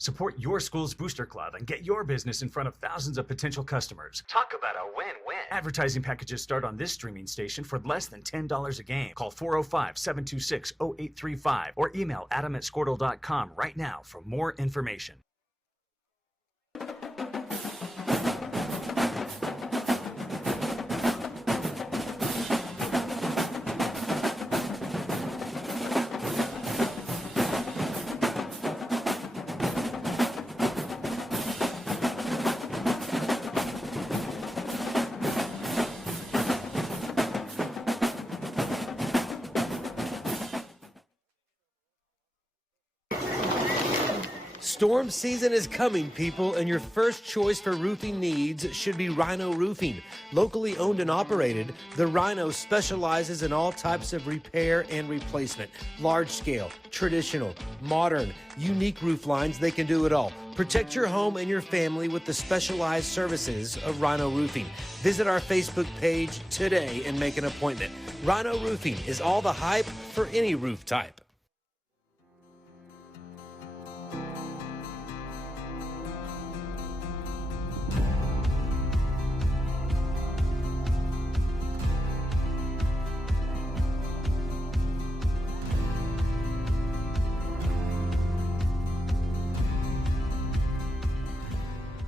Support your school's booster club and get your business in front of thousands of potential customers. Talk about a win-win. Advertising packages start on this streaming station for less than $10 a game. Call 405-726-0835 or email adam@squirtle.com right now for more information. Storm season is coming, people, and your first choice for roofing needs should be Rhino Roofing. Locally owned and operated, the Rhino specializes in all types of repair and replacement. Large scale, traditional, modern, unique roof lines, they can do it all. Protect your home and your family with the specialized services of Rhino Roofing. Visit our Facebook page today and make an appointment. Rhino Roofing is all the hype for any roof type.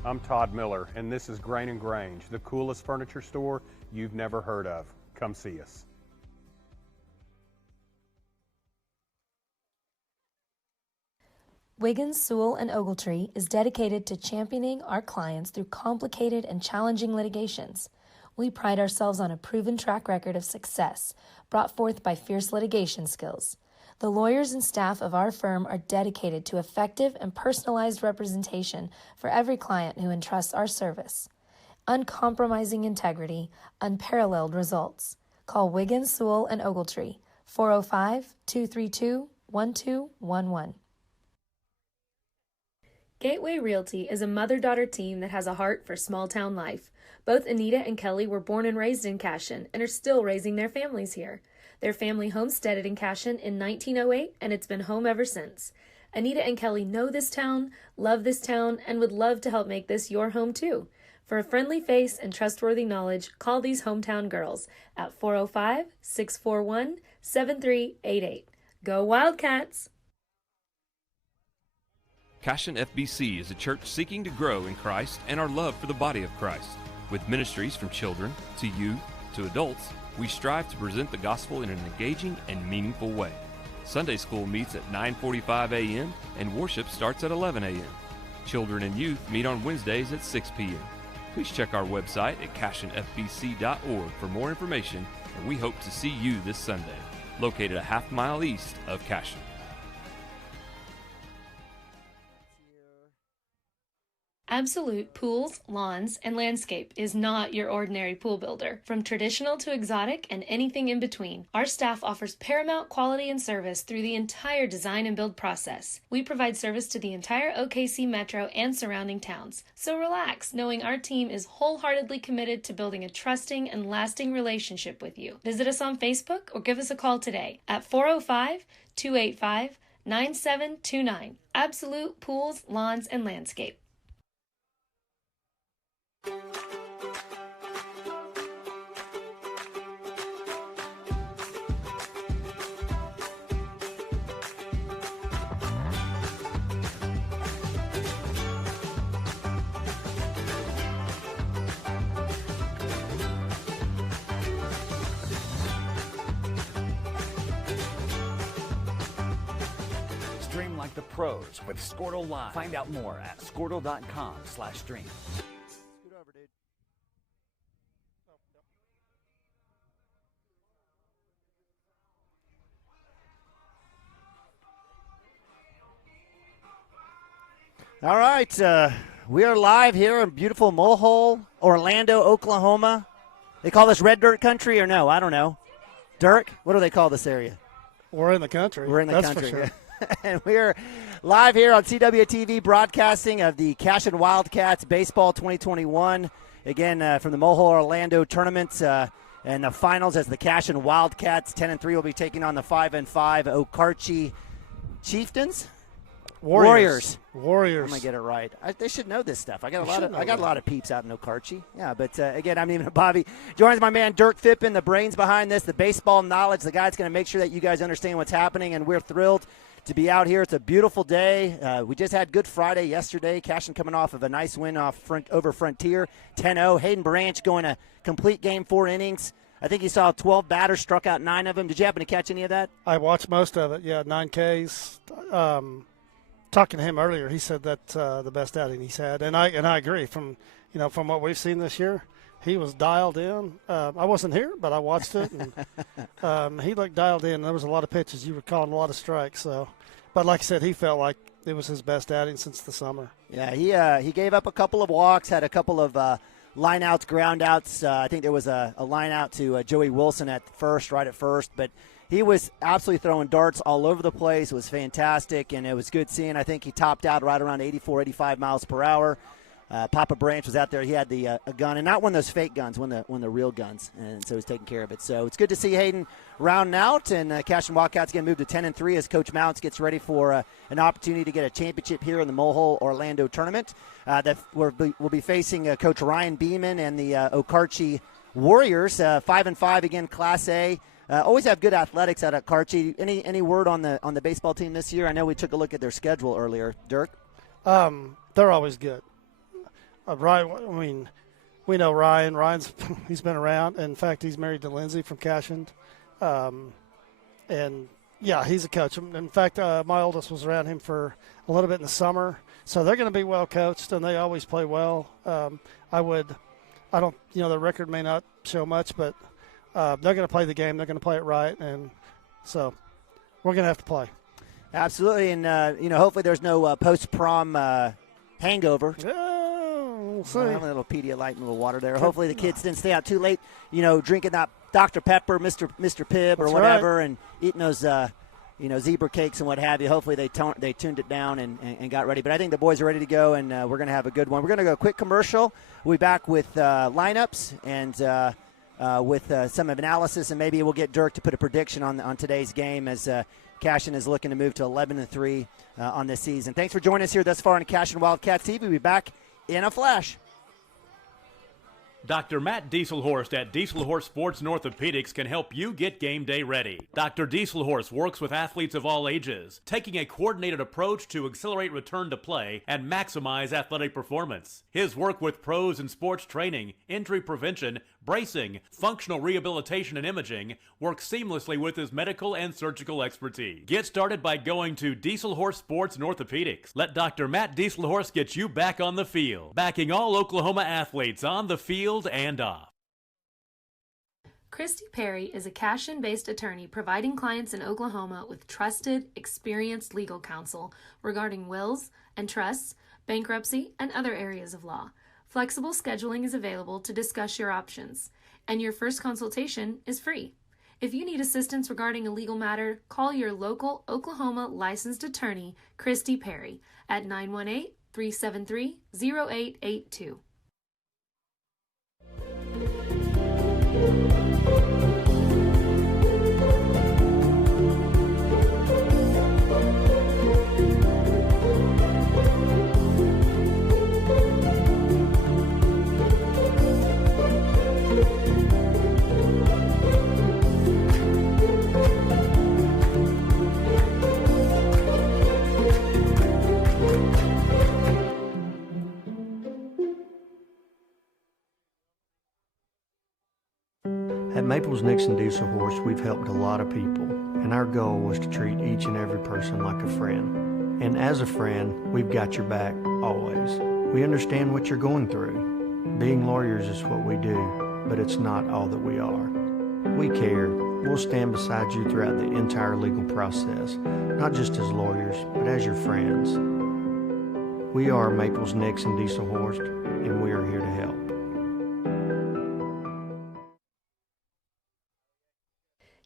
I'm Todd Miller, and this is Grain & Grange, the coolest furniture store you've never heard of. Come see us. Wiggins, Sewell & Ogletree is dedicated to championing our clients through complicated and challenging litigations. We pride ourselves on a proven track record of success brought forth by fierce litigation skills. The lawyers and staff of our firm are dedicated to effective and personalized representation for every client who entrusts our service. Uncompromising integrity, unparalleled results. Call Wiggins, Sewell & Ogletree, 405-232-1211. Gateway Realty is a mother-daughter team that has a heart for small-town life. Both Anita and Kelly were born and raised in Cashion and are still raising their families here. Their family homesteaded in Cashion in 1908, and it's been home ever since. Anita and Kelly know this town, love this town, and would love to help make this your home too. For a friendly face and trustworthy knowledge, call these hometown girls at 405-641-7388. Go Wildcats! Cashion FBC is a church seeking to grow in Christ and our love for the body of Christ. With ministries from children to youth to adults, we strive to present the gospel in an engaging and meaningful way. Sunday school meets at 9:45 a.m. and worship starts at 11 a.m. Children and youth meet on Wednesdays at 6 p.m. Please check our website at cashionfbc.org for more information, and we hope to see you this Sunday, located a half-mile east of Cashion. Absolute Pools, Lawns, and Landscape is not your ordinary pool builder. From traditional to exotic and anything in between, our staff offers paramount quality and service through the entire design and build process. We provide service to the entire OKC metro and surrounding towns. So relax, knowing our team is wholeheartedly committed to building a trusting and lasting relationship with you. Visit us on Facebook or give us a call today at 405-285-9729. Absolute Pools, Lawns, and Landscape. Stream like the pros with Squirtle Live. Find out more at squirtle.com/stream. Scoot over, dude. All right, we are live here in beautiful Mulhall, Orlando, Oklahoma. They call this red dirt country or no? I don't know. Dirk? What do they call this area? We're in the country. We're in the That's country. for sure. And we're live here on CWTV broadcasting of the Cashion Wildcats Baseball 2021. Again, from the Mulhall Orlando tournament and the finals as the Cashion Wildcats 10-3 will be taking on the 5-5 Okarche Chieftains. Warriors. I'm I'm gonna get it right. They should know this stuff. I got a lot of peeps out in Okarche. Yeah, but again, I'm even Bobby. Joins my man Dirk Phippen, the brains behind this, the baseball knowledge. The guy's gonna make sure that you guys understand what's happening, and we're thrilled to be out here. It's a beautiful day. We just had Good Friday yesterday. Cashion coming off of a nice win over Frontier, 10-0. Hayden Branch going a complete game, 4 innings. I think he saw 12 batters, struck out 9 of them. Did you happen to catch any of that? I watched most of it. Yeah, 9 Ks. Talking to him earlier, he said that's the best outing he's had, and I agree. From what we've seen this year, he was dialed in. I wasn't here, but I watched it, and he looked dialed in. There was a lot of pitches. You were calling a lot of strikes. So, but like I said, he felt like it was his best outing since the summer. Yeah, he gave up a couple of walks, had a couple of line outs, ground outs. I think there was a line out to Joey Wilson right at first, but he was absolutely throwing darts all over the place. It was fantastic, and it was good seeing. I think he topped out right around 84, 85 miles per hour. Papa Branch was out there. He had a gun, and not one of those fake guns, one of the real guns, and so he's taking care of it. So it's good to see Hayden rounding out, and Cashion Wildcats going to move to 10-3 as Coach Mounts gets ready for an opportunity to get a championship here in the Mulhall Orlando tournament. That we'll be facing Coach Ryan Beeman and the Okarche Warriors, 5-5 again, Class A. Always have good athletics out at Okarche. Any word on the baseball team this year? I know we took a look at their schedule earlier. Dirk? They're always good. Ryan, I mean, we know Ryan. He's been around. In fact, he's married to Lindsay from Cashion. And, yeah, he's a coach. In fact, my oldest was around him for a little bit in the summer. So they're going to be well coached, and they always play well. The record may not show much, but they're going to play the game. They're going to play it right. And so we're going to have to play. Absolutely. And, hopefully there's no post-prom hangover. We'll see. Having a little Pedialyte and a little water there. Hopefully the kids didn't stay out too late, drinking that Dr. Pepper, Mr. Pibb, or whatever, and eating those, zebra cakes and what have you. Hopefully they tuned it down and got ready. But I think the boys are ready to go, and we're going to have a good one. We're going to go a quick commercial. We'll be back with lineups and with some analysis, and maybe we'll get Dirk to put a prediction on today's game as Cashion is looking to move to 11-3 on this season. Thanks for joining us here thus far on Cashion Wildcats TV. We'll be back in a flash. Dr. Matt Dieselhorst at Dieselhorst Sports and Orthopedics can help you get game day ready. Dr. Dieselhorst works with athletes of all ages, taking a coordinated approach to accelerate return to play and maximize athletic performance. His work with pros in sports training, injury prevention, bracing, functional rehabilitation, and imaging works seamlessly with his medical and surgical expertise. Get started by going to Dieselhorst Sports and Orthopedics. Let Dr. Matt Dieselhorst get you back on the field, backing all Oklahoma athletes on the field and off. Christy Perry is a Cashion-based attorney providing clients in Oklahoma with trusted, experienced legal counsel regarding wills and trusts, bankruptcy, and other areas of law. Flexible scheduling is available to discuss your options, and your first consultation is free. If you need assistance regarding a legal matter, call your local Oklahoma licensed attorney, Christy Perry, at 918-373-0882. At Maples Nixon Dieselhorst, we've helped a lot of people, and our goal was to treat each and every person like a friend. And as a friend, we've got your back, always. We understand what you're going through. Being lawyers is what we do, but it's not all that we are. We care. We'll stand beside you throughout the entire legal process, not just as lawyers, but as your friends. We are Maples Nixon Dieselhorst, and we are here to help.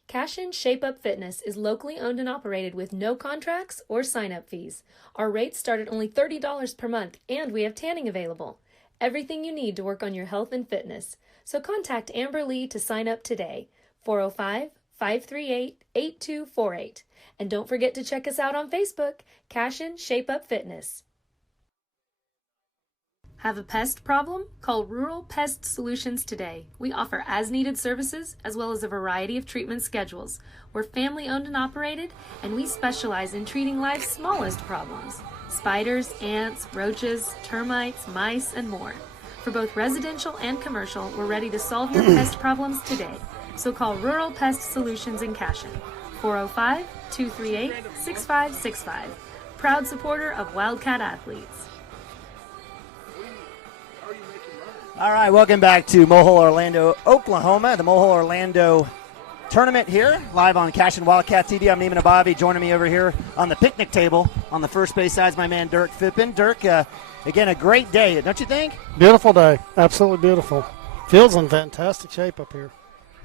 Cashion Shape Up Fitness is locally owned and operated with no contracts or sign-up fees. Our rates start at only $30 per month, and we have tanning available. Everything you need to work on your health and fitness. So contact Amber Lee to sign up today. 538-8248. And don't forget to check us out on Facebook, Cashion Shape Up Fitness. Have a pest problem? Call Rural Pest Solutions today. We offer as-needed services as well as a variety of treatment schedules. We're family-owned and operated, and we specialize in treating life's smallest problems: spiders, ants, roaches, termites, mice, and more. For both residential and commercial, we're ready to solve your pest problems today. So call Rural Pest Solutions in Cashion, 405-238-6565. Proud supporter of Wildcat athletes. All right, welcome back to Mohole, Orlando, Oklahoma. The Mohole, Orlando tournament here, live on Cashion Wildcat TV. I'm Neiman Abavi. Joining me over here on the picnic table on the first base side is my man Dirk Phippen. Dirk, again, a great day, don't you think? Beautiful day. Absolutely beautiful. Field's in fantastic shape up here.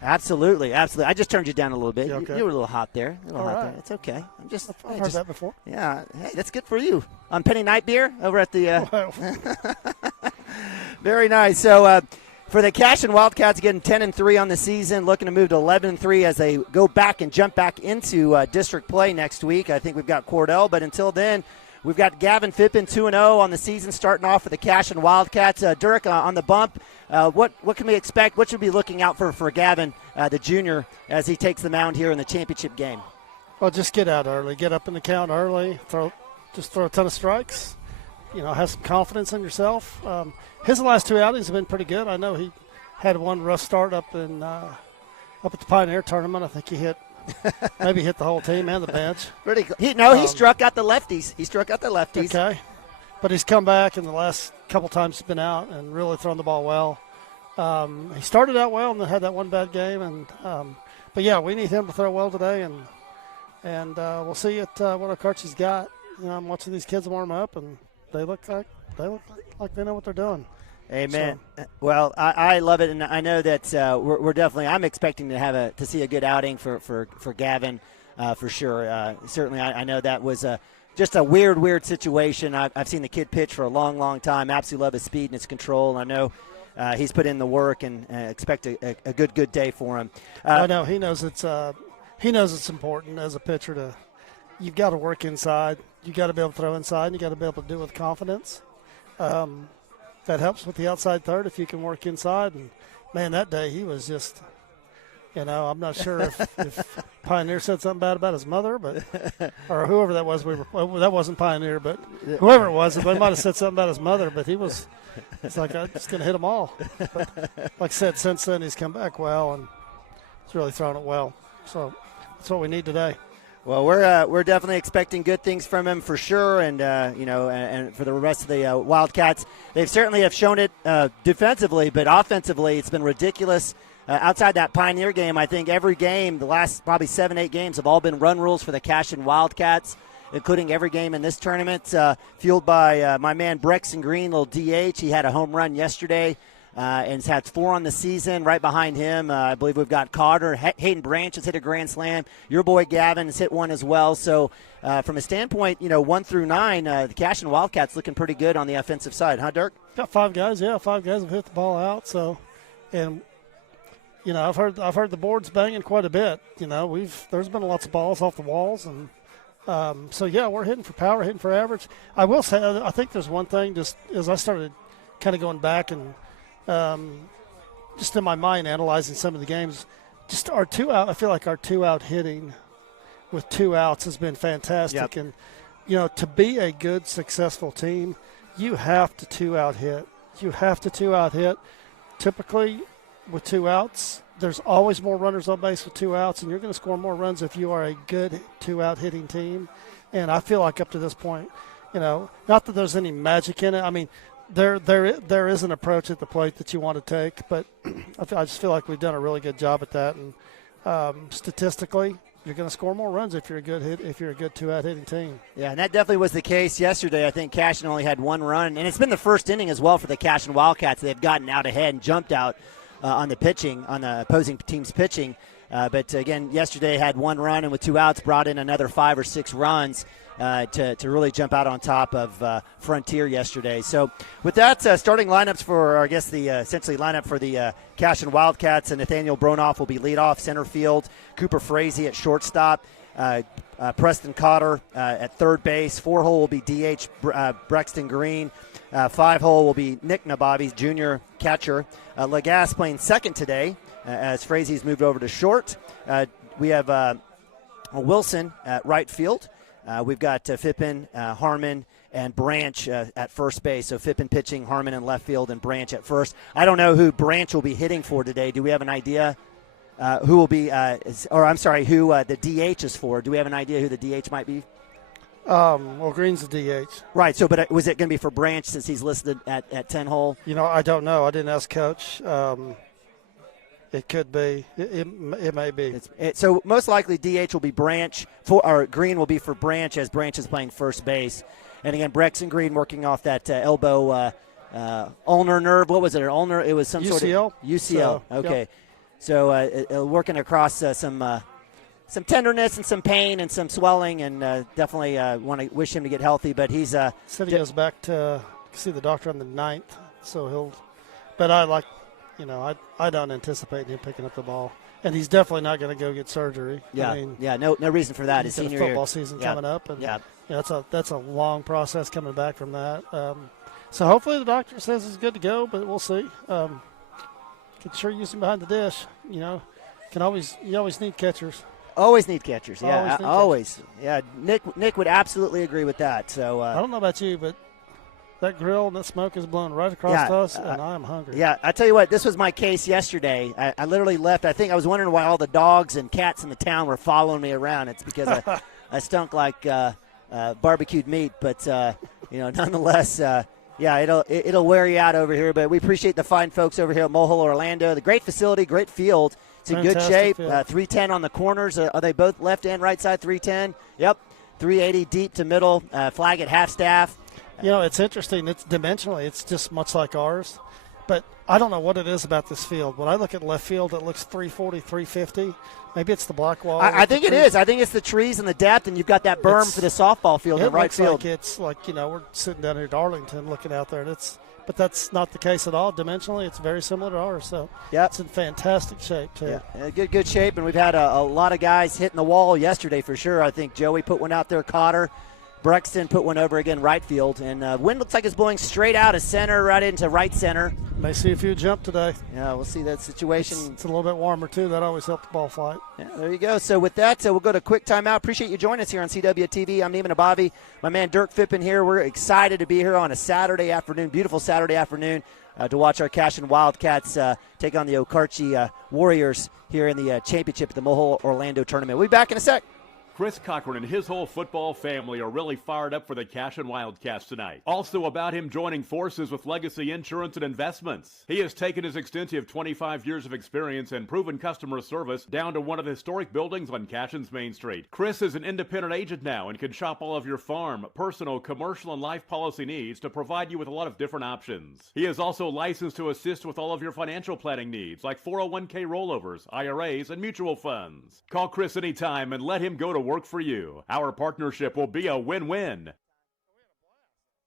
Absolutely, absolutely. I just turned you down a little bit. Okay. You were a little hot there. All right. There. It's okay. I've heard that before. Yeah, hey, that's good for you. On Penny Night Beer over at the Very nice. So for the Cashion Wildcats, getting 10-3 on the season, looking to move to 11-3 as they go back and jump back into district play next week. I think we've got Cordell, but until then, we've got Gavin Phippen 2-0 on the season, starting off for the Cashion Wildcats. Dirk, on the bump, what can we expect? What should we be looking out for Gavin, the junior, as he takes the mound here in the championship game? Well, just get out early, get up in the count early, throw a ton of strikes. Have some confidence in yourself. His last two outings have been pretty good. I know he had one rough start up at the Pioneer tournament. I think he hit the whole team and the bench. Pretty cool. He struck out the lefties. Okay, but he's come back in the last couple times he's been out and really thrown the ball well. He started out well and then had that one bad game. But yeah, we need him to throw well today, and we'll see what Okarche's got. I'm watching these kids warm up, and they look like they know what they're doing. Amen. So. Well, I love it, and I know that we're definitely. I'm expecting to see a good outing for Gavin, for sure. Certainly, I know that was just a weird situation. I've seen the kid pitch for a long time. Absolutely love his speed and his control. I know he's put in the work, and expect a good day for him. I know he knows it's important as a pitcher to. You've got to work inside. You got to be able to throw inside, and you got to be able to do it with confidence. That helps with the outside third if you can work inside. And man, that day he was just, I'm not sure if Pioneer said something bad about his mother, or whoever that was. That wasn't Pioneer, but whoever it was, they might have said something about his mother. But it's like I'm just gonna hit them all. But like I said, since then he's come back well, and he's really thrown it well. So that's what we need today. Well, we're definitely expecting good things from him for sure, and and for the rest of the Wildcats, they certainly have shown it defensively, but offensively, it's been ridiculous. Outside that Pioneer game, I think every game, the last probably 7-8 games, have all been run rules for the Cashion Wildcats, including every game in this tournament. Fueled by my man Brexton Green, little DH. He had a home run yesterday. And has had 4 on the season. Right behind him, I believe we've got Cotter. Hayden Branch has hit a grand slam. Your boy Gavin has hit one as well. So from a standpoint, 1 through 9, the Cashion Wildcats looking pretty good on the offensive side, huh, Dirk? Got 5 guys. Yeah, 5 guys have hit the ball out. So, and I've heard the boards banging quite a bit. There's been lots of balls off the walls, and so yeah, we're hitting for power, hitting for average. I will say, I think there's one thing. Just as I started kind of going back and just in my mind analyzing some of the games, just our 2-out. I feel like our 2-out hitting with 2 outs has been fantastic. Yep. And to be a good, successful team, you have to 2-out hit. Typically, with 2 outs, there's always more runners on base with 2 outs, and you're going to score more runs if you are a good 2-out hitting team. And I feel like up to this point, not that there's any magic in it. I mean, there is an approach at the plate that you want to take, but I just feel like we've done a really good job at that. And statistically, you're going to score more runs if you're a good 2-out hitting team. Yeah, and that definitely was the case yesterday. I think Cashion only had 1 run, and it's been the first inning as well for the Cashion Wildcats. They've gotten out ahead and jumped out on the opposing team's pitching. But again, yesterday had 1 run and with 2 outs brought in another 5 or 6 runs to really jump out on top of Frontier yesterday. So with that, starting lineups for, I guess, the essentially lineup for the Cashion Wildcats, and Nathaniel Bronoff will be leadoff center field, Cooper Frazee at shortstop, Preston Cotter at third base. 4-hole will be DH Brexton Green. 5-hole will be Nick Nabavi, junior catcher. Lagasse playing second today as Frazee's moved over to short. We have Wilson at right field. We've got Fippen, Harmon, and Branch at first base. So Fippen pitching, Harmon in left field, and Branch at first. I don't know who Branch will be hitting for today. Do we have an idea who will be, who the DH is for? Do we have an idea who the DH might be? Well, Green's the DH. Right, so but was it going to be for Branch since he's listed at 10-hole? I don't know. I didn't ask Coach. It could be. It may be. So most likely DH will be Branch, or Green will be for Branch as Branch is playing first base. And again, Brexton Green working off that elbow ulnar nerve. What was it? An ulnar? It was some UCL? sort of UCL. Okay. Yep. So working across some tenderness and some pain and some swelling, and definitely want to wish him to get healthy. But he's said he goes back to see the doctor on the 9th, so he'll. But I don't anticipate him picking up the ball, and he's definitely not going to go get surgery. Yeah, no reason for that. He's His got a senior football season coming up, and that's a long process coming back from that. So hopefully the doctor says he's good to go, but we'll see. Could sure use him behind the dish. You always need catchers. Always need catchers. Yeah, always. Yeah, Nick would absolutely agree with that. So I don't know about you, but that grill and that smoke is blowing right across us, and I am hungry. Yeah, I tell you what, this was my case yesterday. I literally left. I think I was wondering why all the dogs and cats in the town were following me around. It's because I stunk like barbecued meat, but nonetheless. It'll wear you out over here, but we appreciate the fine folks over here at Mulhall, Orlando. The great facility, great field. It's in good shape. 310 on the corners. Are they both left and right side 310? Yep. 380 deep to middle. Flag at half staff. It's interesting. It's dimensionally, it's just much like ours. But I don't know what it is about this field. When I look at left field, it looks 340, 350. Maybe it's the black wall. I think it is. I think it's the trees and the depth, and you've got that berm for the softball field in right field. It's like we're sitting down here in Darlington looking out there, but that's not the case at all. Dimensionally, it's very similar to ours. So it's in fantastic shape too. Yeah, good shape, and we've had a lot of guys hitting the wall yesterday for sure. I think Joey put one out there, Cotter. Brexton put one over again right field, and wind looks like it's blowing straight out of center, right into right center. May see a few jump today. Yeah, we'll see that situation. It's a little bit warmer too. That always helps the ball flight. Yeah, there you go. So with that, we'll go to quick timeout. Appreciate you joining us here on CWTV. I'm Neiman Abavi. My man Dirk Fippen here. We're excited to be here on a Saturday afternoon, beautiful Saturday afternoon, to watch our Cashion Wildcats take on the Okarche Warriors here in the championship at the Mulhall Orlando tournament. We'll be back in a sec. Chris Cochran and his whole football family are really fired up for the Cashion Wildcats tonight. Also about him joining forces with Legacy Insurance and Investments. He has taken his extensive 25 years of experience and proven customer service down to one of the historic buildings on Cashion's Main Street. Chris is an independent agent now and can shop all of your farm, personal, commercial, and life policy needs to provide you with a lot of different options. He is also licensed to assist with all of your financial planning needs like 401k rollovers, IRAs, and mutual funds. Call Chris anytime and let him go to work for you. Our partnership will be a win-win.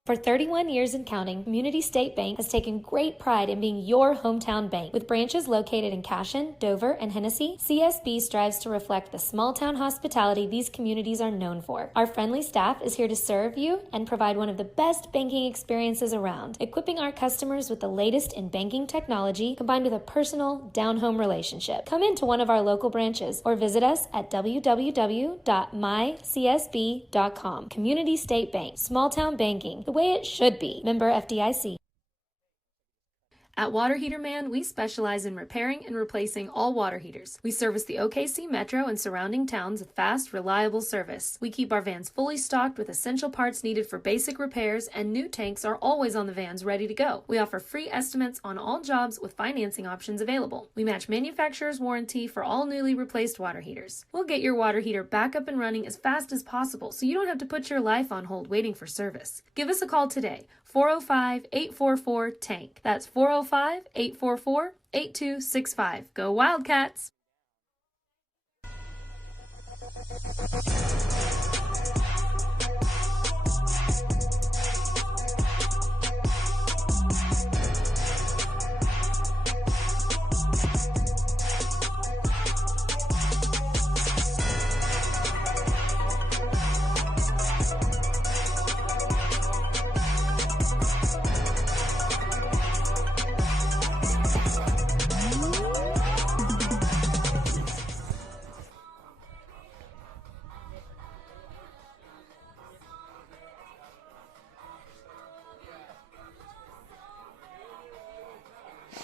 For 31 years and counting, Community State Bank has taken great pride in being your hometown bank. With branches located in Cashion, Dover, and Hennessy, CSB strives to reflect the small-town hospitality these communities are known for. Our friendly staff is here to serve you and provide one of the best banking experiences around, equipping our customers with the latest in banking technology combined with a personal, down-home relationship. Come into one of our local branches or visit us at www.mycsb.com. Community State Bank, small-town banking, the way it should be. Member FDIC. At Water Heater Man, we specialize in repairing and replacing all water heaters. We service the OKC Metro and surrounding towns with fast, reliable service. We keep our vans fully stocked with essential parts needed for basic repairs, and new tanks are always on the vans ready to go. We offer free estimates on all jobs with financing options available. We match manufacturer's warranty for all newly replaced water heaters. We'll get your water heater back up and running as fast as possible so you don't have to put your life on hold waiting for service. Give us a call today. 405-844-TANK. That's 405-844-8265. Go Wildcats!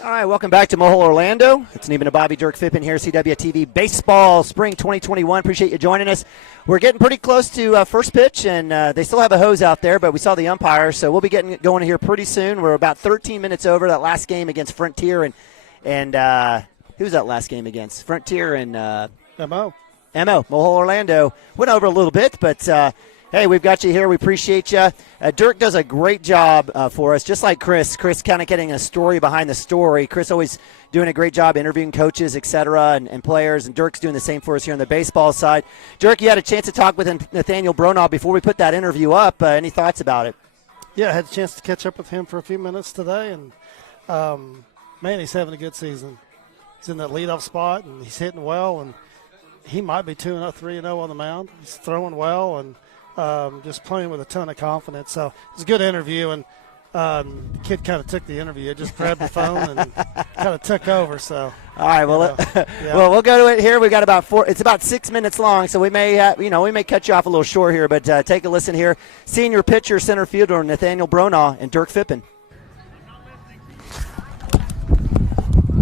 All right, welcome back to Mohole, Orlando. It's Neiman and Bobby, Dirk Fippen here, CWTV Baseball Spring 2021. Appreciate you joining us. We're getting pretty close to first pitch, and they still have a hose out there, but we saw the umpire, so we'll be getting going here pretty soon. We're about 13 minutes over that last game against Frontier, and who was that last game against? Frontier and MO, Mohole, Orlando. Went over a little bit, but hey, we've got you here. We appreciate you. Dirk does a great job for us, just like Chris. Chris kind of getting a story behind the story. Chris always doing a great job interviewing coaches, et cetera, and players, and Dirk's doing the same for us here on the baseball side. Dirk, you had a chance to talk with Nathaniel Bronaugh before we put that interview up. Any thoughts about it? Yeah, I had a chance to catch up with him for a few minutes today, and, man, he's having a good season. He's in that leadoff spot, and he's hitting well, and he might be 2-0, 3-0 on the mound. He's throwing well, and just playing with a ton of confidence. So it was a good interview, and the kid kind of took the interview. Just grabbed the phone and kind of took over. So all right, well, yeah. Well, we'll go to it here. We got about it's about 6 minutes long, so we may we may cut you off a little short here, but take a listen here. Senior pitcher, center fielder Nathaniel Bronaugh and Dirk Fippen.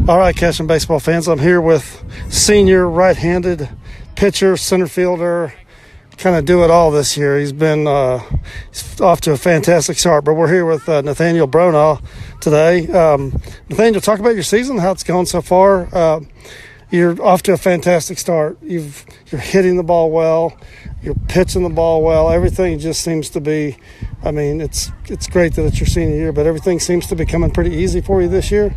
All right, Cashion baseball fans, I'm here with senior right-handed pitcher, center fielder. Kind of do it all this year. He's been he's off to a fantastic start, but we're here with Nathaniel Bronaugh today. Nathaniel, talk about your season, how it's gone so far. You're off to a fantastic start. You're hitting the ball well. You're pitching the ball well. Everything just seems to be, I mean, it's great that it's your senior year, but everything seems to be coming pretty easy for you this year.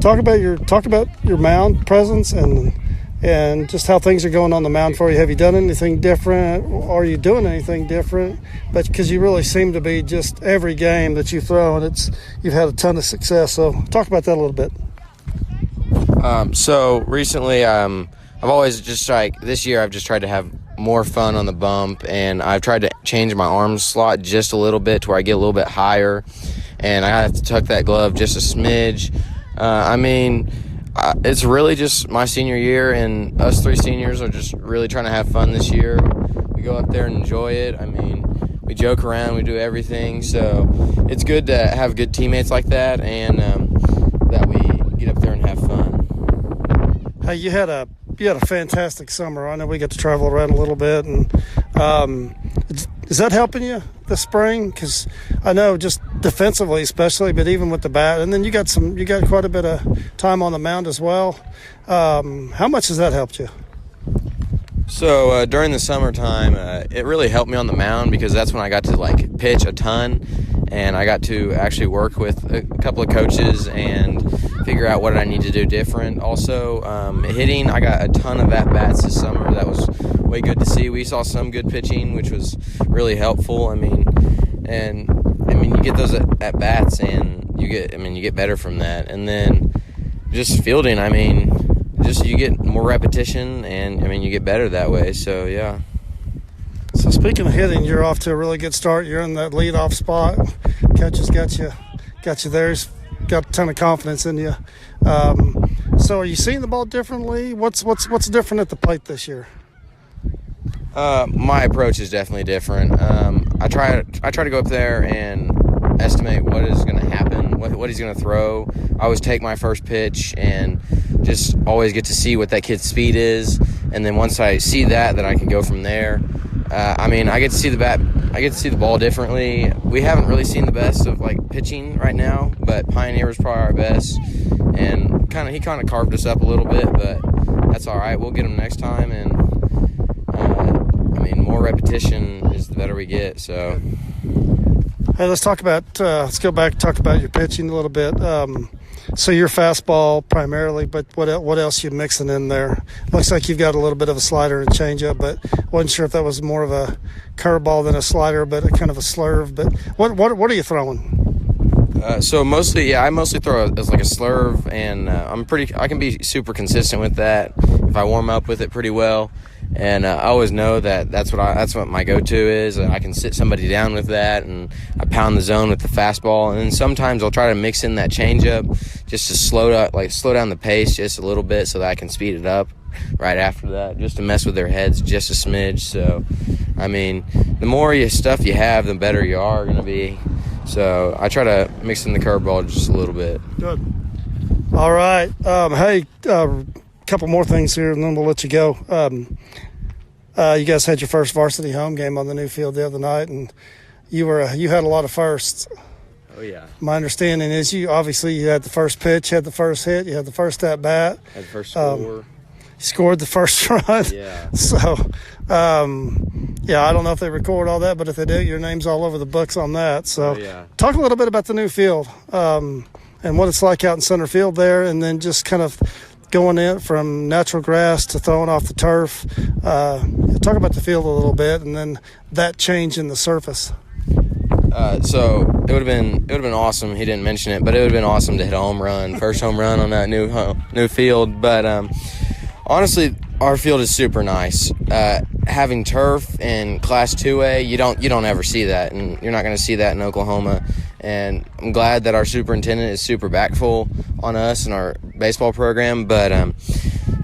Talk about your mound presence and just how things are going on the mound for you. Have you done anything different? Are you doing anything different? But because you really seem to be just every game that you throw, and you've had a ton of success. So talk about that a little bit. So recently, I've always just this year I've just tried to have more fun on the bump, and I've tried to change my arm slot just a little bit to where I get a little bit higher, and I have to tuck that glove just a smidge. It's really just my senior year, and us three seniors are just really trying to have fun this year. We go up there and enjoy it. I mean, we joke around, we do everything, so it's good to have good teammates like that, and that we get up there and have fun. Hey, you had a fantastic summer. I know we got to travel around a little bit, and is that helping you this spring? Because I know just defensively especially, but even with the bat, and then you got quite a bit of time on the mound as well. How much has that helped you? So during the summertime, it really helped me on the mound because that's when I got to pitch a ton, and I got to actually work with a couple of coaches and figure out what I need to do different. Also, hitting, I got a ton of at-bats this summer. That was way good to see. We saw some good pitching, which was really helpful. You get those at-bats, and you get better from that. And then just fielding, you get more repetition, and you get better that way. So, yeah. So speaking of hitting, you're off to a really good start. You're in that leadoff spot. Coach has got you there. He's got a ton of confidence in you. So are you seeing the ball differently? What's different at the plate this year? My approach is definitely different. I try to go up there and estimate what is going to happen, what he's going to throw. I always take my first pitch and just always get to see what that kid's speed is, and then once I see that, then I can go from there. I get to see the bat. I get to see the ball differently. We haven't really seen the best of pitching right now, but Pioneer was probably our best, and he kind of carved us up a little bit, but that's all right. We'll get him next time, and more repetition is the better we get. So, hey, let's go back and talk about your pitching a little bit. So your fastball primarily, but what else you mixing in there? Looks like you've got a little bit of a slider and changeup, but wasn't sure if that was more of a curveball than a slider, but a kind of a slurve. But what are you throwing? So mostly, I mostly throw as like a slurve, and I can be super consistent with that if I warm up with it pretty well. And I always know that that's what my go-to is. I can sit somebody down with that, and I pound the zone with the fastball. And then sometimes I'll try to mix in that changeup just to slow down the pace just a little bit so that I can speed it up right after that, just to mess with their heads just a smidge. So, I mean, the more stuff you have, the better you are going to be. So I try to mix in the curveball just a little bit. Good. All right. Hey, couple more things here, and then we'll let you go. You guys had your first varsity home game on the new field the other night, and you had a lot of firsts. Oh yeah. My understanding is you had the first pitch, had the first hit, you had the first at bat, had the first score. You scored the first run. Yeah. So, I don't know if they record all that, but if they do, your name's all over the books on that. So, Talk a little bit about the new field and what it's like out in center field there, and then just kind of going in from natural grass to throwing off the turf. Talk about the field a little bit, and then that change in the surface. So it would have been awesome. He didn't mention it, but it would have been awesome to hit a home run, first home run on that new field. But honestly, our field is super nice. Having turf in Class 2A, you don't ever see that, and you're not going to see that in Oklahoma. And I'm glad that our superintendent is super backful on us and our baseball program. But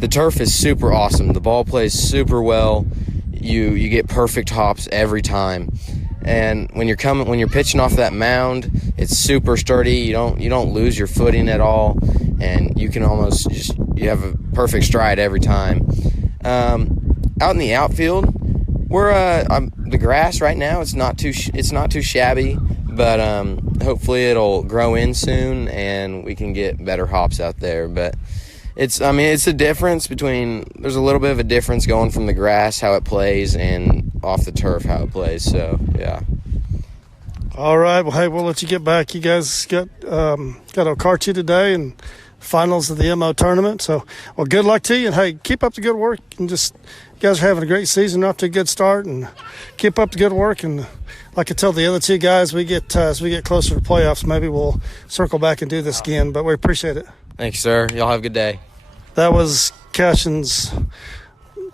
the turf is super awesome. The ball plays super well. You get perfect hops every time. And when you're pitching off that mound, it's super sturdy. You don't lose your footing at all, and you can almost you have a perfect stride every time. Out in the outfield, we're the grass right now. It's not too shabby, but hopefully it'll grow in soon, and we can get better hops out there. But it's a difference between. There's a little bit of a difference going from the grass how it plays and off the turf how it plays. So yeah. All right. Well, hey, we'll let you get back. You guys got Okarche today and finals of the MO tournament. So, well, good luck to you, and hey, keep up the good work. And just you guys are having a great season, off to a good start, and keep up the good work. And like I tell the other two guys, as we get closer to playoffs, maybe we'll circle back and do this again. But we appreciate it. Thank you, sir. Y'all have a good day. That was Cashion's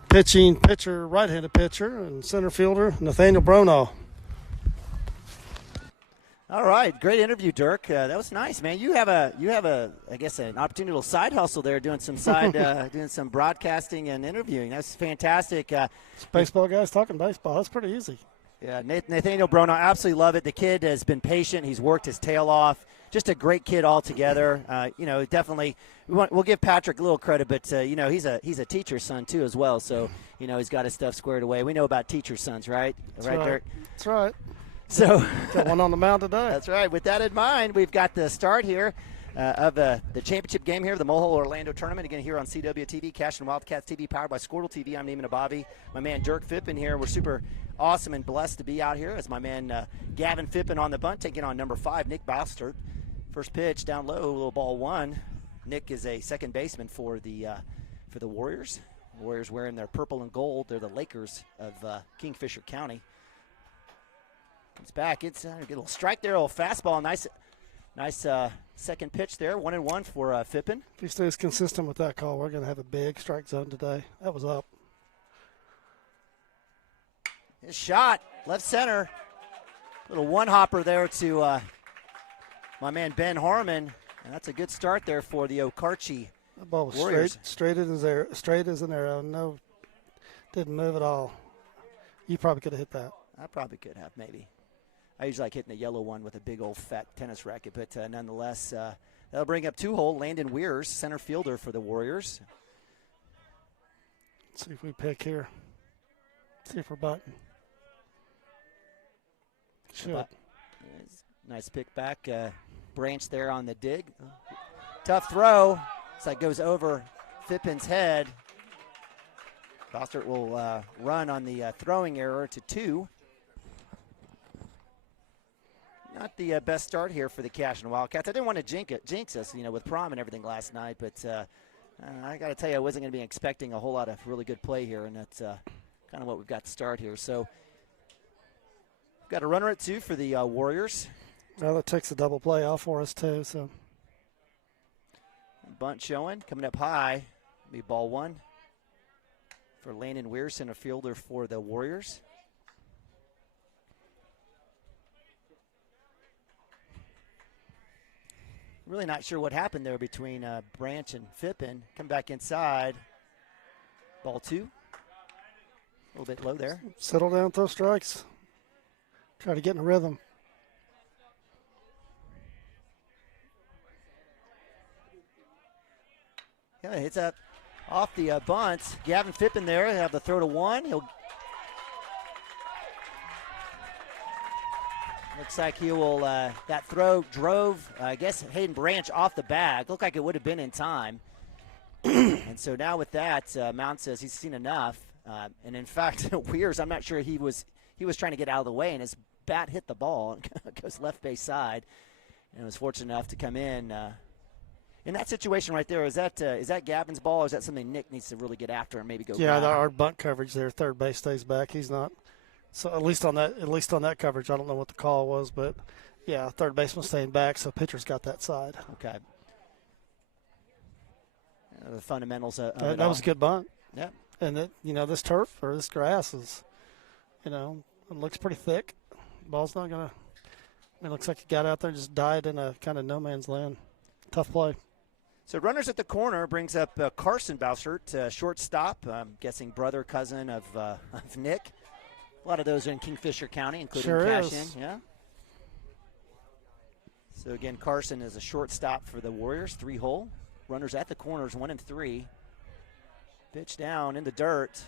pitcher, right-handed pitcher, and center fielder Nathaniel Bronaugh. All right, great interview, Dirk. That was nice, man. You have I guess an opportunity, little side hustle there, doing some doing some broadcasting and interviewing. That's fantastic. It's baseball guys talking baseball. That's pretty easy. Yeah, Nathaniel Bronaugh, absolutely love it. The kid has been patient. He's worked his tail off. Just a great kid altogether. Definitely we'll give Patrick a little credit, but he's a teacher's son too as well. So he's got his stuff squared away. We know about teacher sons, right? Right, Dirk? That's right. So got one on the mound today. That's right. With that in mind, we've got the start here of the championship game here of the Mohole Orlando tournament. Again, here on CWTV, Cashion Wildcats TV, powered by Squirtle TV. I'm Neiman Abavi. My man Dirk Phippen here. We're super awesome and blessed to be out here as my man Gavin Phippen on the bunt, taking on number 5, Nick Bostert. First pitch down low, little ball 1. Nick is a second baseman for the Warriors. The Warriors wearing their purple and gold. They're the Lakers of Kingfisher County. Comes back. It's get a little strike there, a little fastball. Nice second pitch there. 1-1 for Phippen. If he stays consistent with that call, we're going to have a big strike zone today. That was up. His shot, left center. Little one-hopper there to my man Ben Harmon. And that's a good start there for the Okarche That ball was Warriors. straight as an arrow. No, didn't move at all. You probably could have hit that. I probably could have, maybe. I usually like hitting the yellow one with a big old fat tennis racket, but nonetheless, that'll bring up 2-hole Landon Weirs, center fielder for the Warriors. Let's see if we pick here. See if we're button. Should. Nice pick back. Branch there on the dig. Tough throw. So it goes over Phippen's head. Bostert will run on the throwing error to 2. Not the best start here for the Cashion Wildcats. I didn't want to jinx us, with prom and everything last night, but I got to tell you, I wasn't going to be expecting a whole lot of really good play here, and that's kind of what we've got to start here. So we've got a runner at 2 for the Warriors. Well, that takes a double play off for us, too. So bunt showing, coming up high. Be ball 1 for Landon Weir, center fielder for the Warriors. Really not sure what happened there between Branch and Fippen. Come back inside. Ball 2. A little bit low there. Settle down, throw strikes. Try to get in a rhythm. Yeah, hits that off the bunt. Gavin Fippen there. He'll have the throw to 1. Looks like he will, that throw drove, I guess, Hayden Branch off the bag. Looked like it would have been in time. And so now with that, Mount says he's seen enough. And in fact, Weirs, I'm not sure he was trying to get out of the way, and his bat hit the ball and goes left base side. And was fortunate enough to come in. In that situation right there, is that Gavin's ball, or is that something Nick needs to really get after and maybe go? Yeah, our bunt coverage there, third base stays back. He's not. So at least on that coverage, I don't know what the call was, but yeah, third baseman staying back, so pitcher's got that side. Okay. The fundamentals of that was a good bunt. Yeah. And this turf or this grass is, it looks pretty thick. Ball's not gonna. It looks like he got out there and just died in a kind of no man's land. Tough play. So runners at the corner brings up Carson Bouchert, shortstop. I'm guessing brother, cousin of Nick. A lot of those are in Kingfisher County, including Cashion. Yeah. So again, Carson is a shortstop for the Warriors, 3-hole. Runners at the corners, 1 and 3. Pitch down in the dirt.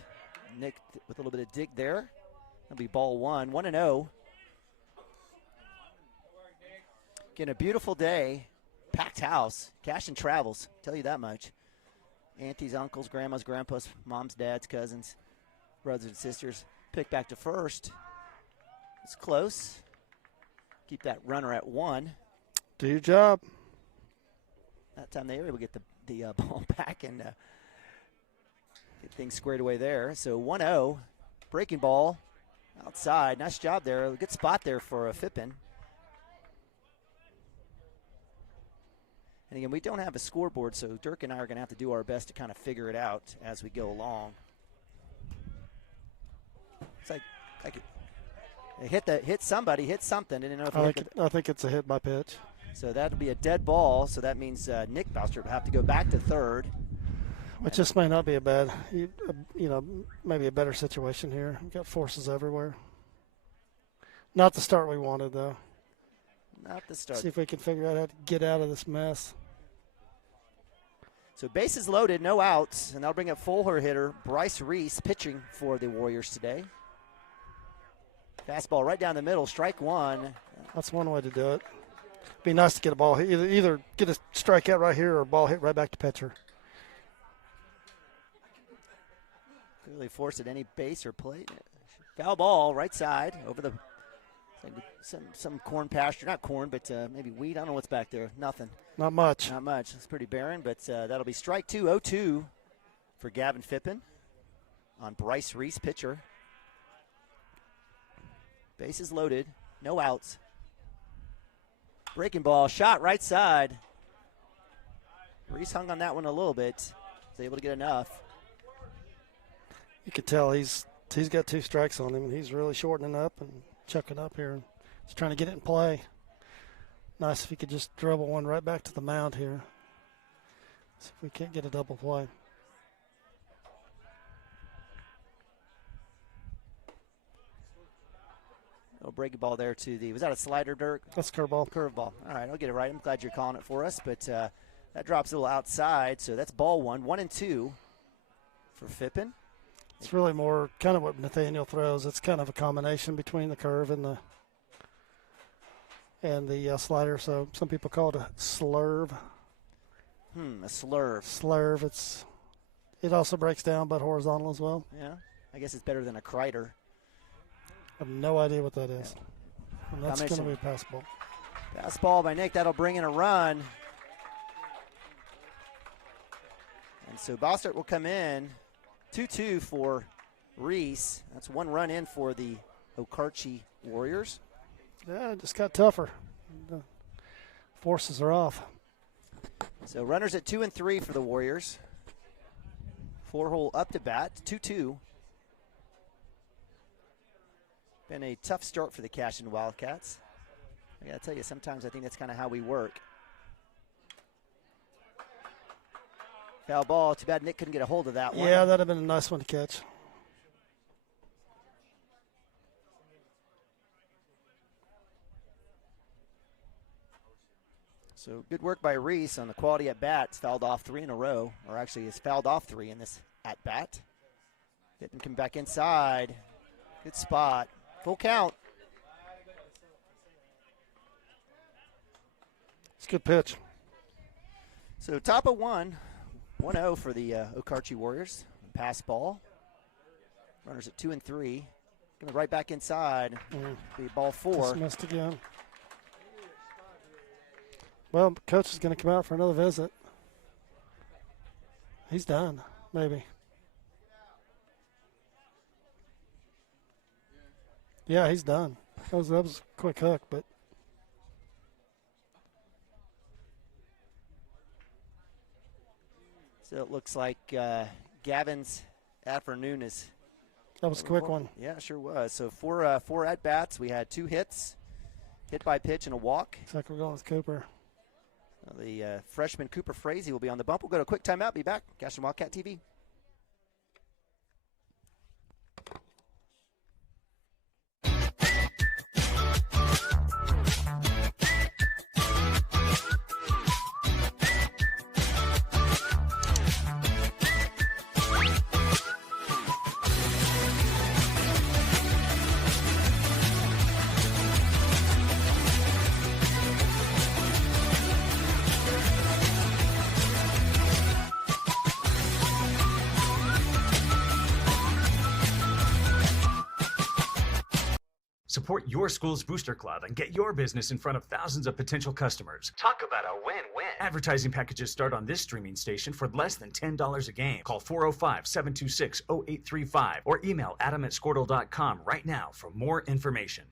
Nick with a little bit of dig there. That'll be ball 1, 1-0. Again, a beautiful day. Packed house. Cashion travels, tell you that much. Aunties, uncles, grandmas, grandpas, moms, dads, cousins, brothers and sisters. Pick back to first. It's close. Keep that runner at 1. Do your job. That time they were able to get the ball back and get things squared away there. So 1-0. Breaking ball outside. Nice job there. Good spot there for Fippen. And again, we don't have a scoreboard, so Dirk and I are going to have to do our best to kind of figure it out as we go along. It's like it hit somebody, hit something. I didn't know if I think it's a hit by pitch. So that'll be a dead ball. So that means Nick Bouchert will have to go back to third. Which this may not be a bad, maybe a better situation here. We've got forces everywhere. Not the start we wanted, though. Not the start. See if we can figure out how to get out of this mess. So bases loaded, no outs, and that'll bring up full hitter Bryce Reese pitching for the Warriors today. Fastball right down the middle, strike 1. That's one way to do it. Be nice to get a ball, either get a strikeout right here or a ball hit right back to pitcher. Clearly forced at any base or plate. Foul ball, right side, over the some corn pasture, not corn, but maybe wheat. I don't know what's back there. Nothing. Not much. Not much. It's pretty barren, but that'll be strike 2, 0-2 for Gavin Fippen on Bryce Reese, pitcher. Bases loaded, no outs. Breaking ball, shot right side. Reese hung on that one a little bit. Was able to get enough. You could tell he's got 2 strikes on him, and he's really shortening up and chucking up here. He's trying to get it in play. Nice if he could just dribble one right back to the mound here. See if we can't get a double play. Little breaking ball there to the, was that a slider, Dirk? That's curveball. Curveball. All right, I'll get it right. I'm glad you're calling it for us, but that drops a little outside, so that's ball 1, 1-2 for Fippen. It's really more kind of what Nathaniel throws. It's kind of a combination between the curve and the slider. So some people call it a slurve. A slurve. Slurve. It also breaks down, but horizontal as well. Yeah, I guess it's better than a crider. I have no idea what that is. Yeah. And that's going to be a pass ball. Fastball by Nick. That'll bring in a run. And so Bossert will come in. 2-2 for Reese. That's one run in for the Okarche Warriors. Yeah, it just got tougher. The forces are off. So runners at 2 and 3 for the Warriors. 4-hole up to bat, 2-2. Been a tough start for the Cashion Wildcats. I gotta tell you, sometimes I think that's kind of how we work. Foul ball. Too bad Nick couldn't get a hold of that one. Yeah, that'd have been a nice one to catch. So good work by Reese on the quality at bats. Fouled off 3 in a row, or actually has fouled off 3 in this at bat. Didn't come back inside. Good spot. Full count. It's a good pitch. So top of 1-0 for the Okarche Warriors. Pass ball. Runners at 2 and 3. Coming right back inside. Be ball 4. Just missed again. Well, coach is going to come out for another visit. He's done, maybe. Yeah, he's done. That was a quick hook, but. So it looks like Gavin's afternoon is. That was a quick one. Yeah, it sure was. So four at-bats. We had 2 hits, hit by pitch and a walk. Looks like we're going with Cooper. The freshman Cooper Frazee will be on the bump. We'll go to a quick timeout. Be back. Cashion Wildcat TV. Support your school's booster club and get your business in front of thousands of potential customers. Talk about a win-win. Advertising packages start on this streaming station for less than $10 a game. Call 405-726-0835 or email adam@squirtle.com right now for more information.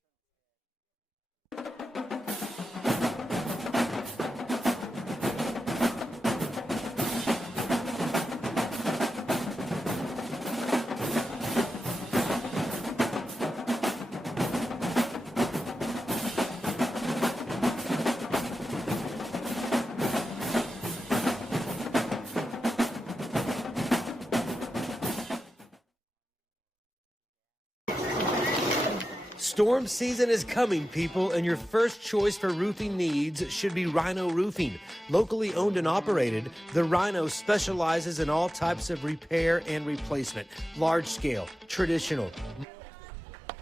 Storm season is coming, people, and your first choice for roofing needs should be Rhino Roofing. Locally owned and operated, the Rhino specializes in all types of repair and replacement, large scale, traditional. All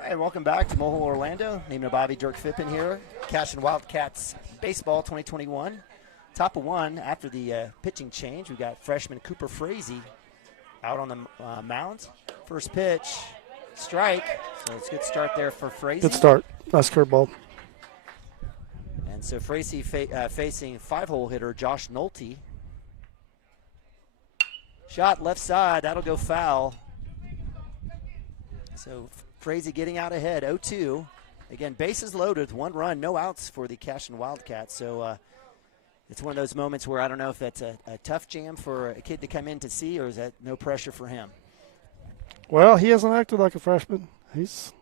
right, welcome back to Mohole, Orlando. Name of Bobby Dirk Fippen here. Cashion Wildcats Baseball 2021. Top of 1 after the pitching change. We've got freshman Cooper Frazee out on the mound. First pitch. Strike. So it's a good start there for Frazee. Good start. Nice curveball. And so Frazee facing 5-hole hitter Josh Nolte. Shot left side. That'll go foul. So Frazee getting out ahead. 0-2. Again, bases loaded. 1 run, no outs for the Cashion Wildcats. So it's one of those moments where I don't know if that's a tough jam for a kid to come in to see, or is that no pressure for him? Well, he hasn't acted like a freshman. He's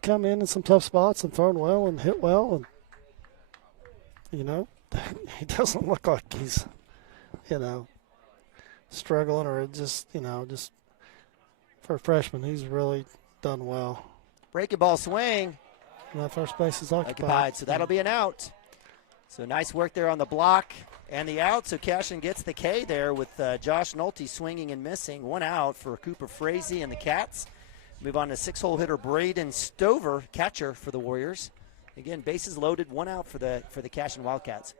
come in some tough spots and thrown well and hit well, and he doesn't look like he's struggling or just for a freshman, he's really done well. Breaking ball swing. And that first base is occupied. So that'll be an out. So nice work there on the block and the out. So Cashion gets the K there with Josh Nolte swinging and missing. 1 out for Cooper Frazee and the Cats. Move on to 6-hole hitter Braden Stover, catcher for the Warriors. Again, bases loaded, 1 out for the Cashion Wildcats.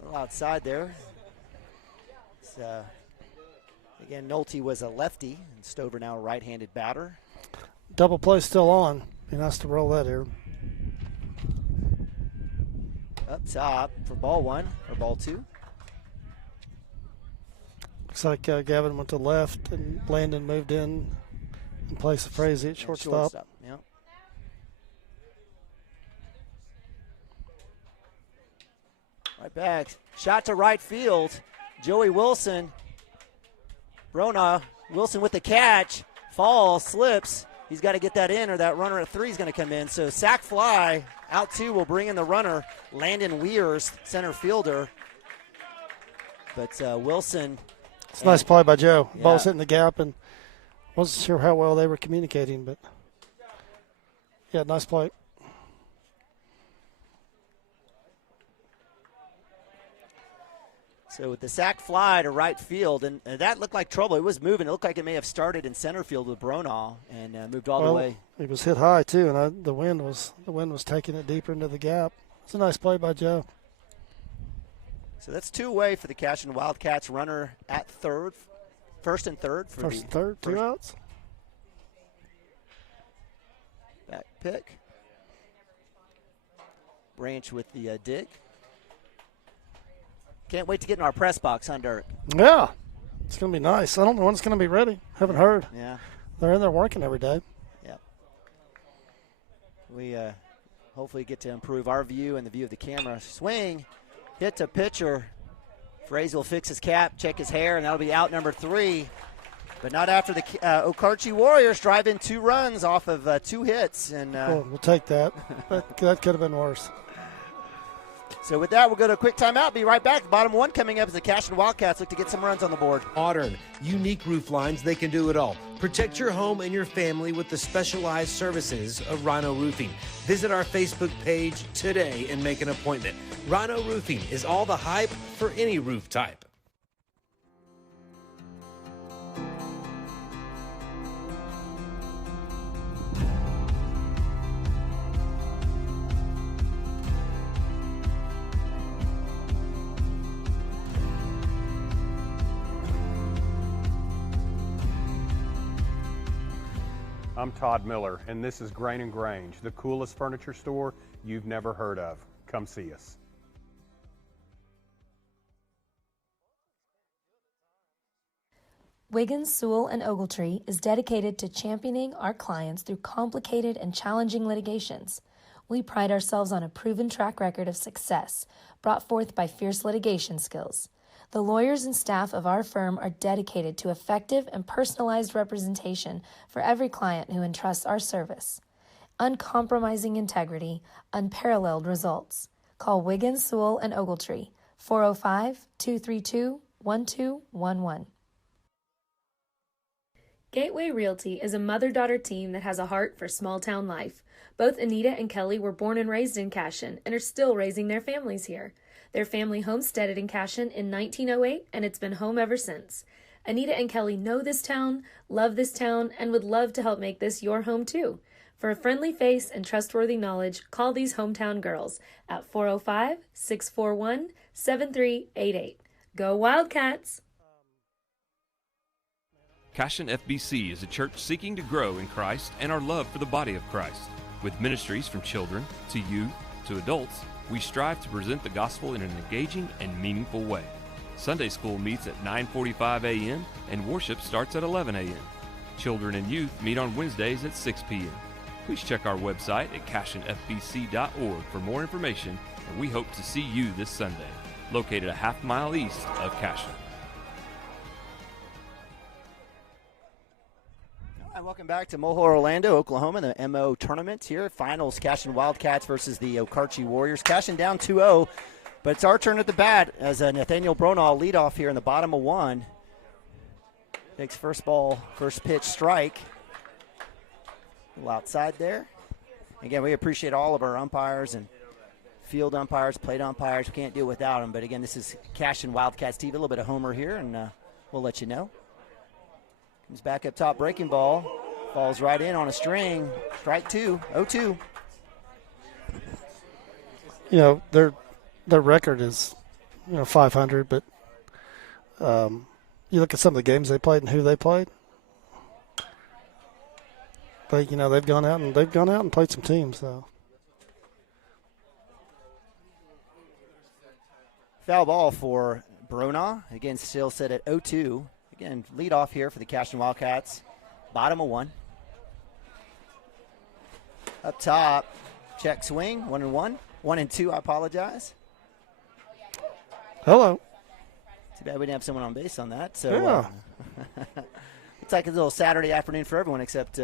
A little outside there. It's Again, Nolte was a lefty, and Stover now a right-handed batter. Double play still on. Be nice to roll that here. Up top for ball 1 or ball 2. Looks like Gavin went to left and Landon moved in place of Frazee at shortstop. Yeah. Right back. Shot to right field. Joey Wilson. Brona. Wilson with the catch. Falls, slips. He's got to get that in, or that runner at 3 is going to come in. So sac fly. Out 2 will bring in the runner. Landon Weirs, center fielder. But Wilson. It's a nice play by Joe. Yeah. Ball's hitting the gap, and wasn't sure how well they were communicating, but yeah, nice play. So with the sac fly to right field, and that looked like trouble. It was moving. It looked like it may have started in center field with Bronaugh and moved all the way. It was hit high too, and the wind was taking it deeper into the gap. It's a nice play by Joe. So that's 2 away for the Cashion Wildcats. Runner at third, first and third. First and third, 2 outs. Back pick. Branch with the dig. Can't wait to get in our press box, huh, Dirk? Yeah, it's going to be nice. I don't know when it's going to be ready. Haven't heard. Yeah. They're in there working every day. Yeah. We hopefully get to improve our view and the view of the camera. Swing, hit to pitcher. Frazee will fix his cap, check his hair, and that'll be out number 3. But not after the Okarche Warriors drive in 2 runs off of 2 hits. And cool. We'll take that. That could have been worse. So with that, we'll go to a quick timeout. Be right back. Bottom 1 coming up as the Cashion Wildcats look to get some runs on the board. Modern, unique roof lines, they can do it all. Protect your home and your family with the specialized services of Rhino Roofing. Visit our Facebook page today and make an appointment. Rhino Roofing is all the hype for any roof type. I'm Todd Miller, and this is Grain and Grange, the coolest furniture store you've never heard of. Come see us. Wiggins, Sewell, and Ogletree is dedicated to championing our clients through complicated and challenging litigations. We pride ourselves on a proven track record of success brought forth by fierce litigation skills. The lawyers and staff of our firm are dedicated to effective and personalized representation for every client who entrusts our service. Uncompromising integrity, unparalleled results. Call Wiggins, Sewell, and Ogletree, 405-232-1211. Gateway Realty is a mother-daughter team that has a heart for small-town life. Both Anita and Kelly were born and raised in Cashion and are still raising their families here. Their family homesteaded in Cashion in 1908, and it's been home ever since. Anita and Kelly know this town, love this town, and would love to help make this your home too. For a friendly face and trustworthy knowledge, call these hometown girls at 405-641-7388. Go Wildcats! Cashion FBC is a church seeking to grow in Christ and our love for the body of Christ. With ministries from children to youth to adults, we strive to present the gospel in an engaging and meaningful way. Sunday school meets at 9:45 a.m. and worship starts at 11 a.m. Children and youth meet on Wednesdays at 6 p.m. Please check our website at cashionfbc.org for more information, and we hope to see you this Sunday, located a half-mile east of Cashion. And welcome back to Mohawk, Orlando, Oklahoma, the MO tournament here. Finals, Cashion Wildcats versus the Okarche Warriors. Cashion down 2-0, but it's our turn at the bat as Nathaniel Bronaugh lead off here in the bottom of 1. Takes first ball, first pitch, strike. A little outside there. Again, we appreciate all of our umpires and field umpires, plate umpires. We can't do it without them. But again, this is Cashion Wildcats TV. A little bit of homer here, and we'll let you know. Comes back up top, breaking ball. Falls right in on a string. Strike 2, 0-2. You know, their record is, 500, but you look at some of the games they played and who they played. But they've gone out and played some teams. So foul ball for Brona. Again, still set at 0-2. Again, lead off here for the Cashion Wildcats. Bottom of 1. Up top, check swing, 1-1. 1-2, I apologize. Hello. Too bad we didn't have someone on base on that. So yeah. Looks like a little Saturday afternoon for everyone except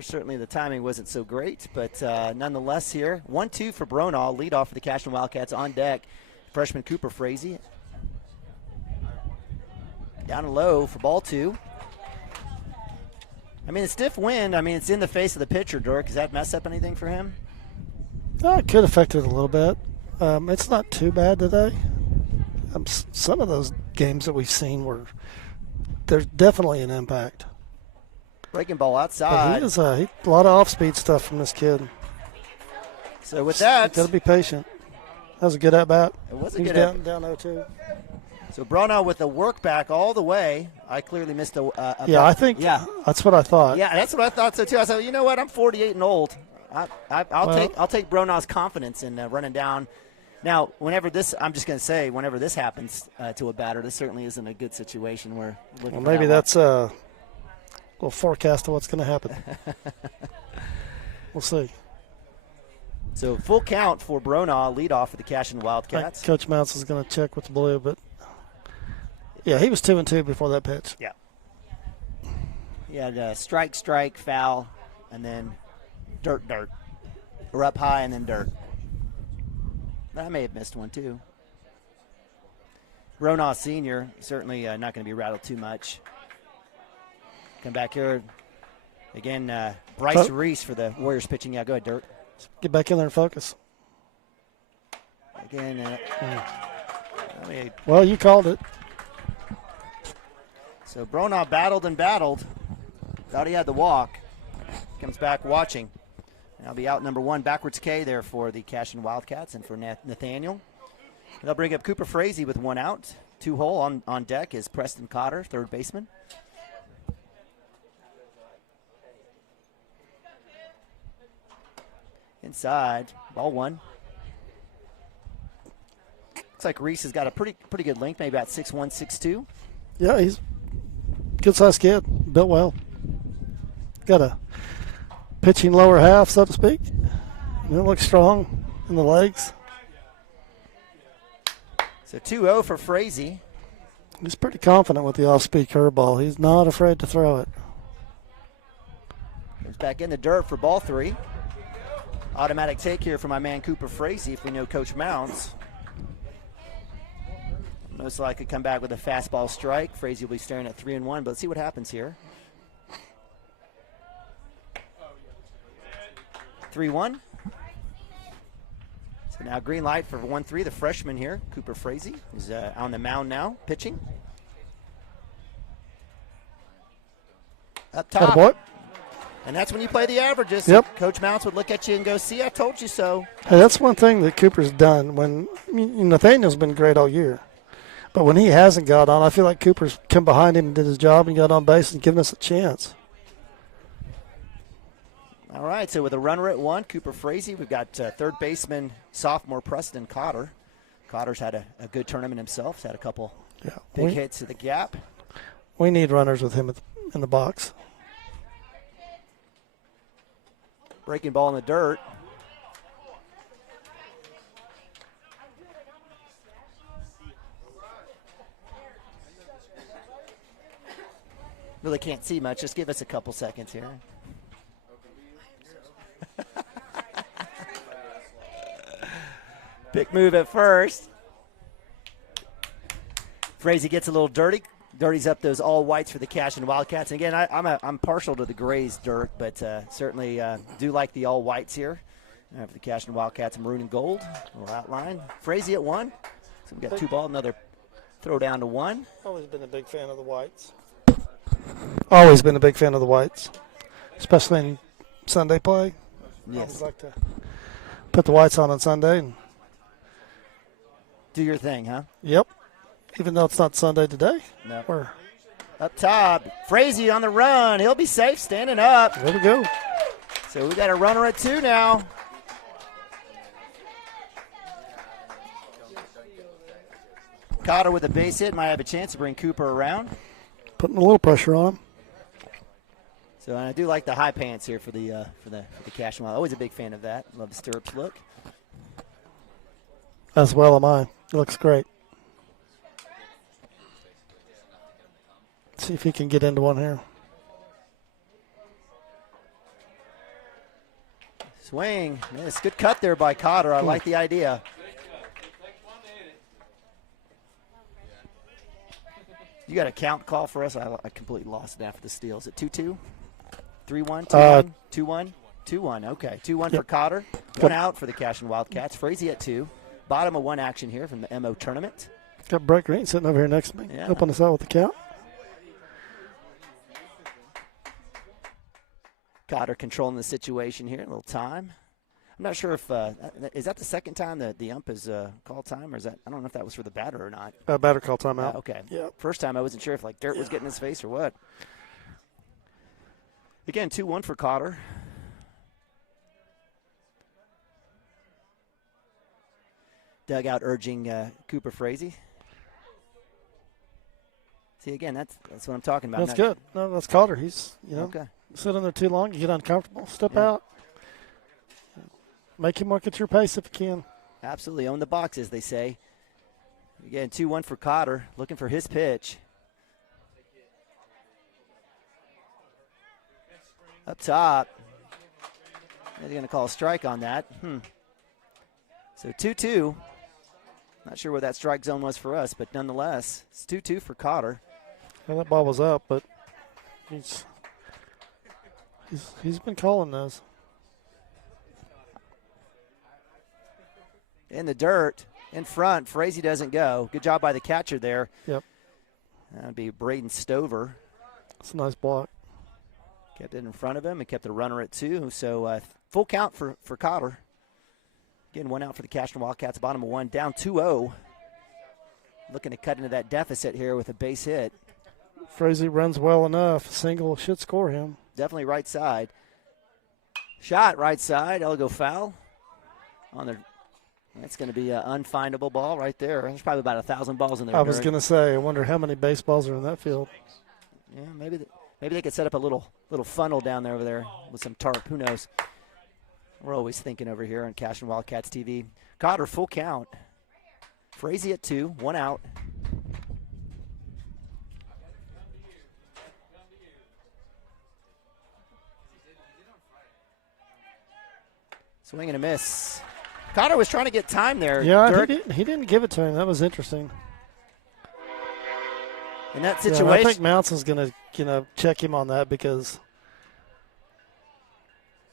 certainly the timing wasn't so great. But nonetheless here, 1-2 for Brona. Lead off for the Cashion Wildcats on deck. Freshman Cooper Frazee. Down and low for ball 2. I mean, a stiff wind. I mean, it's in the face of the pitcher, Dirk. Does that mess up anything for him? It could affect it a little bit. It's not too bad today. Some of those games that we've seen there's definitely an impact. Breaking ball outside. But a lot of off-speed stuff from this kid. So with that, got to be patient. That was a good at-bat. It was a He's good down 0-2. So Brona with the work back all the way. I clearly missed a I think that's what I thought. Yeah, that's what I thought so too. I said, you know what? I'm 48 and old. I'll take Brona's confidence in running down. Now, whenever this happens to a batter, this certainly isn't a good situation. Maybe that's a little forecast of what's going to happen. We'll see. So full count for Brona, leadoff for the Cashion Wildcats. Coach Mounts is going to check with the blue, but yeah, he was 2-2 before that pitch. Yeah. He had strike, foul, and then dirt. Or up high and then dirt. I may have missed one too. Brona Sr. certainly not going to be rattled too much. Come back here. Again, Bryce Reese for the Warriors pitching. Yeah, go ahead, Dirt. Get back in there and focus. Again, well, you called it. So Brona battled and battled. Thought he had the walk. Comes back watching. And I'll be out number 1, backwards K there for the Cashion Wildcats and for Nathaniel. They'll bring up Cooper Frazee with 1 out. 2 hole on deck is Preston Cotter, third baseman. Inside, ball 1. Looks like Reese has got a pretty good length, maybe about 6'1", 6'2". Yeah, he's a good-sized kid, built well. Got a pitching lower half, so to speak. It looks strong in the legs. So 2-0 for Frazee. He's pretty confident with the off-speed curveball. He's not afraid to throw it. Comes back in the dirt for ball 3. Automatic take here for my man Cooper Frazee if we know Coach Mounts. Most likely come back with a fastball strike. Frazee will be staring at 3-1, but let's see what happens here. 3-1. So now green light for 1-3, the freshman here, Cooper Frazee, is on the mound now, pitching. Up top. Attaboy. And that's when you play the averages. Yep. Coach Mounts would look at you and go, see, I told you so. Hey, that's one thing that Cooper's done. Nathaniel's been great all year. But when he hasn't got on, I feel like Cooper's come behind him and did his job and got on base and given us a chance. All right, so with a runner at 1, Cooper Frazee, we've got third baseman, sophomore Preston Cotter. Cotter's had a good tournament himself. He's had a couple big hits to the gap. We need runners with him in the box. Breaking ball in the dirt. Really can't see much. Just give us a couple seconds here. Big move at first. Frazee gets a little dirty. Dirties up those all whites for the Cashion Wildcats. And again, I'm partial to the grays, Dirk, but certainly do like the all whites here. For the Cashion Wildcats, maroon and gold. A little outline. Frazee at 1. So we got 2 ball, another throw down to 1. Always been a big fan of the whites. Always been a big fan of the whites, especially in Sunday play. Yes. I always like to put the whites on Sunday. And do your thing, huh? Yep. Even though it's not Sunday today. No. Or up top, Frazee on the run. He'll be safe, standing up. There we go. So we got a runner at 2 now. Cotter with a base hit might have a chance to bring Cooper around. Putting a little pressure on him. So and I do like the high pants here for the Cashion Wild. Always a big fan of that. Love the stirrups look. As well am I. It looks great. See if he can get into one here. Swing. Yes, good cut there by Cotter. I like the idea. You got a count call for us? I completely lost it after the steal. Is it 2-2? 3-1? 2-1? 2-1? 2-1. Okay. 2-1 for Cotter. 1 out for the Cashion Wildcats. Frazee at 2. Bottom of 1 action here from the MO tournament. Got Brett Green sitting over here next to me. Yeah. Helping us out with the count. Cotter controlling the situation here. A little time. I'm not sure if is that the second time that the ump has called time, or is that, I don't know if that was for the batter or not. Batter call timeout. Okay. Yeah. First time I wasn't sure if like dirt was getting in his face or what. Again, 2-1 for Cotter. Dugout urging Cooper Frazee. See, again, that's what I'm talking about. That's good. No, that's Cotter. He's, okay. Sit in there too long, you get uncomfortable. Step out. Make him work at your pace if you can. Absolutely. Own the box, as they say. Again, 2-1 for Cotter, looking for his pitch. Up top. They're going to call a strike on that. So 2-2. Not sure where that strike zone was for us, but nonetheless, it's 2-2 for Cotter. Well, that ball was up, but he's been calling those. In the dirt, in front, Frazee doesn't go. Good job by the catcher there. Yep. That would be Braden Stover. That's a nice block. Kept it in front of him and kept the runner at 2. So full count for Cotter. Again, 1 out for the Cashion Wildcats, bottom of 1, down 2-0. Looking to cut into that deficit here with a base hit. Frazee runs well enough. A single should score him. Definitely right side. Shot right side. That'll go foul. That's going to be an unfindable ball right there. There's probably about 1,000 balls in there. I was going to say, I wonder how many baseballs are in that field. Yeah, maybe they could set up a little funnel down there over there with some tarp. Who knows? We're always thinking over here on Cashion Wildcats TV. Cotter full count. Frazee at 2, 1 out. Swing and a miss. Cotter was trying to get time there. Yeah, he didn't give it to him. That was interesting. In that situation, I think Mounts is going to check him on that because,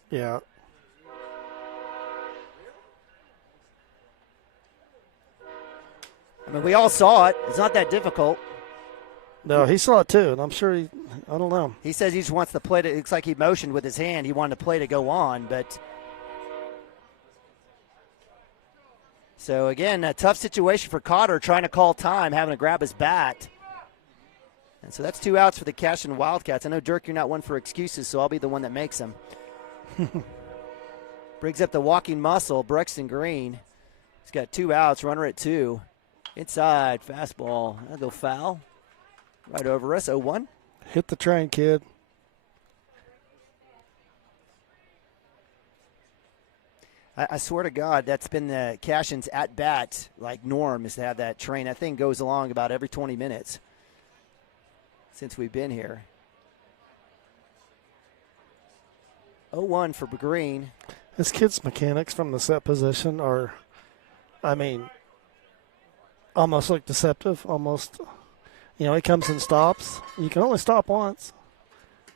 yeah. I mean, we all saw it. It's not that difficult. No, he saw it too, and I'm sure I don't know. He says he just wants the play to, it looks like he motioned with his hand. He wanted the play to go on, but. So, again, a tough situation for Cotter, trying to call time, having to grab his bat. And so that's 2 outs for the Cashion Wildcats. I know, Dirk, you're not one for excuses, so I'll be the one that makes them. Brings up the walking muscle, Brexton Green. He's got 2 outs, runner at 2. Inside, fastball. That'll go foul. Right over us, 0-1. Hit the train, kid. I swear to God, that's been the Cashion's at-bat, like norm, is to have that train. That thing goes along about every 20 minutes since we've been here. 0-1 for Green. This kid's mechanics from the set position are, almost like deceptive, almost. He comes and stops. You can only stop once.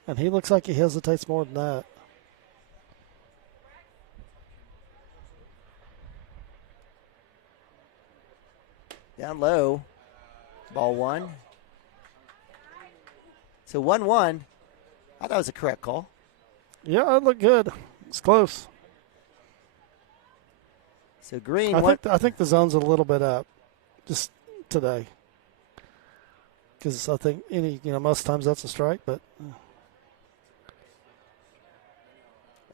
And he looks like he hesitates more than that. Down low. Ball 1. So 1-1. I thought that was a correct call. Yeah, it looked good. It's close. So Green. I think the zone's a little bit up just today. because I think most times that's a strike. But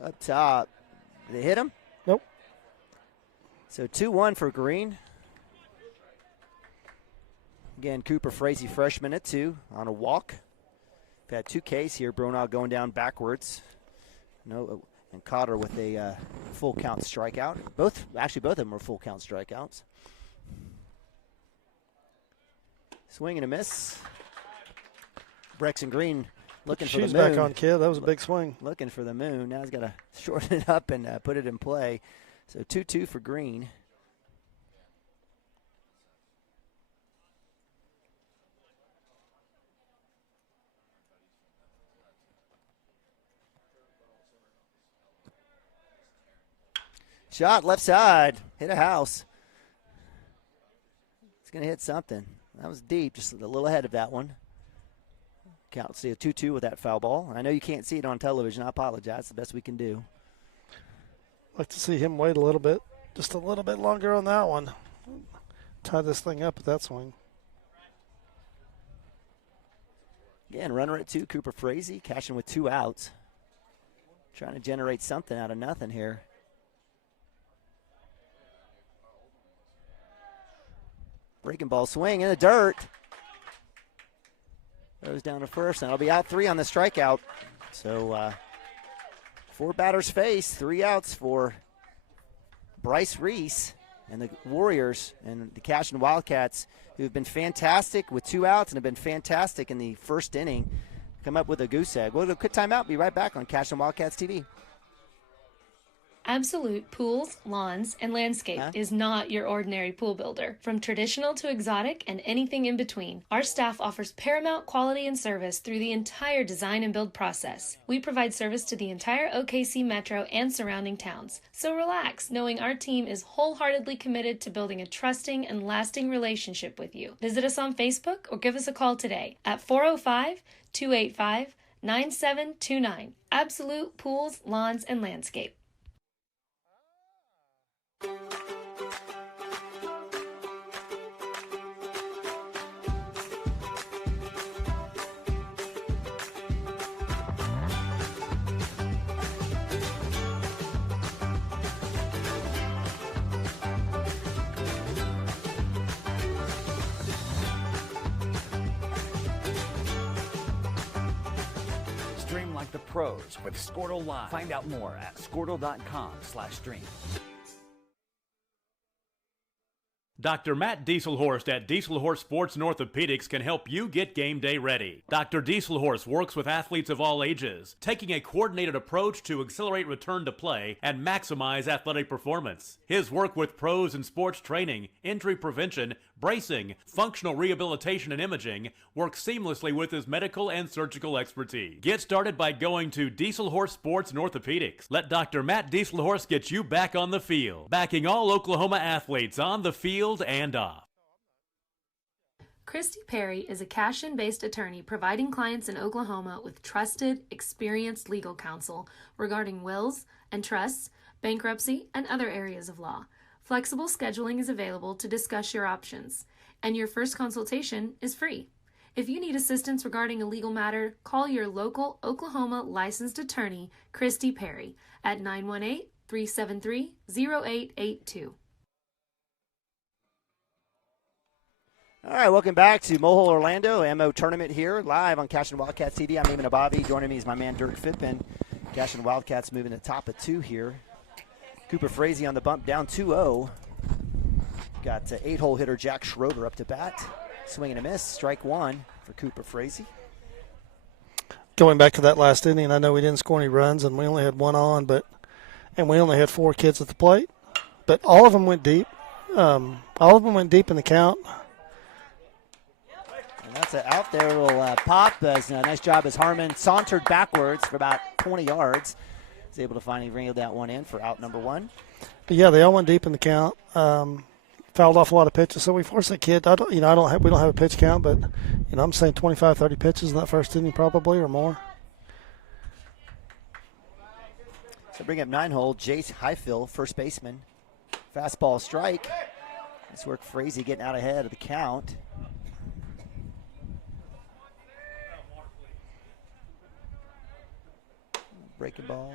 up top, did they hit him? Nope. So 2-1 for Green. Again, Cooper Frazee, freshman at 2 on a walk. We've had 2 Ks here. Bronagh going down backwards. And Cotter with a full count strikeout. Both of them were full count strikeouts. Swing and a miss. Brexton Green looking for the moon. Shoes back on, kid. That was a big swing. Looking for the moon. Now he's got to shorten it up and put it in play. So 2-2 for Green. Shot left side, hit a house. It's going to hit something. That was deep, just a little ahead of that one. Count, see a 2-2 with that foul ball. I know you can't see it on television. I apologize. It's the best we can do. I'd like to see him wait a little bit, just a little bit longer on that one. Tie this thing up with that swing. Again, runner at 2, Cooper Frazee, Cashion with 2 outs. Trying to generate something out of nothing here. Breaking ball swing in the dirt. Goes down to first, and I'll be out 3 on the strikeout. So 4 batters face, 3 outs for Bryce Reese and the Warriors and the Cashion Wildcats, who have been fantastic with 2 outs and have been fantastic in the first inning. Come up with a goose egg. We'll do a quick timeout. Be right back on Cashion Wildcats TV. Absolute Pools, Lawns, and Landscape is not your ordinary pool builder. From traditional to exotic and anything in between, our staff offers paramount quality and service through the entire design and build process. We provide service to the entire OKC metro and surrounding towns. So relax, knowing our team is wholeheartedly committed to building a trusting and lasting relationship with you. Visit us on Facebook or give us a call today at 405-285-9729. Absolute Pools, Lawns, and Landscape. Stream like the pros with Squirtle Live. Find out more at squirtle.com/stream. Dr. Matt Dieselhorst at Dieselhorst Sports and Orthopedics can help you get game day ready. Dr. Dieselhorst works with athletes of all ages, taking a coordinated approach to accelerate return to play and maximize athletic performance. His work with pros in sports training, injury prevention, bracing, functional rehabilitation, and imaging works seamlessly with his medical and surgical expertise. Get started by going to Dieselhorst Sports and Orthopedics. Let Dr. Matt Dieselhorst get you back on the field, backing all Oklahoma athletes on the field and off. Christy Perry is a Cashion-based attorney providing clients in Oklahoma with trusted, experienced legal counsel regarding wills and trusts, bankruptcy, and other areas of law. Flexible scheduling is available to discuss your options, and your first consultation is free. If you need assistance regarding a legal matter, call your local Oklahoma licensed attorney, Christy Perry, at 918-373-0882. All right, welcome back to Mohole Orlando, MO Tournament here, live on Cashion Wildcats TV. I'm Eamon Abavi. Joining me is my man, Dirk Fittman. Cashion Wildcats moving to top of 2 here. Cooper Frazee on the bump, down 2-0. Got 8-hole hitter Jack Schroeder up to bat. Swing and a miss, strike 1 for Cooper Frazee. Going back to that last inning, I know we didn't score any runs, and we only had 1 on, and we only had 4 kids at the plate. But all of them went deep. All of them went deep in the count. That's out there, a little pop. Nice job as Harmon sauntered backwards for about 20 yards. Was able to finally wrangle that one in for out number 1. But yeah, they all went deep in the count. Fouled off a lot of pitches, so we forced that kid. We don't have a pitch count, but I'm saying 25, 30 pitches in that first inning probably or more. So bring up 9-hole, Jace Highfill, first baseman. Fastball strike. Nice work, Frazee getting out ahead of the count. Breaking ball.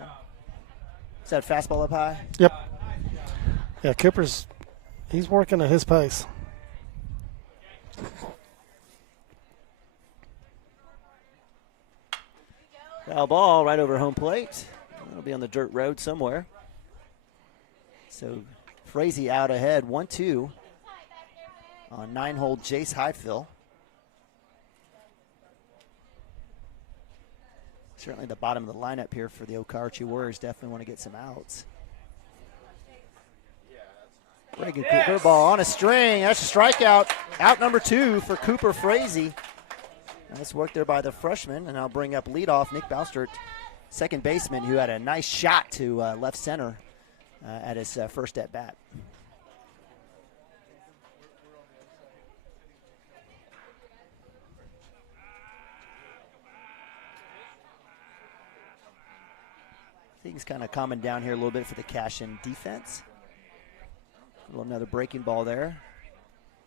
Is that fastball up high? Yep. Yeah, he's working at his pace. Foul ball right over home plate. It'll be on the dirt road somewhere. So Frazee out ahead, 1-2 on 9-hole Jace Highfill. Certainly the bottom of the lineup here for the Okarche Warriors. Definitely want to get some outs. Breaking Cooper ball on a string. That's a strikeout. Out number 2 for Cooper Frazee. Nice work there by the freshman. And I'll bring up leadoff Nick Baustert, second baseman, who had a nice shot to left center at his first at bat. Things kind of calming down here a little bit for the Cashion defense. Another breaking ball there.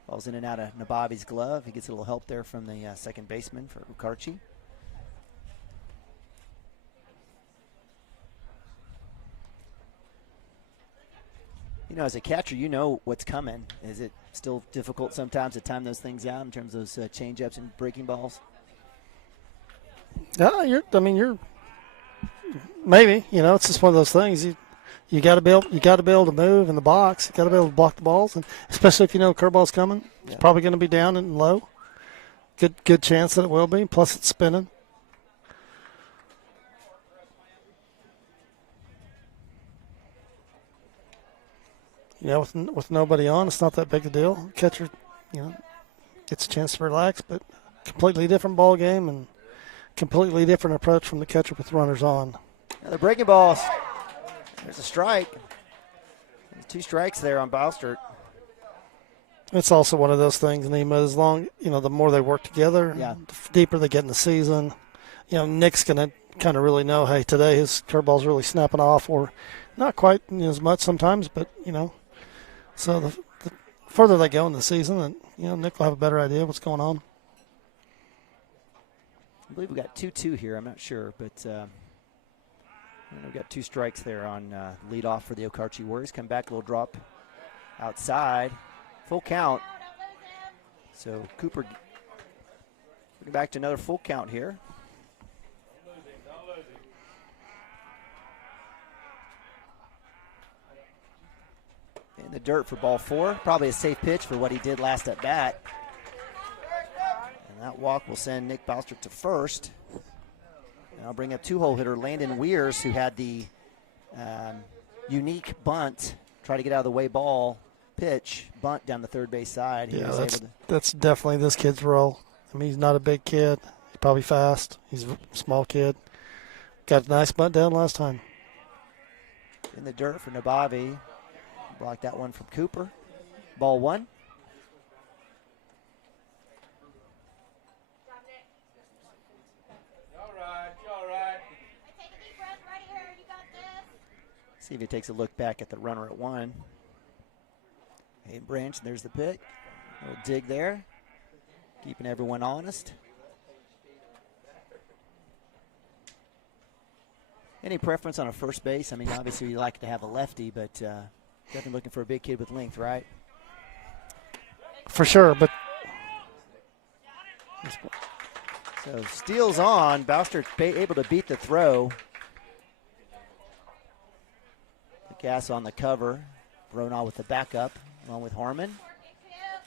Ball's in and out of Nabavi's glove. He gets a little help there from the second baseman for Okarche. You know, as a catcher, you know what's coming. Is it still difficult sometimes to time those things out in terms of those change-ups and breaking balls? Yeah, you're maybe, it's just one of those things. You got to be able to move in the box. You got to be able to block the balls, and especially if you know curveball's coming. Yeah. It's probably going to be down and low. Good chance that it will be. Plus, it's spinning. With nobody on, it's not that big a deal. Catcher, gets a chance to relax, but completely different ball game and completely different approach from the catcher with runners on. Now the breaking balls. There's a strike. There's 2 strikes there on Baustert. It's also one of those things, Nima, as long, the more they work together, the deeper they get in the season, Nick's going to kind of really know, hey, today his curveball's really snapping off, or not quite as much sometimes, but, so the further they go in the season, and, Nick will have a better idea of what's going on. I believe we got 2-2 here. I'm not sure, but we've got 2 strikes there on leadoff for the Okarche Warriors. Come back, a little drop outside. Full count. So Cooper getting back to another full count here. In the dirt for ball 4. Probably a safe pitch for what he did last at bat. And that walk will send Nick Baustert to first. And I'll bring up 2-hole hitter Landon Weirs, who had the unique bunt, try to get out of the way ball, pitch, bunt down the third base side. That's definitely this kid's role. I mean, he's not a big kid. He's probably fast. He's a small kid. Got a nice bunt down last time. In the dirt for Nabavi. Blocked that one from Cooper. Ball 1. See if he takes a look back at the runner at 1. Hayden Branch, there's the pick. A little dig there. Keeping everyone honest. Any preference on a first base? I mean, obviously you like to have a lefty, but definitely looking for a big kid with length, right? For sure, but. So steals on. Baustert able to beat the throw. Gas on the cover. Ronald with the backup along with Harmon.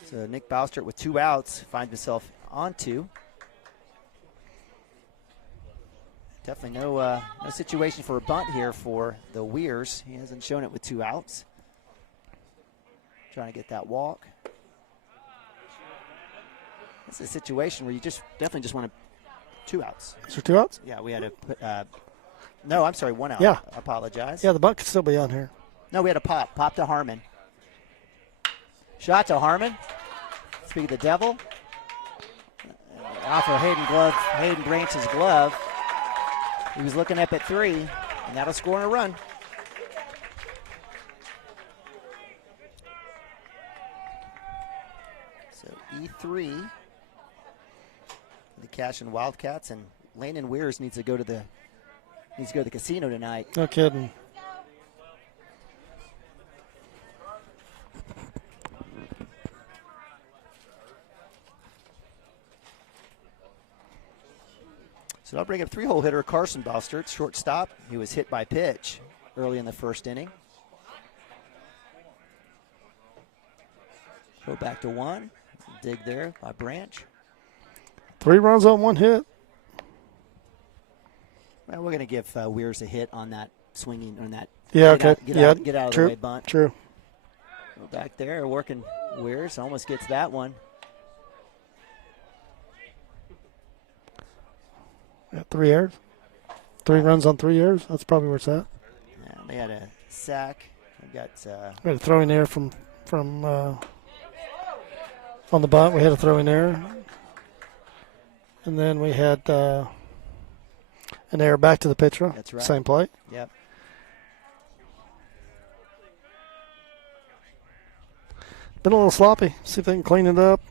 So Nick Baustert with 2 outs finds himself on 2. Definitely no situation for a bunt here for the Weirs. He hasn't shown it with 2 outs. Trying to get that walk. This is a situation where you definitely just want 2 outs. Is there 2 outs? Yeah, we had to put no, I'm sorry, 1 out. Yeah. I apologize. Yeah, the bunt could still be on here. No, we had a pop. Pop to Harmon. Shot to Harmon. Speak of the devil. Off of Hayden Branch's glove. He was looking up at 3, and that'll score a run. So E3. The Cashion Wildcats, and Landon Weirs needs to go to the needs to go to the casino tonight. No kidding. So I'll bring up 3-hole hitter Carson Bostert, shortstop. He was hit by pitch early in the first inning. Go back to 1. Dig there by Branch. 3 runs on 1 hit. Well, we're going to give Weirs a hit on that swinging, on that get out of true, the way bunt. True. Go back there, working Weirs. Almost gets that one. Yeah, 3 errors. 3 runs on 3 errors. That's probably where it's at. Yeah, they had a sack. We got we had a throwing error from on the bunt. We had a throwing error, and then we had an error back to the pitcher. That's right. Same play. Yep. Been a little sloppy. See if they can clean it up.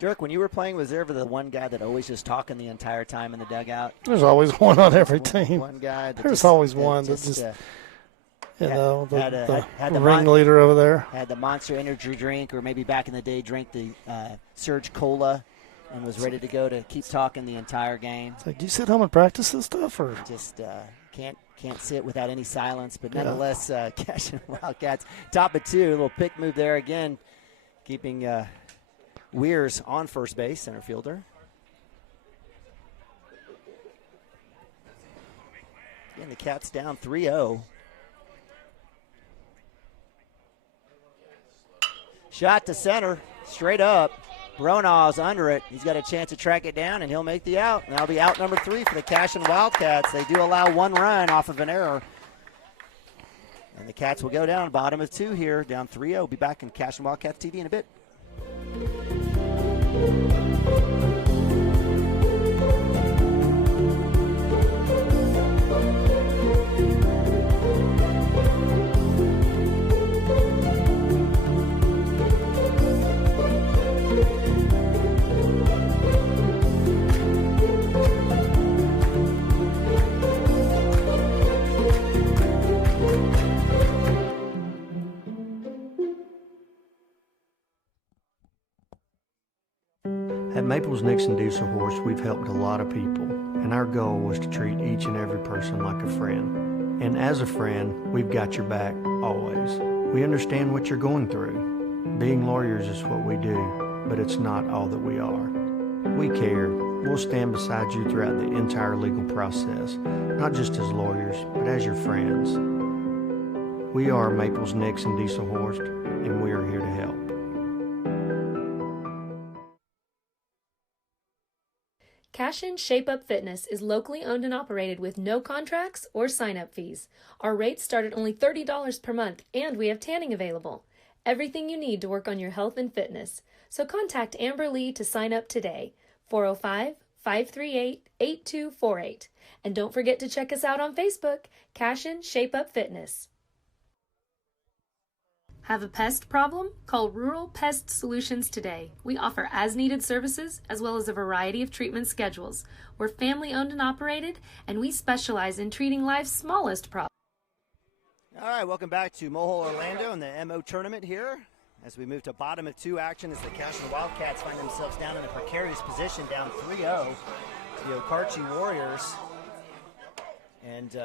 Dirk, when you were playing, was there ever the one guy that always just talking the entire time in the dugout? There's always one on every team. One guy. There's always one that just the ringleader over there. Had the Monster Energy drink, or maybe back in the day drank the Surge Cola and was ready to go to keep talking the entire game. It's like, do you sit home and practice this stuff? Or just can't sit without any silence. But nonetheless, Cashion Wildcats top of 2. A little pick move there again, keeping Weirs on first base, center fielder. Again, the Cats down 3-0. Shot to center, straight up. Bronaw's under it. He's got a chance to track it down, and he'll make the out. And that'll be out number 3 for the Cashion Wildcats. They do allow 1 run off of an error. And the Cats will go down, bottom of 2 here, down 3-0. Be back in Cashion Wildcats TV in a bit. At Maples Nixon Diesel Horse, we've helped a lot of people, and our goal was to treat each and every person like a friend. And as a friend, we've got your back, always. We understand what you're going through. Being lawyers is what we do, but it's not all that we are. We care. We'll stand beside you throughout the entire legal process, not just as lawyers, but as your friends. We are Maples Nixon Diesel Horse, and we are here to help. Cashion Shape Up Fitness is locally owned and operated with no contracts or sign-up fees. Our rates start at only $30 per month, and we have tanning available. Everything you need to work on your health and fitness. So contact Amber Lee to sign up today, 405-538-8248. And don't forget to check us out on Facebook, Cashion Shape Up Fitness. Have a pest problem? Call Rural Pest Solutions today. We offer as-needed services as well as a variety of treatment schedules. We're family-owned and operated, and we specialize in treating life's smallest problems. All right, welcome back to Mohole Orlando in the MO tournament here. As we move to bottom of 2 action as the Cashion Wildcats find themselves down in a precarious position, down 3-0 to the Okarche Warriors. And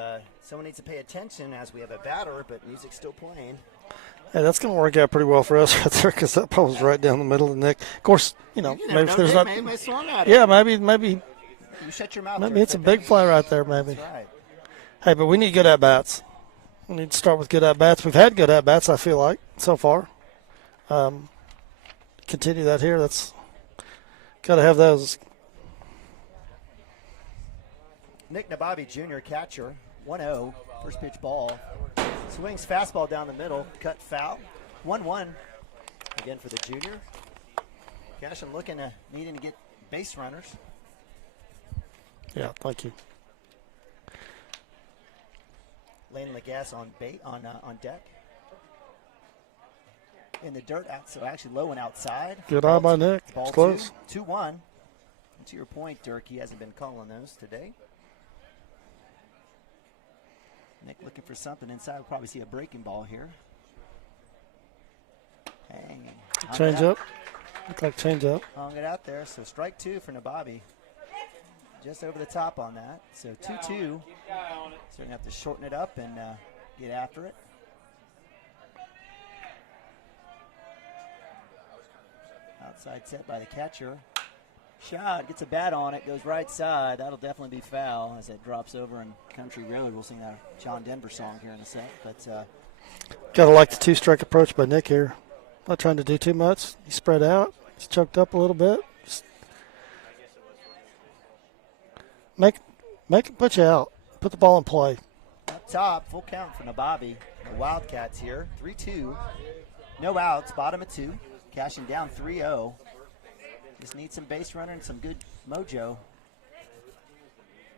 someone needs to pay attention as we have a batter, but music's still playing. Hey, that's going to work out pretty well for us right there because that ball was right down the middle of the neck. Of course, maybe if there's not. Maybe swung at it. Yeah, maybe. You shut your mouth. Maybe it's a big fly right there, maybe. That's right. Hey, but we need good at-bats. We need to start with good at-bats. We've had good at-bats, I feel like, so far. Continue that here. That's got to have those. Nick Nababi Jr., catcher, 1-0, first pitch ball. Swings fastball down the middle, cut foul. 1-1 again for the junior. Cashion needing to get base runners. Yeah, thank you. Landon Lagasse on deck. In the dirt, so actually low and outside. Good eye by Nick. It's close. 2-1. And to your point, Dirk, he hasn't been calling those today. Nick looking for something inside. We'll probably see a breaking ball here. Change up. Looks like change up. Hung it out there. So strike 2 for Nababi. Just over the top on that. So 2-2. So we're going to have to shorten it up and get after it. Outside set by the catcher. Shot, gets a bat on it, goes right side. That'll definitely be foul as it drops over in Country Road. We'll sing a John Denver song here in a sec. But gotta like the 2-strike approach by Nick here. Not trying to do too much. He's spread out. He's choked up a little bit. Just make him put you out. Put the ball in play. Up top, full count for Nababi. The Wildcats here. 3-2. No outs, bottom of 2. Cashion down 3-0. Just need some base runner and some good mojo.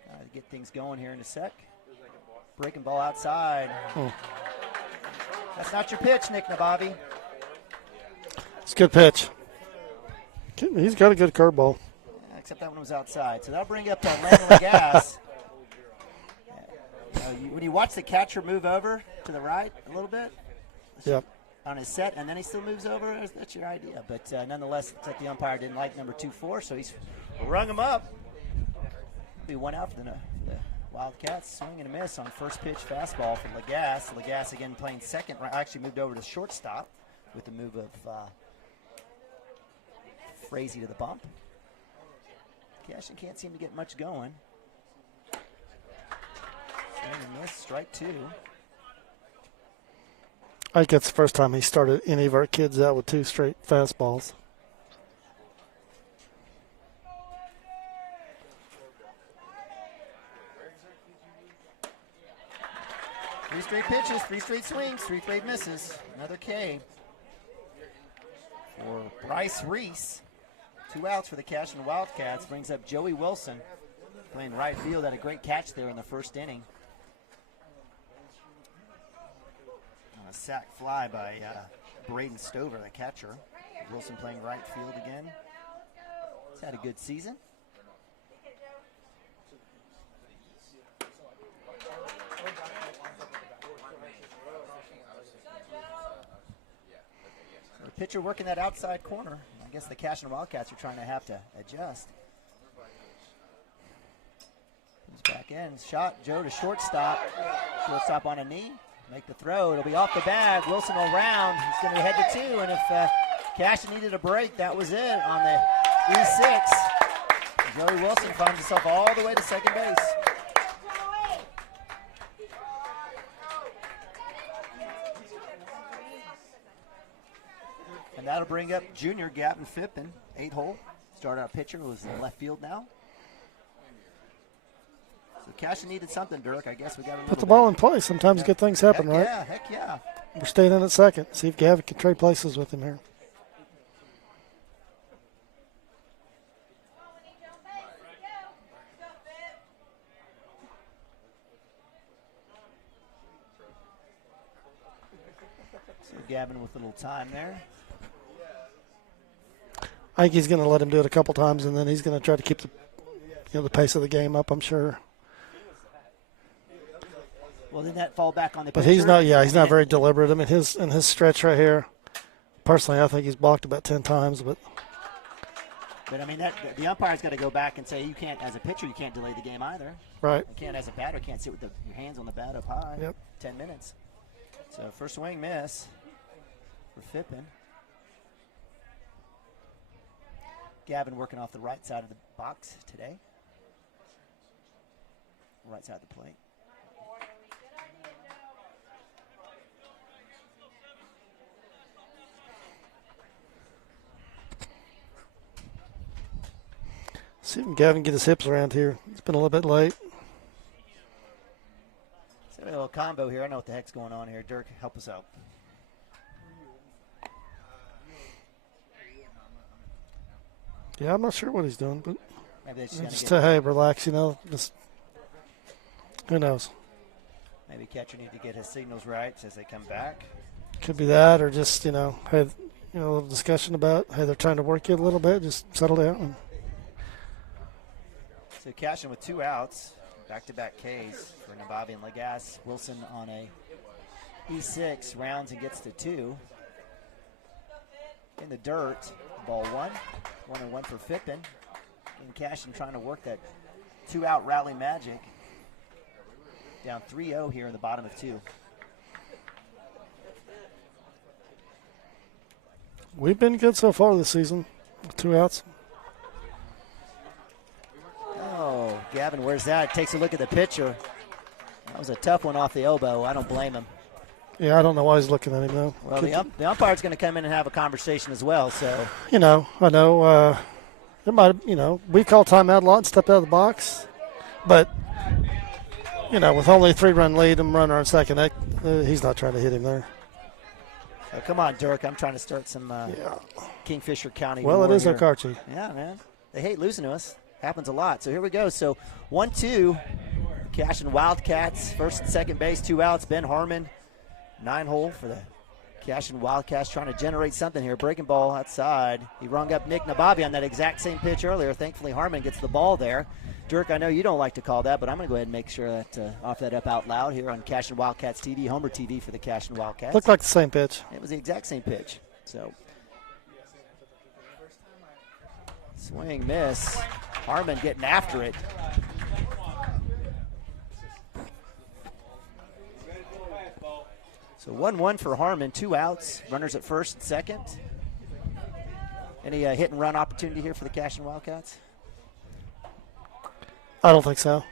To get things going here in a sec. Breaking ball outside. That's not your pitch, Nick Nababi. It's a good pitch. He's got a good curveball. Yeah, except that one was outside. So that'll bring up that Landon Lagasse. When you watch the catcher move over to the right a little bit. Yep. On his set, and then he still moves over. That's your idea. But nonetheless, looks like the umpire didn't like number 2-4, so he's rung him up. Be 1 out for the Wildcats. Swing and a miss on first pitch fastball for Lagasse. Lagasse again playing second. Actually moved over to shortstop with the move of Frazee to the bump. Cashion can't seem to get much going. Swing and miss, strike 2. I think that's the first time he started any of our kids out with 2 straight fastballs. Three straight pitches, 3 straight swings, 3 straight misses. Another K for Bryce Reese. 2 outs for the Cashion Wildcats. Brings up Joey Wilson playing right field. Had a great catch there in the first inning. A sac fly by Braden Stover, the catcher. Wilson playing right field again. He's had a good season. So the pitcher working that outside corner. I guess the Cashion Wildcats are trying to have to adjust. Comes back in. Shot. Joe to shortstop. Shortstop on a knee. Make the throw. It'll be off the bag. Wilson will round. He's going to head to 2. And if Cashion needed a break, that was it on the E6. Joey Wilson finds himself all the way to second base. And that'll bring up junior Gavin Phippen, 8-hole. Start our pitcher was in left field now. So Cashion needed something, Dirk. I guess we got a put the ball in play. Sometimes good things happen, right? Yeah, heck yeah. We're staying in at second. See if Gavin can trade places with him here. So Gavin with a little time there. I think he's going to let him do it a couple times, and then he's going to try to keep the pace of the game up, I'm sure. Well, then that fall back on the But pitcher. he's not very deliberate. I mean, his stretch right here, personally, I think he's blocked about 10 times. But I mean, the umpire's got to go back and say you can't, as a pitcher, you can't delay the game either. Right. You can't, as a batter, can't sit with your hands on the bat up high. Yep. 10 minutes. So first swing miss for Phippen. Gavin working off the right side of the box today. Right side of the plate. see if Gavin get his hips around here. It's been a little bit late. So a little combo here. I know what the heck's going on here. Dirk, help us out. Yeah, I'm not sure what he's doing, but maybe they just say, hey, relax, just who knows. Maybe catcher need to get his signals right as they come back. Could be that, or just, hey, a little discussion about, hey, they're trying to work you a little bit. Just settle down. So Cashion with 2 outs. Back-to-back Ks for Nabavi and Lagasse. Wilson on a E6, rounds and gets to 2. In the dirt, ball 1. 1-1 for Fippen. And Cashion trying to work that 2-out rally magic. Down 3-0 here in the bottom of 2. We've been good so far this season. 2 outs. Oh, Gavin, where's that? Takes a look at the pitcher. That was a tough one off the elbow. I don't blame him. Yeah, I don't know why he's looking at him, though. Well, the umpire's going to come in and have a conversation as well, so. I know. It might, we call timeout a lot and step out of the box. But, with only a 3-run lead and runner on second, he's not trying to hit him there. So come on, Dirk. I'm trying to start some Kingfisher County. Well, it is here. Okarche. Yeah, man. They hate losing to us. Happens a lot. So here we go. So 1-2. Cashion Wildcats. First and second base, 2 outs. Ben Harmon, 9-hole for the Cashion Wildcats, trying to generate something here. Breaking ball outside. He rung up Nick Nabavi on that exact same pitch earlier. Thankfully, Harmon gets the ball there. Dirk, I know you don't like to call that, but I'm going to go ahead and make sure that offer that up out loud here on Cashion Wildcats TV, Homer TV for the Cashion Wildcats. Looked like the same pitch. It was the exact same pitch. So, swing, miss. Harmon getting after it. So 1-1 for Harmon, 2 outs. Runners at first and second. Any hit and run opportunity here for the Cashion Wildcats? I don't think so.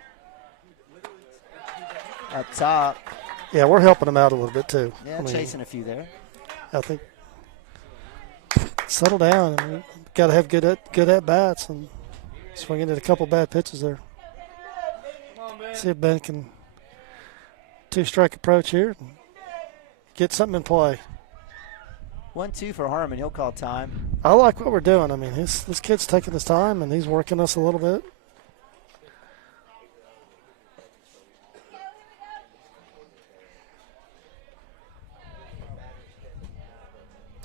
Up top. Yeah, we're helping them out a little bit too. Yeah, chasing a few there. I think settle down. Got to have good at bats and swinging at a couple bad pitches there. See if Ben can 2-strike approach here. Get something in play. 1-2 for Harmon. He'll call time. I like what we're doing. I mean, this kid's taking his time, and he's working us a little bit.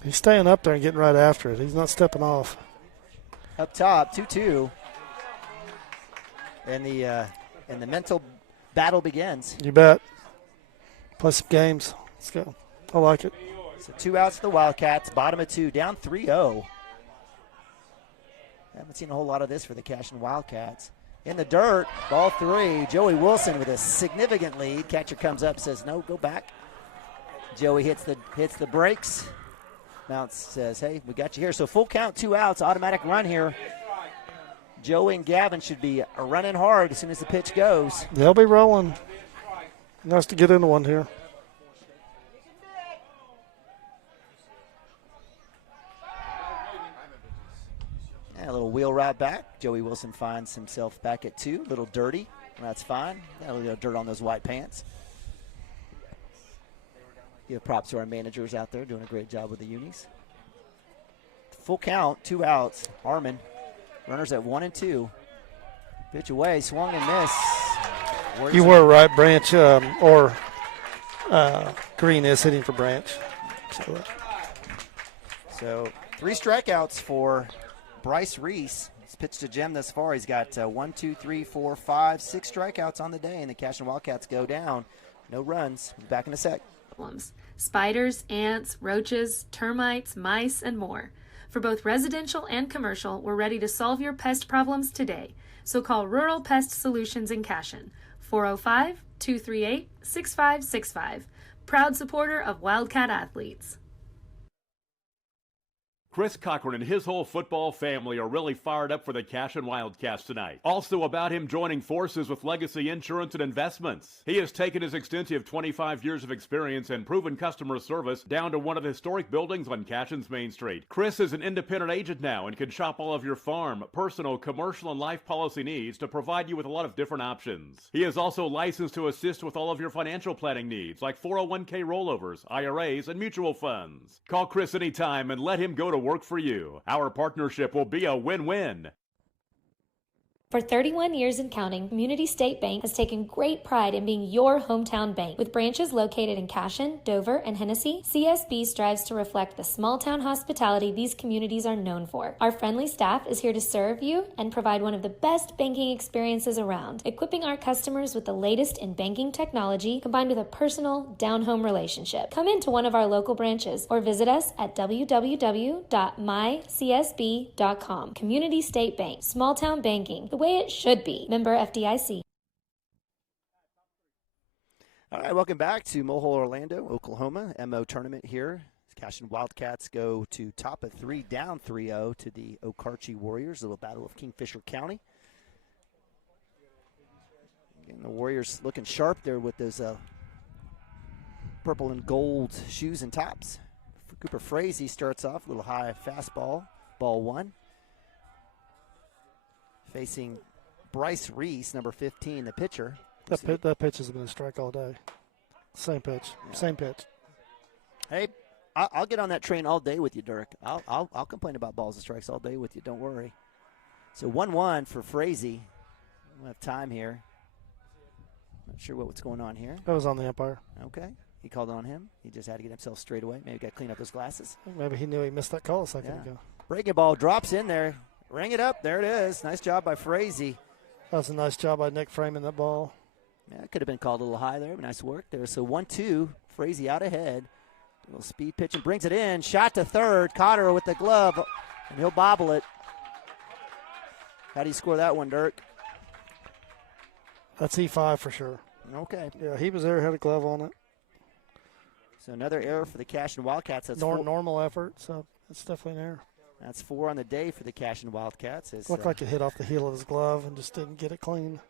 He's staying up there and getting right after it. He's not stepping off. Up top, 2-2. And the mental battle begins. You bet. Play some games. Let's go. I like it. So 2 outs for the Wildcats. Bottom of 2, down 3-0. Haven't seen a whole lot of this for the Cashion Wildcats. In the dirt, ball 3. Joey Wilson with a significant lead. Catcher comes up, says no, go back. Joey hits the brakes. Mounts says, hey, we got you here. So full count, 2 outs, automatic run here. Joey and Gavin should be running hard as soon as the pitch goes. They'll be rolling. Nice to get into one here. A little wheel route back. Joey Wilson finds himself back at 2. A little dirty. That's fine. A little dirt on those white pants. Give props to our managers out there doing a great job with the unis. Full count, 2 outs. Harmon, runners at 1 and 2. Pitch away, swung and miss. You were right, Branch or Green is hitting for Branch. So 3 strikeouts for Bryce Reese. He's pitched a gem thus far. He's got 1, 2, 3, 4, 5, 6 strikeouts on the day, and the Cashion Wildcats go down. No runs. We'll be back in a sec. Spiders, ants, roaches, termites, mice, and more. For both residential and commercial, we're ready to solve your pest problems today. So call Rural Pest Solutions in Cashion, 405-238-6565. Proud supporter of Wildcat athletes. Chris Cochran and his whole football family are really fired up for the Cashion Wildcats tonight. Also about him joining forces with Legacy Insurance and Investments. He has taken his extensive 25 years of experience and proven customer service down to one of the historic buildings on Cashion's Main Street. Chris is an independent agent now and can shop all of your farm, personal, commercial, and life policy needs to provide you with a lot of different options. He is also licensed to assist with all of your financial planning needs like 401k rollovers, IRAs, and mutual funds. Call Chris anytime and let him go to work for you. Our partnership will be a win-win. For 31 years and counting, Community State Bank has taken great pride in being your hometown bank. With branches located in Cashion, Dover, and Hennessy, CSB strives to reflect the small-town hospitality these communities are known for. Our friendly staff is here to serve you and provide one of the best banking experiences around, equipping our customers with the latest in banking technology combined with a personal, down-home relationship. Come into one of our local branches or visit us at www.mycsb.com. Community State Bank, small-town banking, the way it should be. Member FDIC. All right, welcome back to Mohole, Orlando, Oklahoma. MO tournament here. Cashion Wildcats go to top of 3, down 3-0 to the Okarche Warriors. A little battle of Kingfisher County. Again, the Warriors looking sharp there with those purple and gold shoes and tops. For Cooper Frazee starts off a little high fastball, ball 1. Facing Bryce Reese, number 15, the pitcher. That pitch has been a strike all day. Same pitch. Yeah. Same pitch. Hey, I'll get on that train all day with you, Dirk. I'll complain about balls and strikes all day with you. Don't worry. So 1-1 for Frazee. We'll have time here. Not sure what's going on here. That was on the umpire. Okay. He called on him. He just had to get himself straight away. Maybe got to clean up his glasses. Maybe he knew he missed that call a second ago. Breaking ball drops in there. Ring it up. There it is. Nice job by Frazee. That was a nice job by Nick framing that ball. Yeah, it could have been called a little high there. Nice work there. So 1-2. Frazee out ahead. A little speed pitch and brings it in. Shot to third. Cotter with the glove, and he'll bobble it. How do you score that one, Dirk? That's E5 for sure. Okay. Yeah, he was there, had a glove on it. So another error for the Cashion Wildcats. That's normal effort, so it's definitely an error. That's 4 on the day for the Cashion Wildcats. Looked like it hit off the heel of his glove and just didn't get it clean.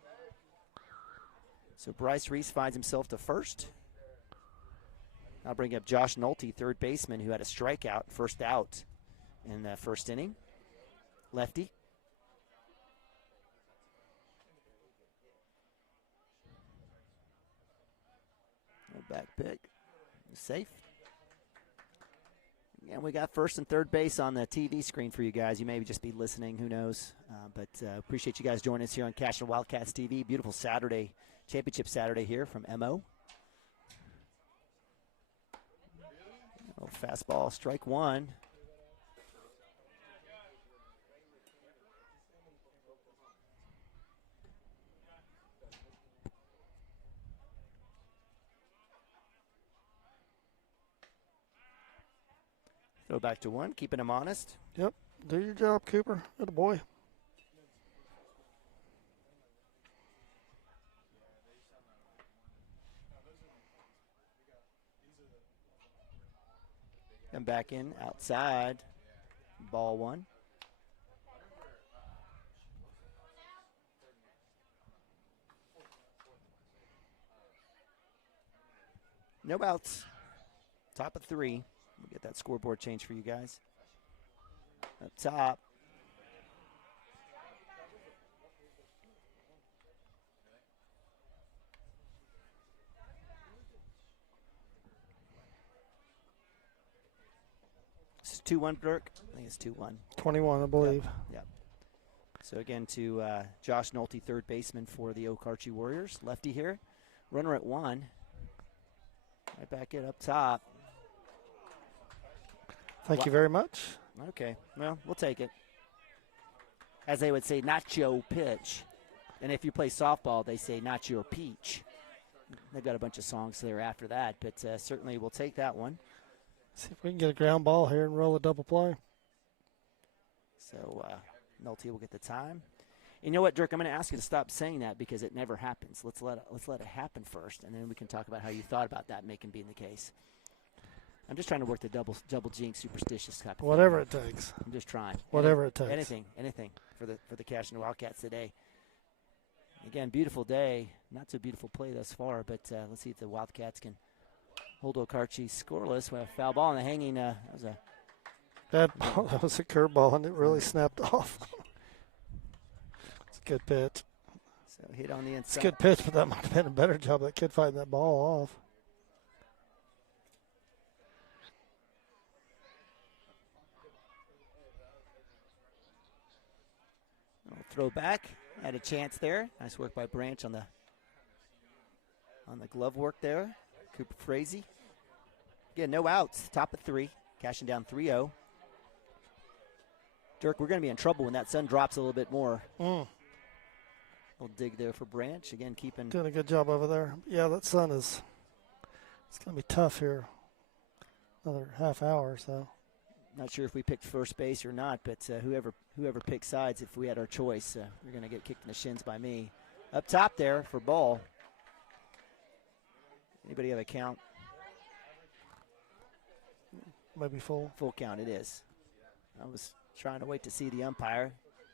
So Bryce Reese finds himself to first. I'll bring up Josh Nolte, third baseman, who had a strikeout, first out in the first inning. Lefty. No back pick. Safe. And we got first and third base on the TV screen for you guys. You may just be listening, who knows. But appreciate you guys joining us here on Cashion Wildcats TV. Beautiful Saturday, championship Saturday here from MO. Oh, fastball, strike 1. Throw back to 1, keeping him honest. Yep. Do your job, Cooper. Good boy. Come back in, outside. Ball 1. No outs. Top of 3. We'll get that scoreboard change for you guys. Up top. It's 2-1, Dirk. I think it's 2-1. 21, I believe. Yep. So again to Josh Nolte, third baseman for the Okarche Warriors. Lefty here. Runner at 1. Right back in up top. Thank you very much. Okay, well, we'll take it. As they would say, not your pitch. And if you play softball, they say not your peach. They've got a bunch of songs there after that, but certainly we'll take that one. See if we can get a ground ball here and roll a double play. So Nolte will get the time. You know what, Dirk? I'm going to ask you to stop saying that because it never happens. Let's let it happen first, and then we can talk about how you thought about that making being the case. I'm just trying to work the double jinx superstitious type of Whatever thing. it takes. I'm just trying. Whatever it takes. Anything for the Cashion Wildcats today. Again, beautiful day. Not so beautiful play thus far, but let's see if the Wildcats can hold Okarche scoreless. We have a foul ball and the hanging. That was a curveball, and it really snapped off. It's a good pitch. So hit on the inside. It's a good pitch, but that might have been a better job of that kid fighting that ball off. throw back. Had a chance there. Nice work by Branch on the glove work there. Cooper Frazee. Again, no outs. Top of 3. Cashion down 3-0. Dirk, we're going to be in trouble when that sun drops a little bit more. We'll dig there for Branch. Again, keeping. Doing a good job over there. Yeah, that sun is. It's going to be tough here. Another half hour or so. Not sure if we picked first base or not, but whoever picked sides, if we had our choice, we're going to get kicked in the shins by me. Up top there for ball. Anybody have a count? Maybe full. Full count, it is. I was trying to wait to see the umpire.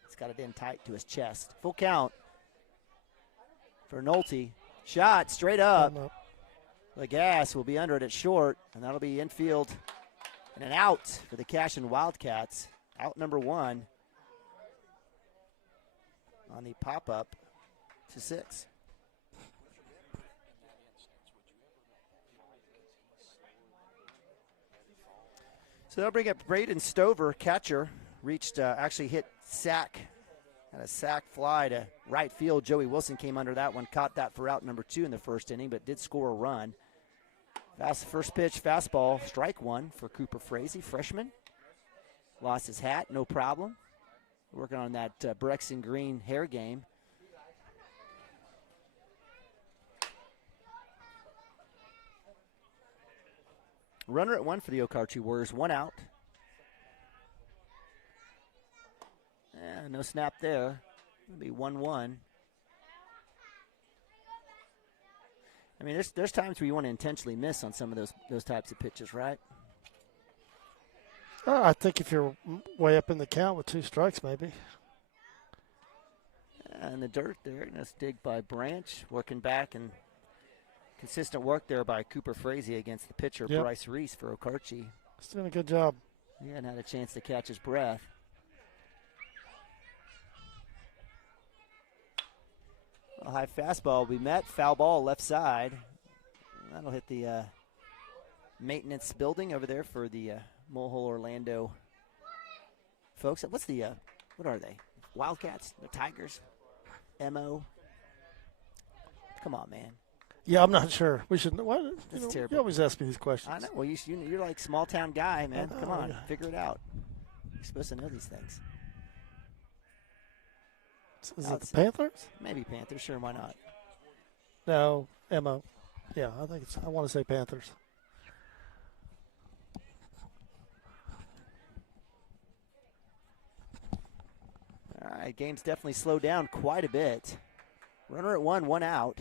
He's got it in tight to his chest. Full count for Nolte. Shot straight up. The gas will be under it at short, and that'll be infield and an out for the Cashion Wildcats. Out number 1 on the pop-up to 6. So that'll bring up Braden Stover, catcher. Actually hit sack. Had a sack fly to right field. Joey Wilson came under that one, caught that for out number 2 in the first inning, but did score a run. First pitch, fastball, strike 1 for Cooper Frazee, freshman. Lost his hat, no problem. Working on that Brexton Green hair game. Runner at 1 for the Okarche Warriors, 1 out. No snap there. It'll be 1-1. I mean, there's times where you want to intentionally miss on some of those types of pitches, right? I think if you're way up in the count with 2 strikes, maybe. And the dirt there. Nice dig by Branch, working back, and consistent work there by Cooper Frazee against the pitcher, Bryce Reese for Okarche. He's doing a good job. He hadn't had a chance to catch his breath. A high fastball will be met. Foul ball left side. That'll hit the maintenance building over there for the Mulehole Orlando folks. What are they? Wildcats? The Tigers? MO? Come on, man. Yeah, I'm not sure. We should. That's terrible. You always ask me these questions. I know. Well, you're like small town guy, man. Come on, figure it out. You're supposed to know these things. Is it the Panthers? Maybe Panthers. Sure, why not? No, MO. Yeah, I want to say Panthers. All right, game's definitely slowed down quite a bit. Runner at 1, 1 out.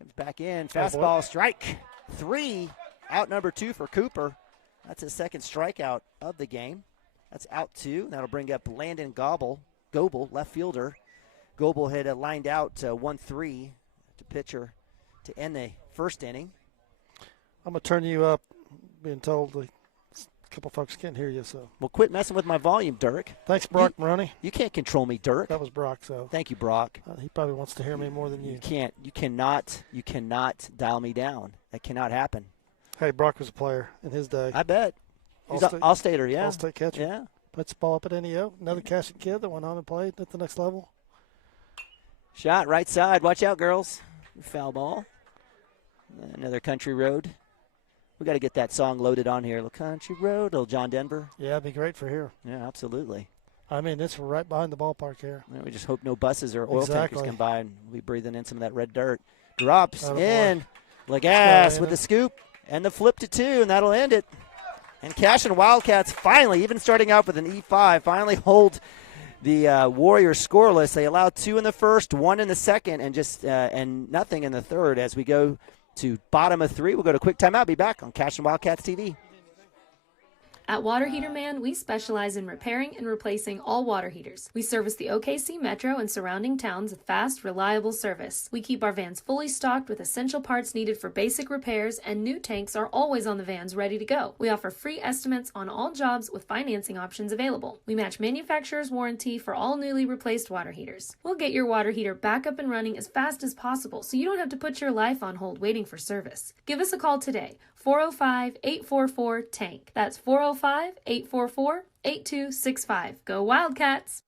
Comes back in. Fastball, strike 3. Out number 2 for Cooper. That's his second strikeout of the game. That's out 2. That'll bring up Landon Goebel, left fielder. Goebel had lined out 1-3 to pitcher to end the first inning. I'm going to turn you up, being told a couple folks can't hear you. So. Well, quit messing with my volume, Dirk. Thanks, Brock Maroney. You can't control me, Dirk. That was Brock, so. Thank you, Brock. He probably wants to hear me more than you. You cannot dial me down. That cannot happen. Hey, Brock was a player in his day. I bet. He's All-Stater, yeah. All-State catcher. Yeah. Puts the ball up at NEO. Another Cashion kid that went on and played at the next level. Shot right side. Watch out, girls. Foul ball. Another Country Road. We got to get that song loaded on here. Little Country Road, little John Denver. Yeah, it'd be great for here. Yeah, absolutely. I mean, it's right behind the ballpark here. Yeah, we just hope no buses or oil tankers come by and we'll be breathing in some of that red dirt. Drops in. Lagasse with the scoop and the flip to 2, and that'll end it. And Cashion Wildcats finally, even starting out with an E5, finally hold the Warriors scoreless. They allowed 2 in the first, 1 in the second, and nothing in the third. As we go to bottom of 3, we'll go to quick timeout. Be back on Cashion Wildcats TV. At Water Heater Man, we specialize in repairing and replacing all water heaters. We service the OKC Metro and surrounding towns with fast, reliable service. We keep our vans fully stocked with essential parts needed for basic repairs, and new tanks are always on the vans ready to go. We offer free estimates on all jobs with financing options available. We match manufacturer's warranty for all newly replaced water heaters. We'll get your water heater back up and running as fast as possible so you don't have to put your life on hold waiting for service. Give us a call today. 405-844-TANK. That's 405-844-8265. Go Wildcats!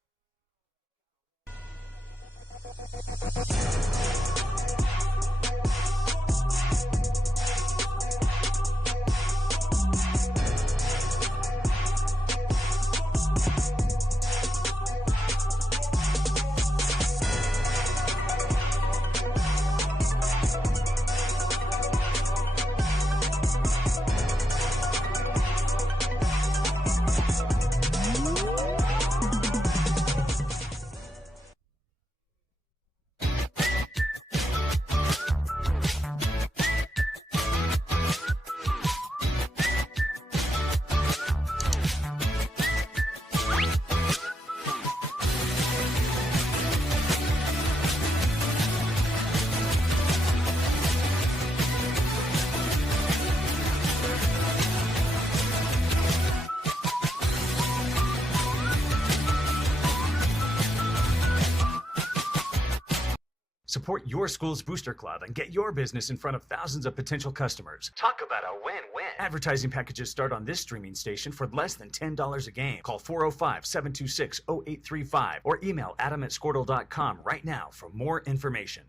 Support your school's booster club and get your business in front of thousands of potential customers. Talk about a win-win. Advertising packages start on this streaming station for less than $10 a game. Call 405-726-0835 or email adam@squirtle.com right now for more information.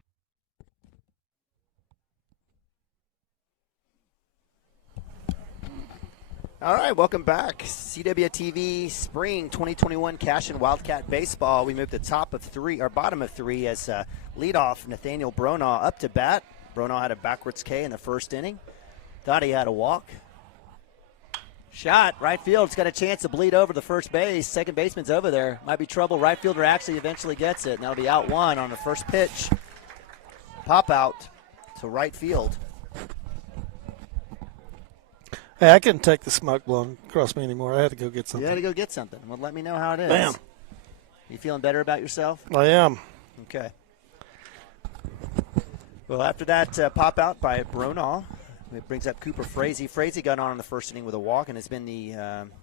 All right, welcome back. CWTV Spring 2021 Cashion Wildcat Baseball. We moved to top of three, or bottom of three, as leadoff Nathaniel Bronaugh up to bat. Bronaugh had a backwards K in the first inning. Thought he had a walk. Shot, right field's got a chance to bleed over to first base. Second baseman's over there. Might be trouble. Right fielder actually eventually gets it, and that'll be out one on the first pitch. Pop out to right field. Hey, I couldn't take the smoke blowing across me anymore. I had to go get something. You had to go get something. Well, let me know how it is. Bam. You feeling better about yourself? I am. Okay. Well, after that pop out by Bronaugh, it brings up Cooper Frazee. Frazee got on in the first inning with a walk and has been the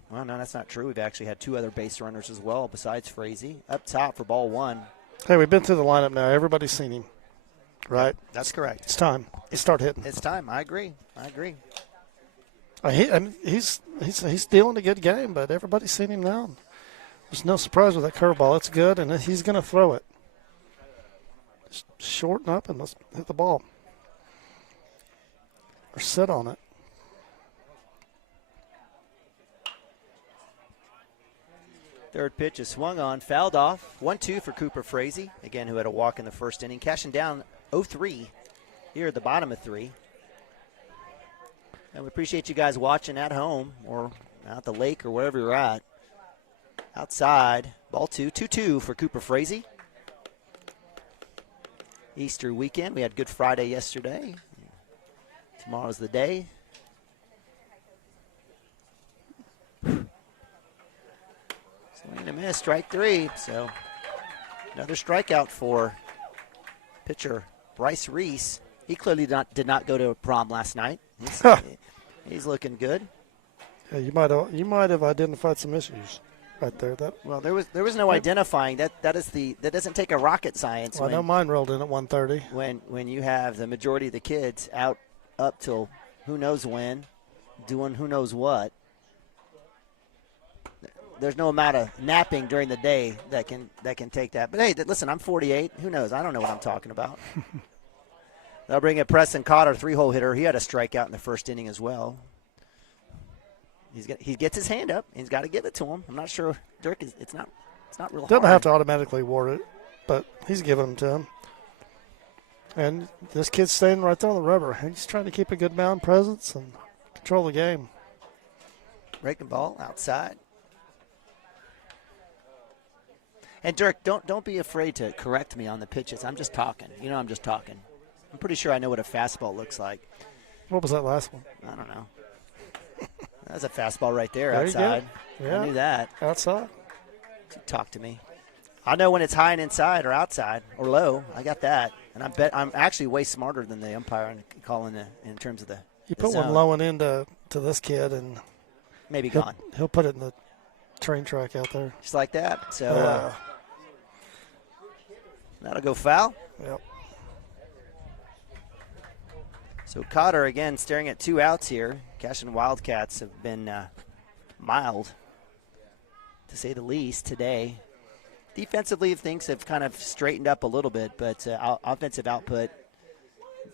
well, no, that's not true. We've actually had two other base runners as well besides Frazee. Up top for ball one. Hey, we've been through the lineup now. Everybody's seen him, right? That's correct. It's time. Start hitting. It's time. I agree. He's dealing a good game, but everybody's seen him now. There's no surprise with that curveball. It's good, and he's going to throw it. Just shorten up and let's hit the ball. Or sit on it. Third pitch is swung on, fouled off. 1-2 for Cooper Frazee, again, who had a walk in the first inning. Cashing down 0-3 here at the bottom of three. And we appreciate you guys watching at home or at the lake or wherever you're at. Outside, ball two, 2-2 for Cooper Frazee. Easter weekend. We had Good Friday yesterday. Tomorrow's the day. Swing and a miss, strike three. So another strikeout for pitcher Bryce Reese. He clearly did not go to prom last night. He's looking good. Yeah, you might have identified some issues right there. Well, there was no identifying. That doesn't take a rocket science. Well, I know mine rolled in at 1:30. When you have the majority of the kids out up till who knows when, doing who knows what. There's no amount of napping during the day that can take that. But hey, listen, I'm 48. Who knows? I don't know what I'm talking about. They'll bring in Preston Cotter, 3-hole hitter. He had a strikeout in the first inning as well. He gets his hand up. He's got to give it to him. I'm not sure. Dirk it's not real hard. Doesn't have to automatically award it, but he's giving them to him. And this kid's staying right there on the rubber. He's trying to keep a good mound presence and control the game. Breaking ball outside. And Dirk, don't be afraid to correct me on the pitches. I'm just talking. You know, I'm just talking. I'm pretty sure I know what a fastball looks like. What was that last one? I don't know. That's a fastball right there you outside. Yeah. I knew that. Outside. Talk to me. I know when it's high and inside or outside or low. I got that. And I bet I'm actually way smarter than the umpire in calling in terms of the You put one low and into this kid, and maybe gone. He'll put it in the train track out there. Just like that. So that'll go foul. Yep. So Cotter, again, staring at 2 outs here. Cashion Wildcats have been mild, to say the least, today. Defensively, things have kind of straightened up a little bit, but offensive output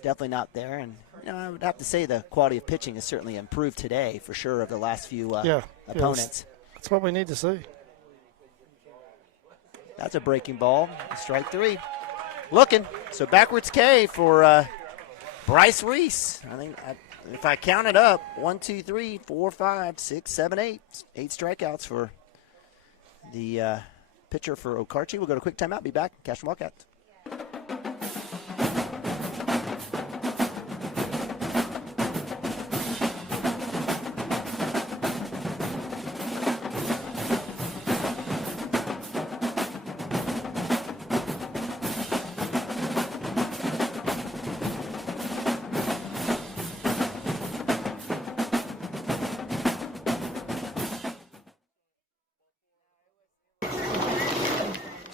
definitely not there. And I would have to say the quality of pitching has certainly improved today for sure of the last few opponents. That's what we need to see. That's a breaking ball. Strike 3. Looking. So backwards K for Bryce Reese. I think if I count it up, 1, 2, 3, 4, 5, 6, 7, 8. 8 strikeouts for the pitcher for Okarche. We'll go to a quick timeout. Be back. Cashion Wildcats.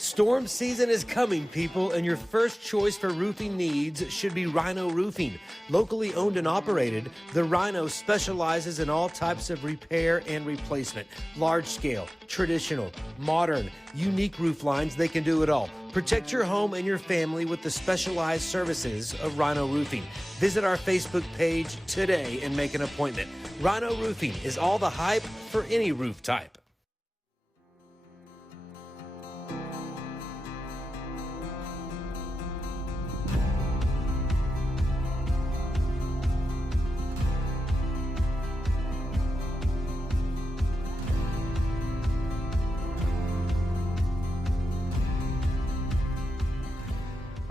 Storm season is coming, people, and your first choice for roofing needs should be Rhino Roofing. Locally owned and operated, the Rhino specializes in all types of repair and replacement. Large scale, traditional, modern, unique roof lines, they can do it all. Protect your home and your family with the specialized services of Rhino Roofing. Visit our Facebook page today and make an appointment. Rhino Roofing is all the hype for any roof type.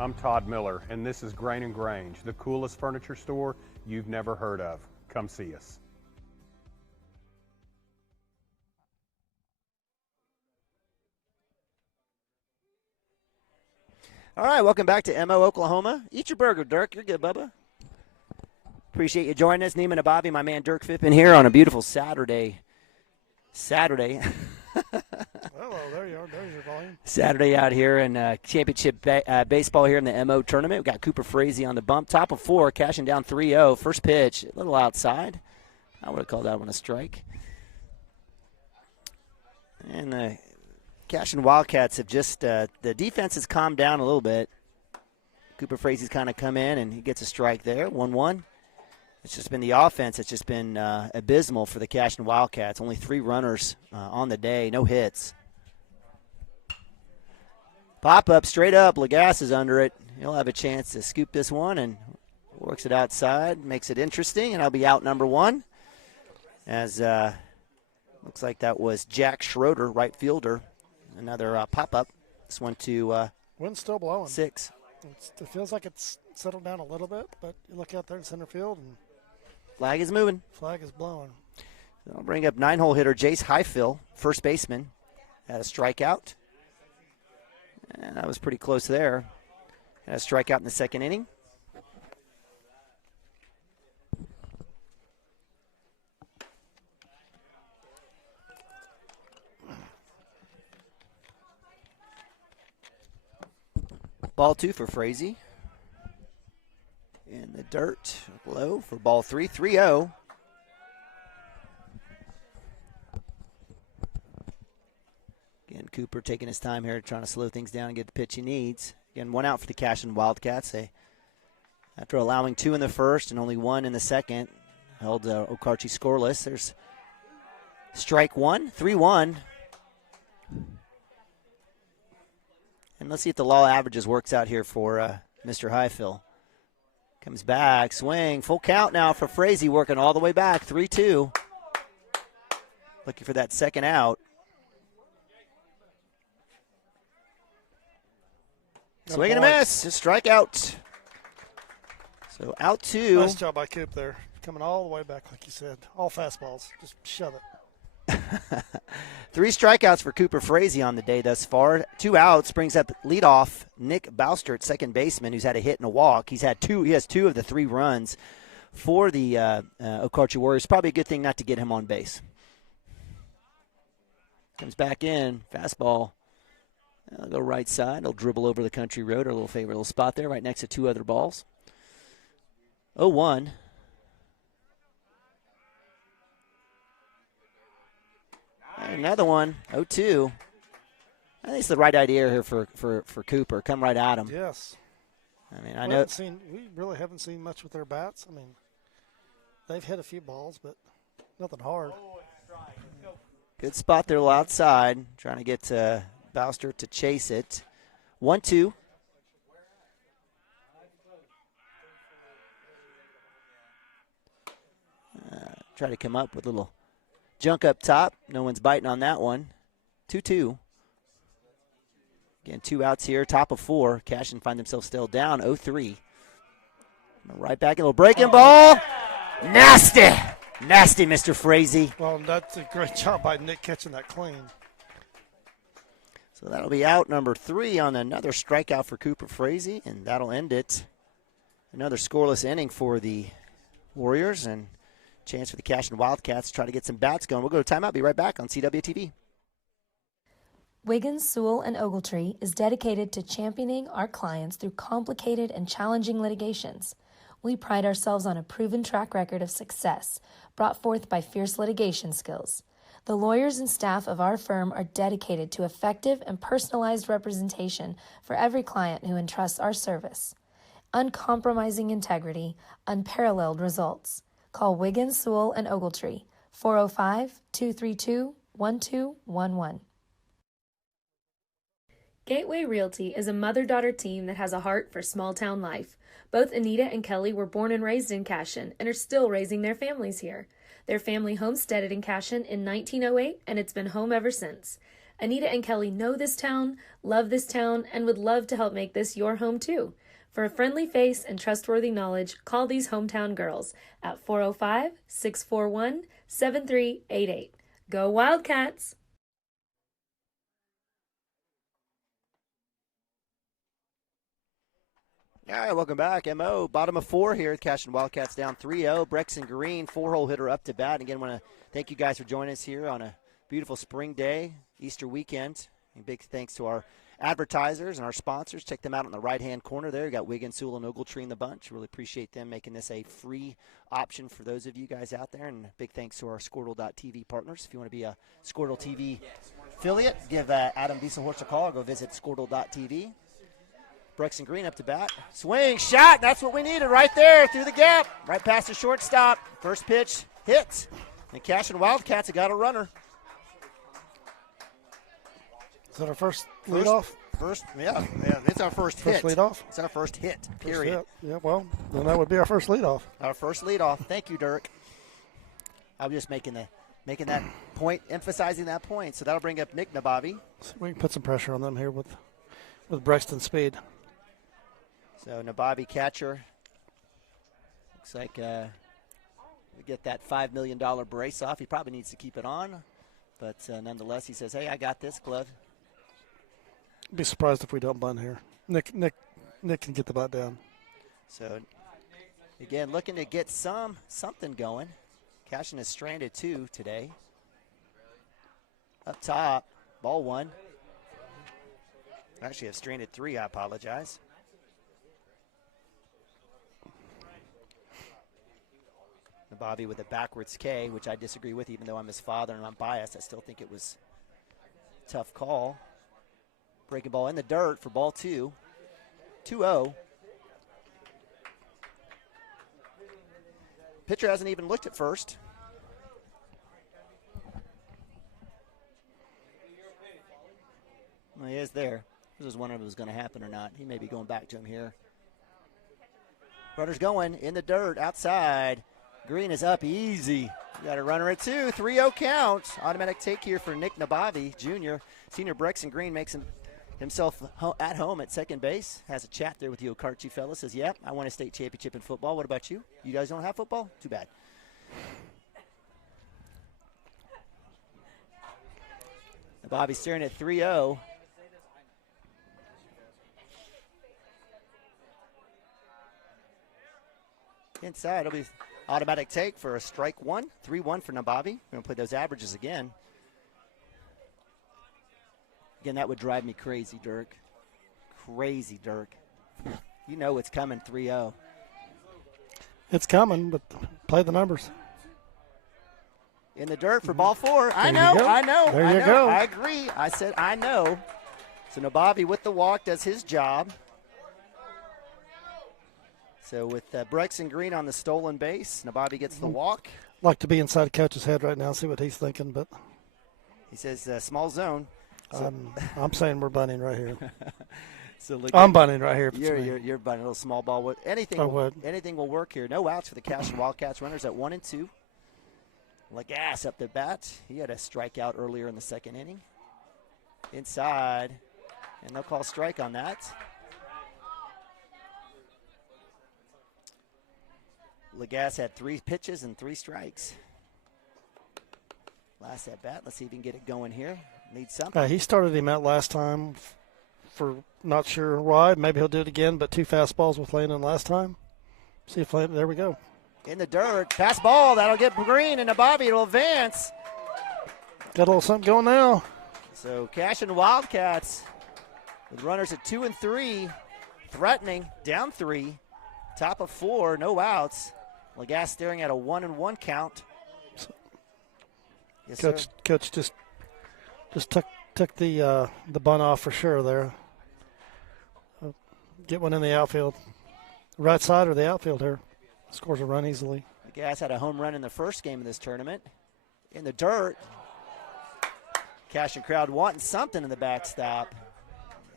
I'm Todd Miller, and this is Grain and Grange, the coolest furniture store you've never heard of. Come see us. All right, welcome back to MO Oklahoma. Eat your burger, Dirk. You're good, Bubba. Appreciate you joining us. Neiman and Bobby, my man Dirk Fippen here on a beautiful Saturday. Hello, there you are. There's your volume. Saturday out here in championship baseball here in the MO tournament. We've got Cooper Frazee on the bump. Top of 4, Cashion down 3-0. First pitch, a little outside. I would have called that one a strike. And the Cashion Wildcats have just the defense has calmed down a little bit. Cooper Frazee's kind of come in, and he gets a strike there, 1-1. It's just been the offense that's just been abysmal for the Cashion Wildcats. Only 3 runners on the day, no hits. Pop up, straight up. Lagasse is under it. He'll have a chance to scoop this one and works it outside, makes it interesting, and I'll be out number 1. As looks like that was Jack Schroeder, right fielder. Another pop up. This one to wind's still blowing. 6. It feels like it's settled down a little bit, but you look out there in center field and flag is moving. Flag is blowing. So I'll bring up 9-hole hitter Jace Highfill, first baseman, had a strikeout. And that was pretty close there. Had a strikeout in the second inning. Ball 2 for Frazee. In the dirt, low for ball 3, 3-0. Again, Cooper taking his time here, trying to slow things down and get the pitch he needs. Again, 1 out for the Cashion Wildcats. After allowing 2 in the first and only 1 in the second, held Okarche scoreless. There's strike 1, 3-1. And let's see if the law averages works out here for Mr. Highfill. Comes back, swing, full count now for Frazee, working all the way back, 3-2. Looking for that second out. Swing and a miss, just strike out. So out 2. Nice job by Coop there, coming all the way back like you said. All fastballs, just shove it. 3 strikeouts for Cooper Frazee on the day thus far. 2 outs brings up leadoff Nick Baustert, second baseman, who's had a hit and a walk. He has 2 of the 3 runs for the Okarche Warriors. Probably a good thing not to get him on base. Comes back in, fastball. I'll go right side. He'll dribble over the country road, our little favorite little spot there, right next to 2 other balls. 0-1. Another one, 0-2. I think it's the right idea here for Cooper. Come right at him. Yes. I mean, I know. We really haven't seen much with their bats. I mean, they've hit a few balls, but nothing hard. Good spot there outside, trying to get Bouster to chase it. 1-2. Try to come up with a little junk up top. No one's biting on that one. 2-2. Again, 2 outs here, top of 4. Cashion find themselves still down, 0-3. Right back, a little breaking ball. Nasty, Mr. Frazee. Well, that's a great job by Nick catching that clean. So that'll be out number 3 on another strikeout for Cooper Frazee, and that'll end it. Another scoreless inning for the Warriors, and chance for the Cashion Wildcats to try to get some bats going. We'll go to timeout. Be right back on CWTV. Wiggins, Sewell, and Ogletree is dedicated to championing our clients through complicated and challenging litigations. We pride ourselves on a proven track record of success brought forth by fierce litigation skills. The lawyers and staff of our firm are dedicated to effective and personalized representation for every client who entrusts our service. Uncompromising integrity, unparalleled results. Call Wiggins, Sewell, and Ogletree, 405-232-1211. Gateway Realty is a mother-daughter team that has a heart for small-town life. Both Anita and Kelly were born and raised in Cashion and are still raising their families here. Their family homesteaded in Cashion in 1908, and it's been home ever since. Anita and Kelly know this town, love this town, and would love to help make this your home too. For a friendly face and trustworthy knowledge, call these hometown girls at 405-641-7388. Go Wildcats! All right, welcome back. MO, bottom of 4 here at Cashion Wildcats down 3-0. Brexton Green, 4-hole hitter up to bat. And again, want to thank you guys for joining us here on a beautiful spring day, Easter weekend. And big thanks to our advertisers and our sponsors. Check them out on the right-hand corner there. You got Wiggins, Sewell, and Ogletree in the bunch. Really appreciate them making this a free option for those of you guys out there. And big thanks to our Squirtle.tv partners. If you want to be a Squirtle TV affiliate, give Adam Dieselhorst a call or go visit Squirtle.tv. Brexton Green up to bat. Swing, shot. That's what we needed right there through the gap. Right past the shortstop. First pitch, hit. And Cashion Wildcats have got a runner. Is that our first leadoff? Yeah, it's our first hit. First leadoff? It's our first hit, period. Yeah, well, then that would be our first leadoff. Our first leadoff. Thank you, Dirk. I was just making that point, emphasizing that point. So that'll bring up Nick Nabavi. So we can put some pressure on them here with Brexton speed. So Nabavi catcher. Looks like we get that $5 million brace off. He probably needs to keep it on. But nonetheless, he says, hey, I got this glove. Be surprised if we don't bunt here. Nick can get the butt down. So, again, looking to get something going. Cashion is stranded 2 today. Up top, ball 1. Actually, have stranded 3, I apologize. Nabavi with a backwards K, which I disagree with, even though I'm his father and I'm biased. I still think it was a tough call. Breaking ball in the dirt for ball 2. 2-0. Pitcher hasn't even looked at first. Well, he is there. I was wondering if it was going to happen or not. He may be going back to him here. Runner's going in the dirt outside. Green is up easy. Got a runner at 2. 3-0 count. Automatic take here for Nick Nabavi, Jr. Senior Brexton Green makes himself at home at second base. Has a chat there with the Okarche fella. Says, yeah, I won a state championship in football. What about you? You guys don't have football? Too bad. Nabavi staring at 3-0. Inside, it'll be automatic take for a strike 1. 3-1 for Nabavi. We're going to play those averages again. Again, that would drive me crazy, Dirk. Crazy, Dirk. You know it's coming, 3-0. It's coming, but play the numbers. In the dirt for ball 4. I There know. you go. I There you go. I agree. I said I know. So Nabavi with the walk does his job. So with Brexon Green on the stolen base, Nabavi gets the walk. Like to be inside coach's head right now, see what he's thinking, but he says small zone. So I'm saying we're bunting right here. So I'm bunting right here. You're bunting a little small ball. Anything will work here. No outs for the Cashion Wildcats. Runners at 1 and 2. Lagasse up the bat. He had a strikeout earlier in the second inning. Inside, and they'll call strike on that. Lagasse had 3 pitches and 3 strikes. Last at bat. Let's see if he can get it going here. Needs something. He started him out last time for not sure why. Maybe he'll do it again, but 2 fastballs with Landon last time. See if Landon, there we go. In the dirt. Pass ball. That'll get Green, and Nabavi will advance. Got a little something going now. So Cashion Wildcats with runners at 2 and 3. Threatening. Down 3. Top of 4. No outs. Lagasse staring at a 1-1 count. Yes, Coach just took the bunt off for sure there. Get one in the outfield. Right side or the outfield here. Scores a run easily. Lagasse had a home run in the first game of this tournament. In the dirt. Cashion crowd wanting something in the backstop.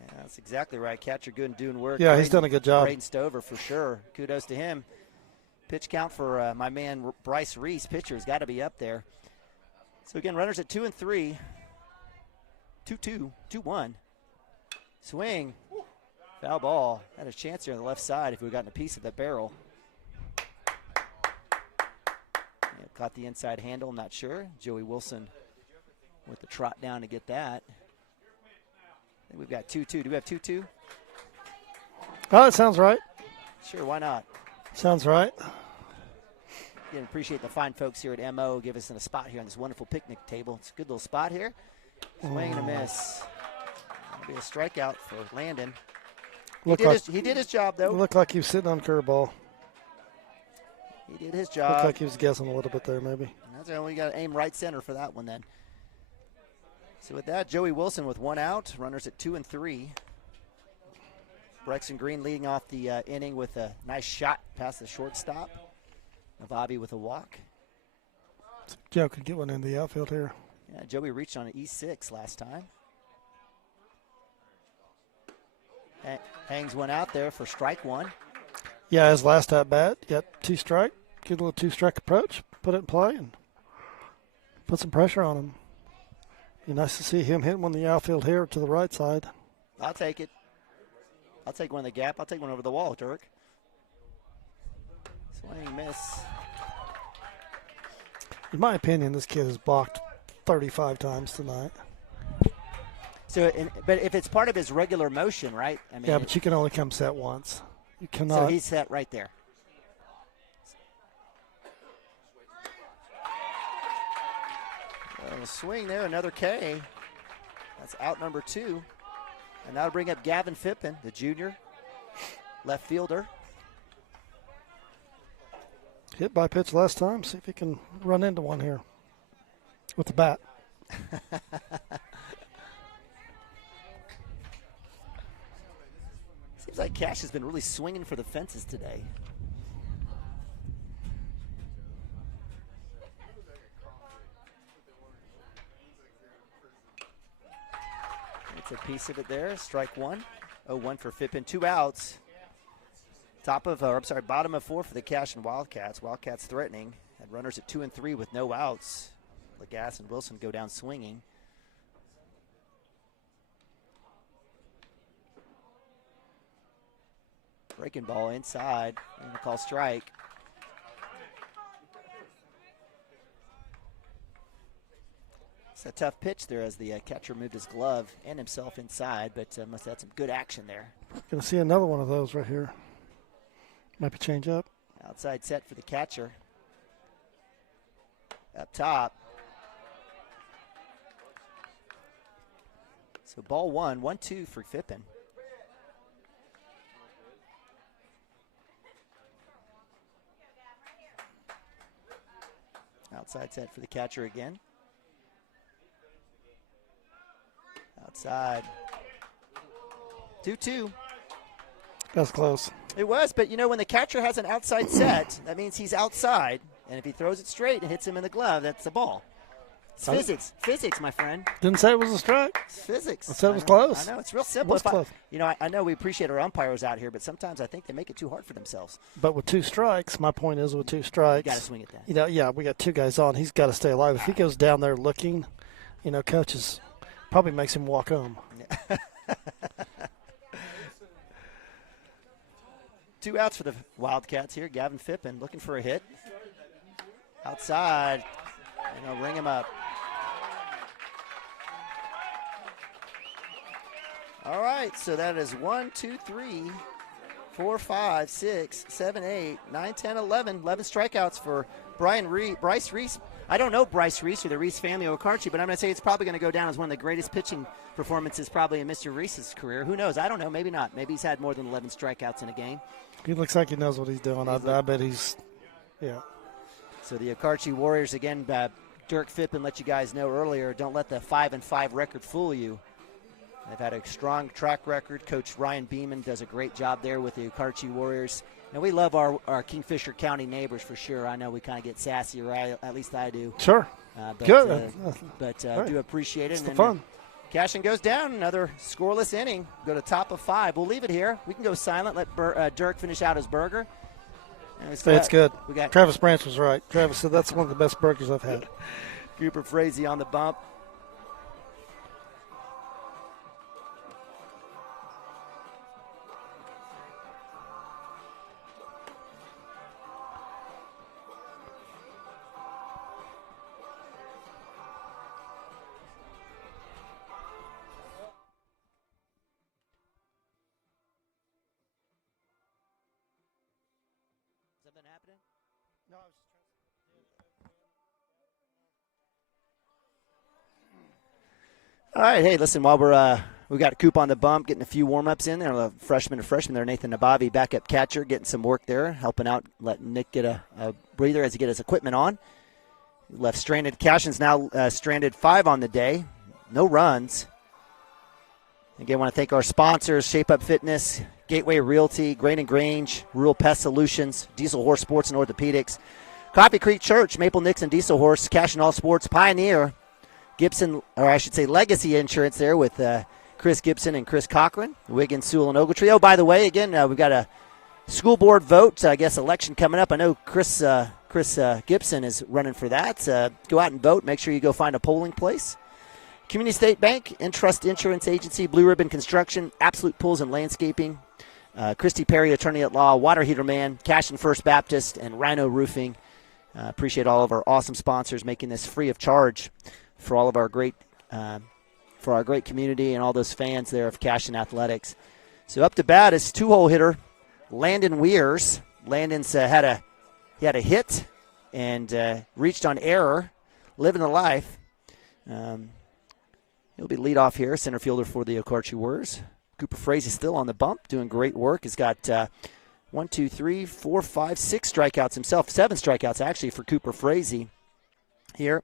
Yeah, that's exactly right. Catcher good and doing work. Yeah, he's done a good job. Braden Stover for sure. Kudos to him. Pitch count for my man Bryce Reese. Pitcher has got to be up there. So again, runners at 2 and 3. 2-2, 2-1. Swing. Foul ball. Had a chance here on the left side if we had gotten a piece of that barrel. Yeah, caught the inside handle, I'm not sure. Joey Wilson with the trot down to get that. I think we've got 2-2. Do we have 2-2? Oh, that sounds right. Sure, why not? Sounds right. Again, appreciate the fine folks here at MO give us a spot here on this wonderful picnic table. It's a good little spot here. Swing and a miss. That'll be a strikeout for Landon. He did his job, though. It looked like he was sitting on curveball. He did his job. Looked like he was guessing a little bit there, maybe. That's only got to aim right center for that one then. So with that, Joey Wilson with 1 out. Runners at 2 and 3. Brexon Green leading off the inning with a nice shot past the shortstop. Nabavi with a walk. Joe could get one in the outfield here. Yeah, Joey reached on an E6 last time. Hangs one out there for strike 1. Yeah, his last at bat, got 2 strike. Get a little 2-strike approach, put it in play, and put some pressure on him. Be nice to see him hit one in the outfield here to the right side. I'll take it. I'll take one in the gap. I'll take one over the wall, Turk. Swing, miss. In my opinion, this kid has blocked 35 times tonight. So, but if it's part of his regular motion, right? I mean, yeah, but you can only come set once. You cannot. So he's set right there. A swing there, another K. That's out number 2. And that'll bring up Gavin Phippen, the junior left fielder. Hit by pitch last time. See if he can run into one here with the bat. Seems like Cash has been really swinging for the fences today. It's a piece of it there. Strike 1. 0-1 for Phippen. 2 outs. Bottom of 4 for the Cashion Wildcats. Wildcats threatening. Had runners at 2 and 3 with no outs. Lagasse and Wilson go down swinging. Breaking ball inside. And a call strike. It's a tough pitch there as the catcher moved his glove and himself inside, but must have had some good action there. Going to see another one of those right here. Might be change up. Outside set for the catcher. Up top. So ball 1, 1-2 for Phippen. Outside set for the catcher again. Outside. 2-2. That's close. It was, but, when the catcher has an outside set, that means he's outside. And if he throws it straight and hits him in the glove, that's the ball. It's physics. Physics, my friend. Didn't say it was a strike. It's physics. I said it was close. I know. It's real simple. Close. I know we appreciate our umpires out here, but sometimes I think they make it too hard for themselves. But with 2 strikes, my point is with 2 strikes. You got to swing it down. We got 2 guys on. He's got to stay alive. If he goes down there looking, coaches probably makes him walk home. 2 outs for the Wildcats here. Gavin Phippen looking for a hit. Outside. And they'll ring him up. All right, so that is 1, 2, 3, 4, 5, 6, 7, 8, 9, 10, 11. 11 strikeouts for Bryce Reese. I don't know Bryce Reese or the Reese family or Okarche, but I'm going to say it's probably going to go down as one of the greatest pitching performances probably in Mr. Reese's career. Who knows? I don't know. Maybe not. Maybe he's had more than 11 strikeouts in a game. He looks like he knows what he's doing. I bet he's, yeah. So the Okarche Warriors, again, Dirk Phippen let you guys know earlier, don't let the 5-5 record fool you. They've had a strong track record. Coach Ryan Beeman does a great job there with the Okarche Warriors. And we love our Kingfisher County neighbors for sure. I know we kind of get sassy, or at least I do. Sure. Good. But do appreciate it. It's the fun. Cashion goes down, another scoreless inning. Go to top of 5. We'll leave it here. We can go silent, let Dirk finish out his burger. It's good. Travis Branch was right. Travis said that's one of the best burgers I've had. Cooper Frazee on the bump. All right, hey, listen, while we got Coop on the bump, getting a few warm-ups in there, a freshman to freshman there, Nathan Nabavi, backup catcher, getting some work there, helping out, letting Nick get a breather as he gets his equipment on. Left stranded. Cashion's now stranded 5 on the day. No runs. Again, I want to thank our sponsors, Shape Up Fitness, Gateway Realty, Grain & Grange, Rural Pest Solutions, Diesel Horse Sports and Orthopedics, Coffee Creek Church, Maple Nix and Diesel Horse, Cashion All Sports, Pioneer, Gibson, or I should say Legacy Insurance there with Chris Gibson and Chris Cochran, Wiggins, Sewell, and Ogletree. Oh, by the way, again, we've got a school board vote, I guess, election coming up. I know Chris Gibson is running for that. Go out and vote. Make sure you go find a polling place. Community State Bank, Entrust Insurance Agency, Blue Ribbon Construction, Absolute Pools and Landscaping, Christy Perry, Attorney at Law, Water Heater Man, Cashion First Baptist, and Rhino Roofing. Appreciate all of our awesome sponsors making this free of charge for all of our great community and all those fans there of Cashion Athletics. So up to bat is 2-hole hitter Landon Weirs. Landon's had a hit and reached on error, living the life. He'll be leadoff here, center fielder for the Okarche Warriors. Cooper Frazee still on the bump, doing great work. He's got 1, 2, 3, 4, 5, 6 strikeouts himself. 7 strikeouts actually for Cooper Frazee here.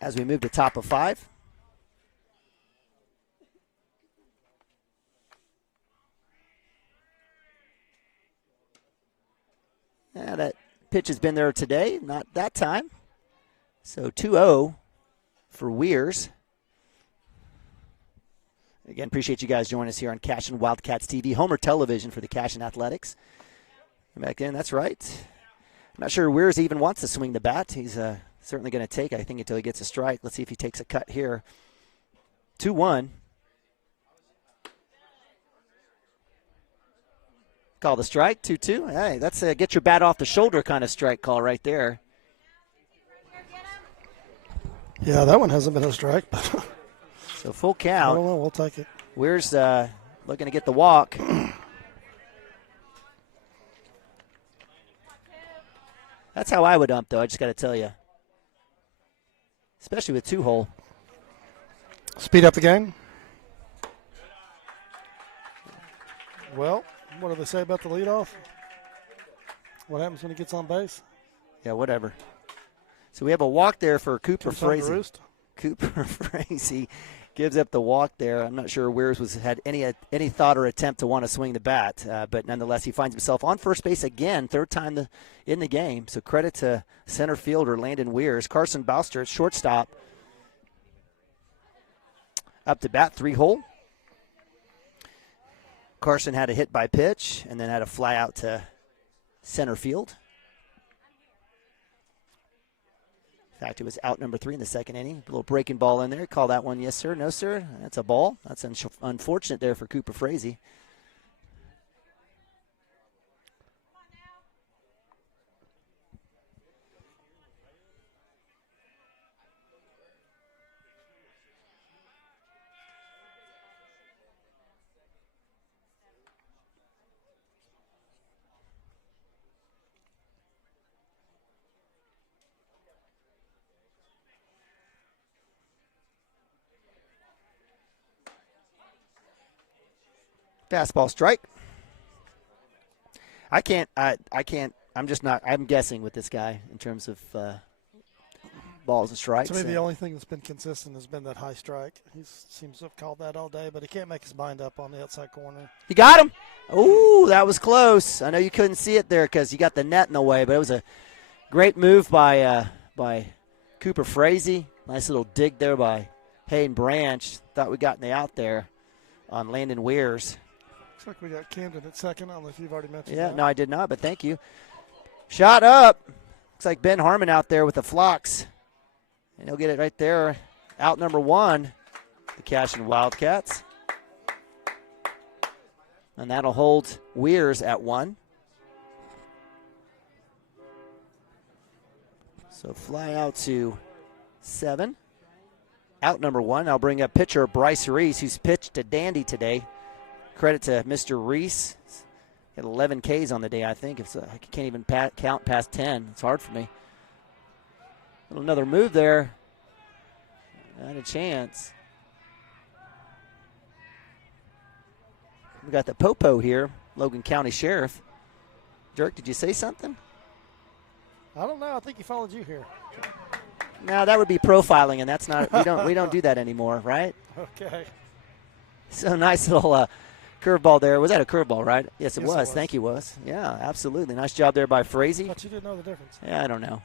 As we move to top of 5. Yeah, that pitch has been there today, not that time. So 2-0 for Weirs. Again, appreciate you guys joining us here on Cashion Wildcats TV, Homer Television for the Cashion Athletics. Back in, that's right. I'm not sure Weirs even wants to swing the bat. He's certainly going to take, I think, until he gets a strike. Let's see if he takes a cut here. 2-1. Call the strike, 2-2. Hey, that's a get your bat off the shoulder kind of strike call right there. Yeah, that one hasn't been a strike. So full count. I don't know. We'll take it. Weirs looking to get the walk. That's how I would ump, though. I just got to tell you. Especially with 2-hole. Speed up the game. Well, what do they say about the leadoff? What happens when he gets on base? Yeah, whatever. So we have a walk there for Cooper Frazee. Roost. Cooper Frazee. Gives up the walk there. I'm not sure Weirs had any thought or attempt to want to swing the bat, but nonetheless, he finds himself on first base again, third time in the game. So credit to center fielder Landon Weirs. Carson Bouster, shortstop, up to bat, 3-hole. Carson had a hit by pitch and then had a fly out to center field. In fact, it was out number 3 in the second inning. A little breaking ball in there. Call that one yes, sir. No, sir. That's a ball. That's unfortunate there for Cooper Frazee. Fastball strike. I can't, I'm just not, I'm guessing with this guy in terms of balls and strikes. To me, the only thing that's been consistent has been that high strike. He seems to have called that all day, but he can't make his mind up on the outside corner. You got him. Ooh, that was close. I know you couldn't see it there because you got the net in the way, but it was a great move by Cooper Frazee. Nice little dig there by Hayden Branch. Thought we got in the out there on Landon Weirs. Looks like we got Camden at second. I don't know if you've already mentioned that. Yeah, no, I did not, but thank you. Shot up. Looks like Ben Harmon out there with the flux. And he'll get it right there. Out number 1, the Cashion Wildcats. And that'll hold Weirs at 1. So fly out to 7. Out number 1. I'll bring up pitcher Bryce Reese, who's pitched a dandy today. Credit to Mr. Reese. Got 11 Ks on the day, I think. I can't even count past 10. It's hard for me. Another move there. Not a chance. We got the Popo here, Logan County Sheriff. Dirk, did you say something? I don't know. I think he followed you here. No, that would be profiling, and that's not. We don't do that anymore, right? Okay. So nice little curveball there. Was that a curveball, right? Yes, it was. Thank you, was. Yeah, absolutely. Nice job there by Frazee. But you didn't know the difference. Yeah, I don't know.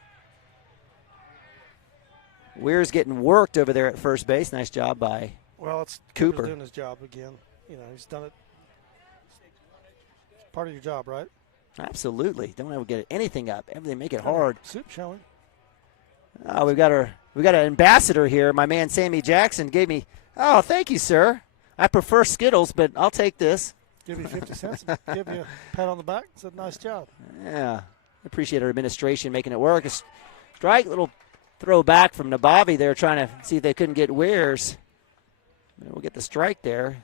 Weir's getting worked over there at first base. Nice job by Cooper. Doing his job again. You know, he's done it. It's part of your job, right? Absolutely. Don't ever get anything up. Everything make it hard. Soup showing. Oh, we got an ambassador here. My man Sammy Jackson gave me. Oh, thank you, sir. I prefer Skittles, but I'll take this. Give you 50 cents. Give you a pat on the back. Said nice job. Yeah, I appreciate our administration making it work. A strike, little throw back from Nabavi there, trying to see if they couldn't get Weirs. We'll get the strike there.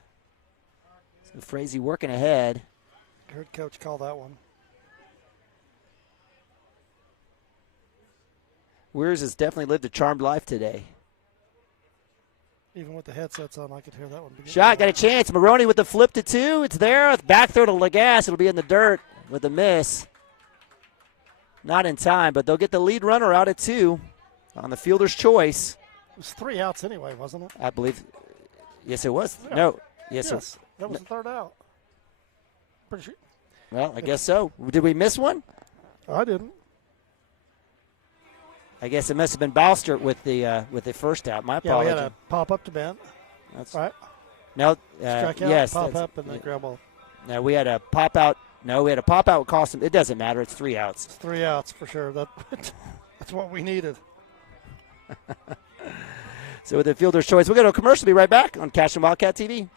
So Frazee working ahead. Heard Coach call that one. Weirs has definitely lived a charmed life today. Even with the headsets on, I could hear that one. Shot, got a chance. Maroney with the flip to 2. It's there. Back throw to Lagasse. It'll be in the dirt with a miss. Not in time, but they'll get the lead runner out at 2 on the fielder's choice. It was 3 outs anyway, wasn't it? I believe. Yes, it was. Yeah. No. Yes, that was the third out. Pretty sure. Well, I guess so. Did we miss one? I didn't. I guess it must have been Bouster with the first out. My apologies. Yeah, we had a pop up to Bent. That's right. No, strike out, yes, pop up, and then grab ball. No, we had a pop out. No, we had a pop out with cost him. It doesn't matter. It's 3 outs. It's 3 outs for sure. That's what we needed. So with the fielder's choice, we'll go to a commercial. Be right back on Cashion Wildcat TV.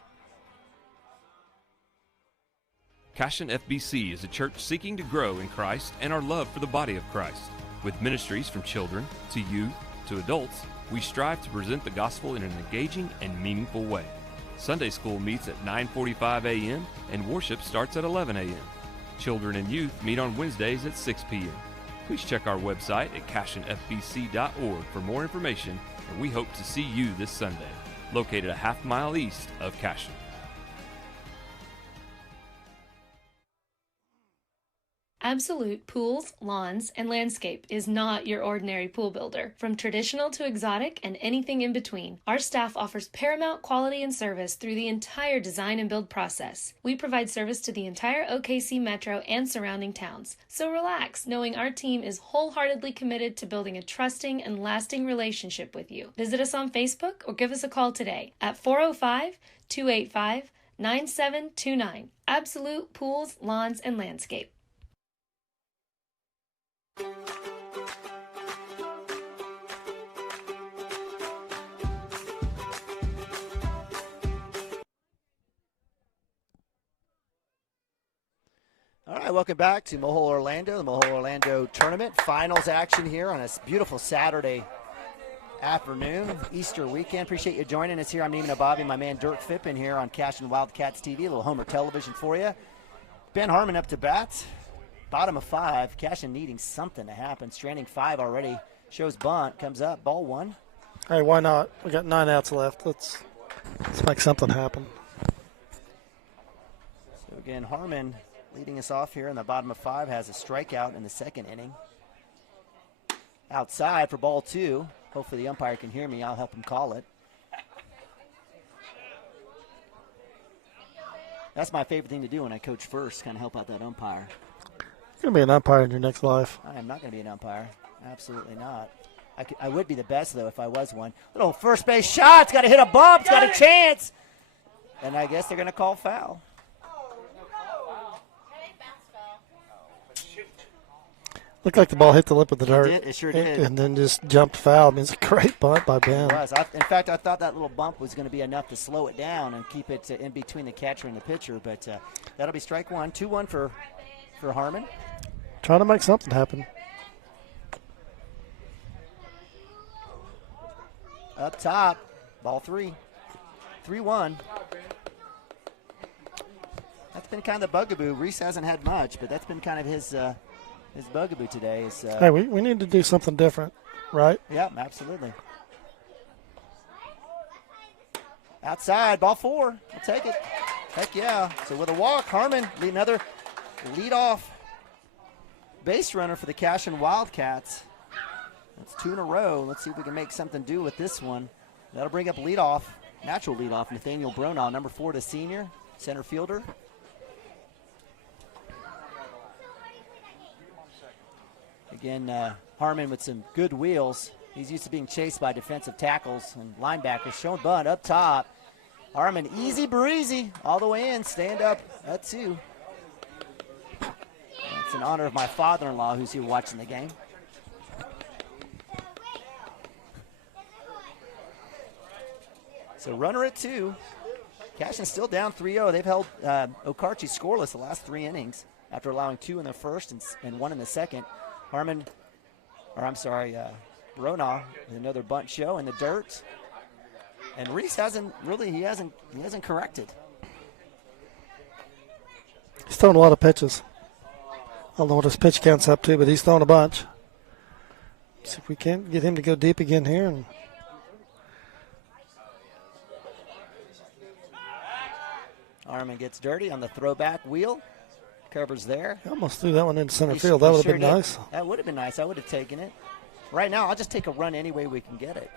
Cashion FBC is a church seeking to grow in Christ and our love for the body of Christ. With ministries from children to youth to adults, we strive to present the gospel in an engaging and meaningful way. Sunday school meets at 9:45 a.m. and worship starts at 11 a.m. Children and youth meet on Wednesdays at 6 p.m. Please check our website at cashionfbc.org for more information, and we hope to see you this Sunday, located a half-mile east of Cashion. Absolute Pools, Lawns, and Landscape is not your ordinary pool builder. From traditional to exotic and anything in between, our staff offers paramount quality and service through the entire design and build process. We provide service to the entire OKC metro and surrounding towns. So relax, knowing our team is wholeheartedly committed to building a trusting and lasting relationship with you. Visit us on Facebook or give us a call today at 405-285-9729. Absolute Pools, Lawns, and Landscape. All right, welcome back to Mohole Orlando, the Mohole Orlando tournament. Finals action here on a beautiful Saturday afternoon, Easter weekend. Appreciate you joining us here. I'm Neiman Bobby, my man Dirk Phippen here on Cashion Wildcats TV, a little Homer television for you. Ben Harmon up to bat, bottom of 5. Cashion needing something to happen. Stranding 5 already. Shows bunt, comes up, ball 1. Hey, why not? We got 9 outs left. Let's make something happen. So again, Harmon leading us off here in the bottom of 5, has a strikeout in the second inning. Outside for ball 2. Hopefully the umpire can hear me. I'll help him call it. That's my favorite thing to do when I coach first, kind of help out that umpire. You're going to be an umpire in your next life. I am not going to be an umpire. Absolutely not. I would be the best, though, if I was one. Little first base shot. It's got to hit a bump. It's got a chance. And I guess they're going to call foul. Looked like the ball hit the lip of the dirt. It sure did. And then just jumped foul. I mean, it's a great bunt by Ben. It was. In fact, I thought that little bump was going to be enough to slow it down and keep it in between the catcher and the pitcher. But that'll be strike 1. 2-1 for Harmon. Trying to make something happen. Up top, ball 3. 3-1. That's been kind of the bugaboo. Reese hasn't had much, but that's been kind of his bugaboo today. Hey, we need to do something different, right? Yeah, absolutely. Outside, ball 4. We'll take it. Heck yeah. So with a walk, Harmon, another leadoff base runner for the Cashion Wildcats. That's 2 in a row. Let's see if we can make something do with this one. That'll bring up leadoff, natural leadoff, Nathaniel Bronaugh, number 4, the senior, center fielder. Again, Harmon with some good wheels. He's used to being chased by defensive tackles and linebackers. Showing bunt up top. Harmon, easy breezy, all the way in. Stand up at 2. That's in honor of my father-in-law who's here watching the game. So runner at 2. Cashion's still down 3-0. They've held Okarche scoreless the last 3 innings after allowing 2 in the first and 1 in the second. Bronaugh with another bunt show in the dirt. And Reese hasn't corrected. He's throwing a lot of pitches. I don't know what his pitch count's up to, but he's throwing a bunch. See if we can't get him to go deep again here. And Harmon gets dirty on the throwback wheel. Covers there. He almost threw that one into center field. That would have been nice. That would have been nice. I would have taken it. Right now, I'll just take a run any way we can get it.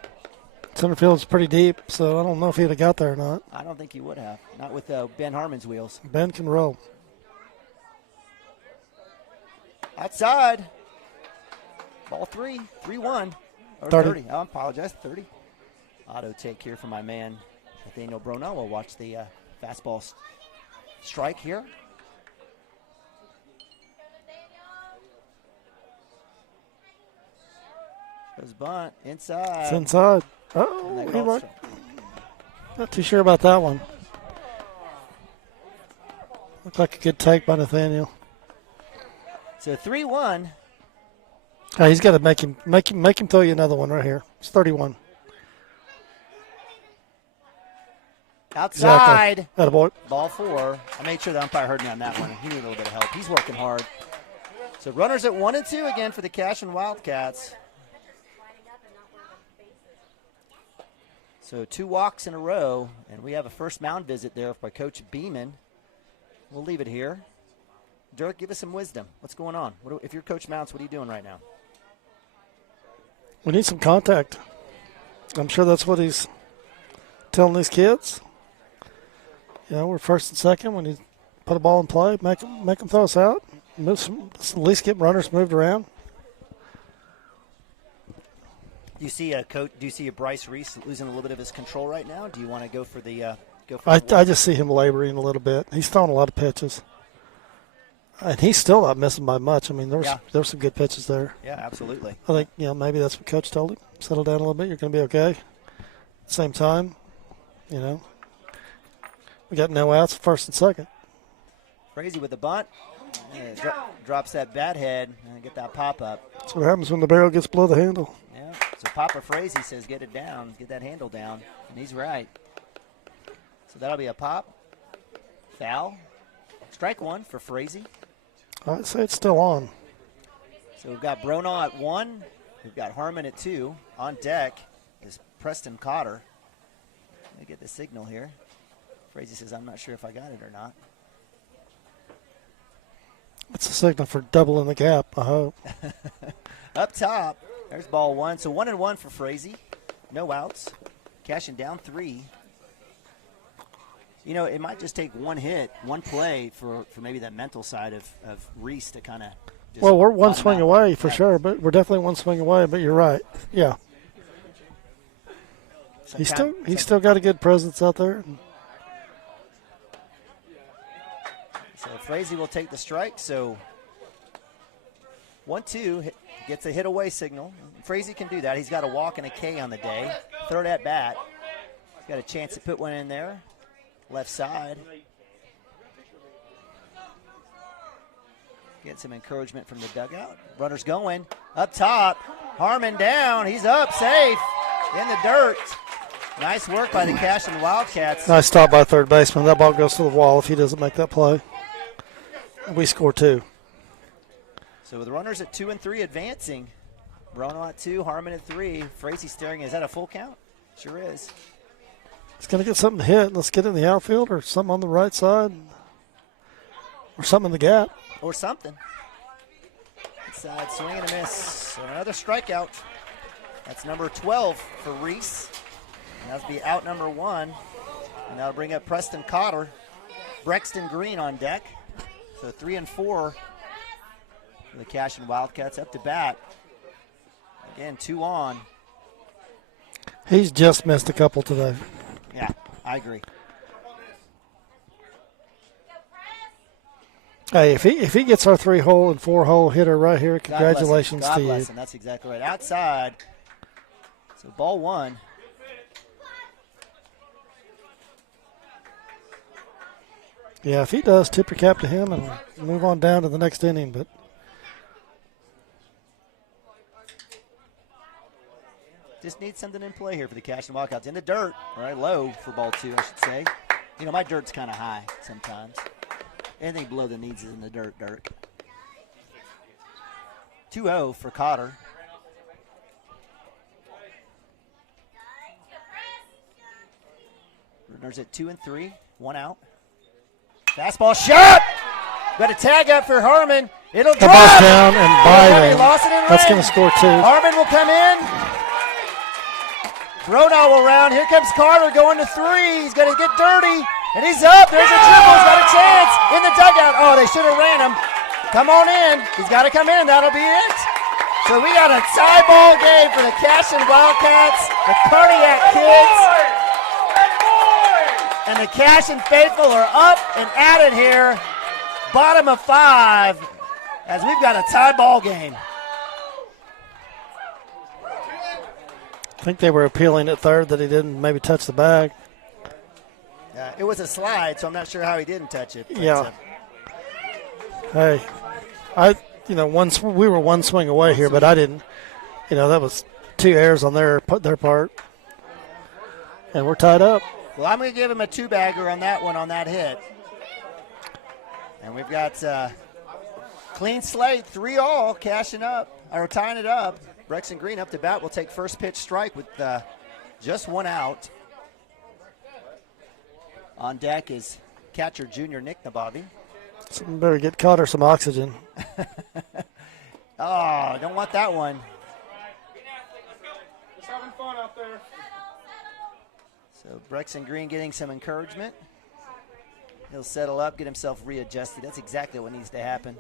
Center field's pretty deep, so I don't know if he'd have got there or not. I don't think he would have. Not with Ben Harmon's wheels. Ben can roll. Outside. Ball 3. 3-1. Or 30. I apologize. 30. Auto take here from my man, Nathaniel Bronaugh. We'll watch the fastball strike here. Goes bunt inside. It's inside. Oh, not too sure about that one. Looked like a good take by Nathaniel. So 3-1. He's got to make him throw you another one right here. It's 31. Outside. Exactly. Attaboy. Ball 4. I made sure the umpire heard me on that one. He needed a little bit of help. He's working hard. So runners at 1 and 2 again for the Cashion Wildcats. So 2 walks in a row, and we have a first mound visit there by Coach Beeman. We'll leave it here. Dirk, give us some wisdom. What's going on? If you're Coach Mounts, what are you doing right now? We need some contact. I'm sure that's what he's telling these kids. We're first and second. We need to put a ball in play, make them throw us out, at least get runners moved around. Do you see a Bryce Reese losing a little bit of his control right now? Do you want to go for the I just see him laboring a little bit. He's throwing a lot of pitches. And he's still not missing by much. I mean, there's some good pitches there. Yeah, absolutely. I think, maybe that's what Coach told him. Settle down a little bit. You're going to be okay. At the same time, we got no outs, first and second. Frazee with the bunt. Drops that bat head and get that pop-up. That's what happens when the barrel gets below the handle. Yeah, so Papa Frazee says get it down, get that handle down, and he's right. So that'll be a pop. Foul. Strike one for Frazee. I'd say it's still on. So we've got Bronaugh at 1. We've got Harmon at 2. On deck is Preston Cotter. Let me get the signal here. Frazee says, I'm not sure if I got it or not. It's a signal for doubling the gap, I hope. Up top, there's ball 1. So 1-1 for Frazee. No outs. Cashion down 3. It might just take one hit, one play for maybe that mental side of Reese to kind of. Well, we're one swing away for sure, but we're definitely one swing away. But you're right, yeah. He's still got a good presence out there. So Frazee will take the strike. So 1-2 gets a hit away signal. Frazee can do that. He's got a walk and a K on the day. Third at bat. He's got a chance to put one in there. Left side. Get some encouragement from the dugout. Runners going. Up top. Harmon down. He's up. Safe. In the dirt. Nice work by the Cashion Wildcats. Nice stop by third baseman. That ball goes to the wall if he doesn't make that play. We score 2. So the runners at 2 and 3 advancing. Bronaugh at 2, Harmon at 3. Frazee staring. Is that a full count? Sure is. He's going to get something to hit. Let's get it in the outfield or something on the right side or something in the gap. Or something. Inside swing and a miss. So another strikeout. That's number 12 for Reese. And that'll be out number 1. And that'll bring up Preston Cotter. Brexton Green on deck. So 3 and 4 for the Cashion Wildcats up to bat. Again, 2 on. He's just missed a couple today. Yeah, I agree. Hey, if he gets our 3-hole and 4-hole hitter right here, congratulations God to you. bless him. That's exactly right. Outside. So ball 1. Yeah, if he does, tip your cap to him and move on down to the next inning. But just need something in play here for the Cashion Wildcats. In the dirt, right low for ball 2, I should say. My dirt's kind of high sometimes. Anything below the knees is in the dirt, Dirk. 2-0 for Cotter. Runners at 2 and 3, 1 out. Fastball shot! Got a tag up for Harmon. It'll drop. Ball's down and Byron. That's going to score 2. Harmon will come in. Bronaugh will round. Here comes Carter going to 3. He's going to get dirty. And he's up. There's a triple. He's got a chance in the dugout. Oh, they should have ran him. Come on in. He's got to come in. That'll be it. So we got a tie ball game for the Cashion Wildcats, the Cardiac Kids. And the Cashion faithful are up and at it here. Bottom of 5 as we've got a tie ball game. I think they were appealing at third that he didn't maybe touch the bag. It was a slide, so I'm not sure how he didn't touch it. Yeah. Hey, we were one swing away here, but I didn't. That was 2 errors on their part, and we're tied up. Well, I'm going to give him a 2-bagger on that one on that hit. And we've got clean slate, 3-all, tying it up. Brexton Green up to bat will take first pitch strike with just 1 out. On deck is catcher junior Nick Nabavi. Some better get caught or some oxygen. Oh, don't want that one. Just having fun out there. So Brexton Green getting some encouragement. He'll settle up, get himself readjusted. That's exactly what needs to happen.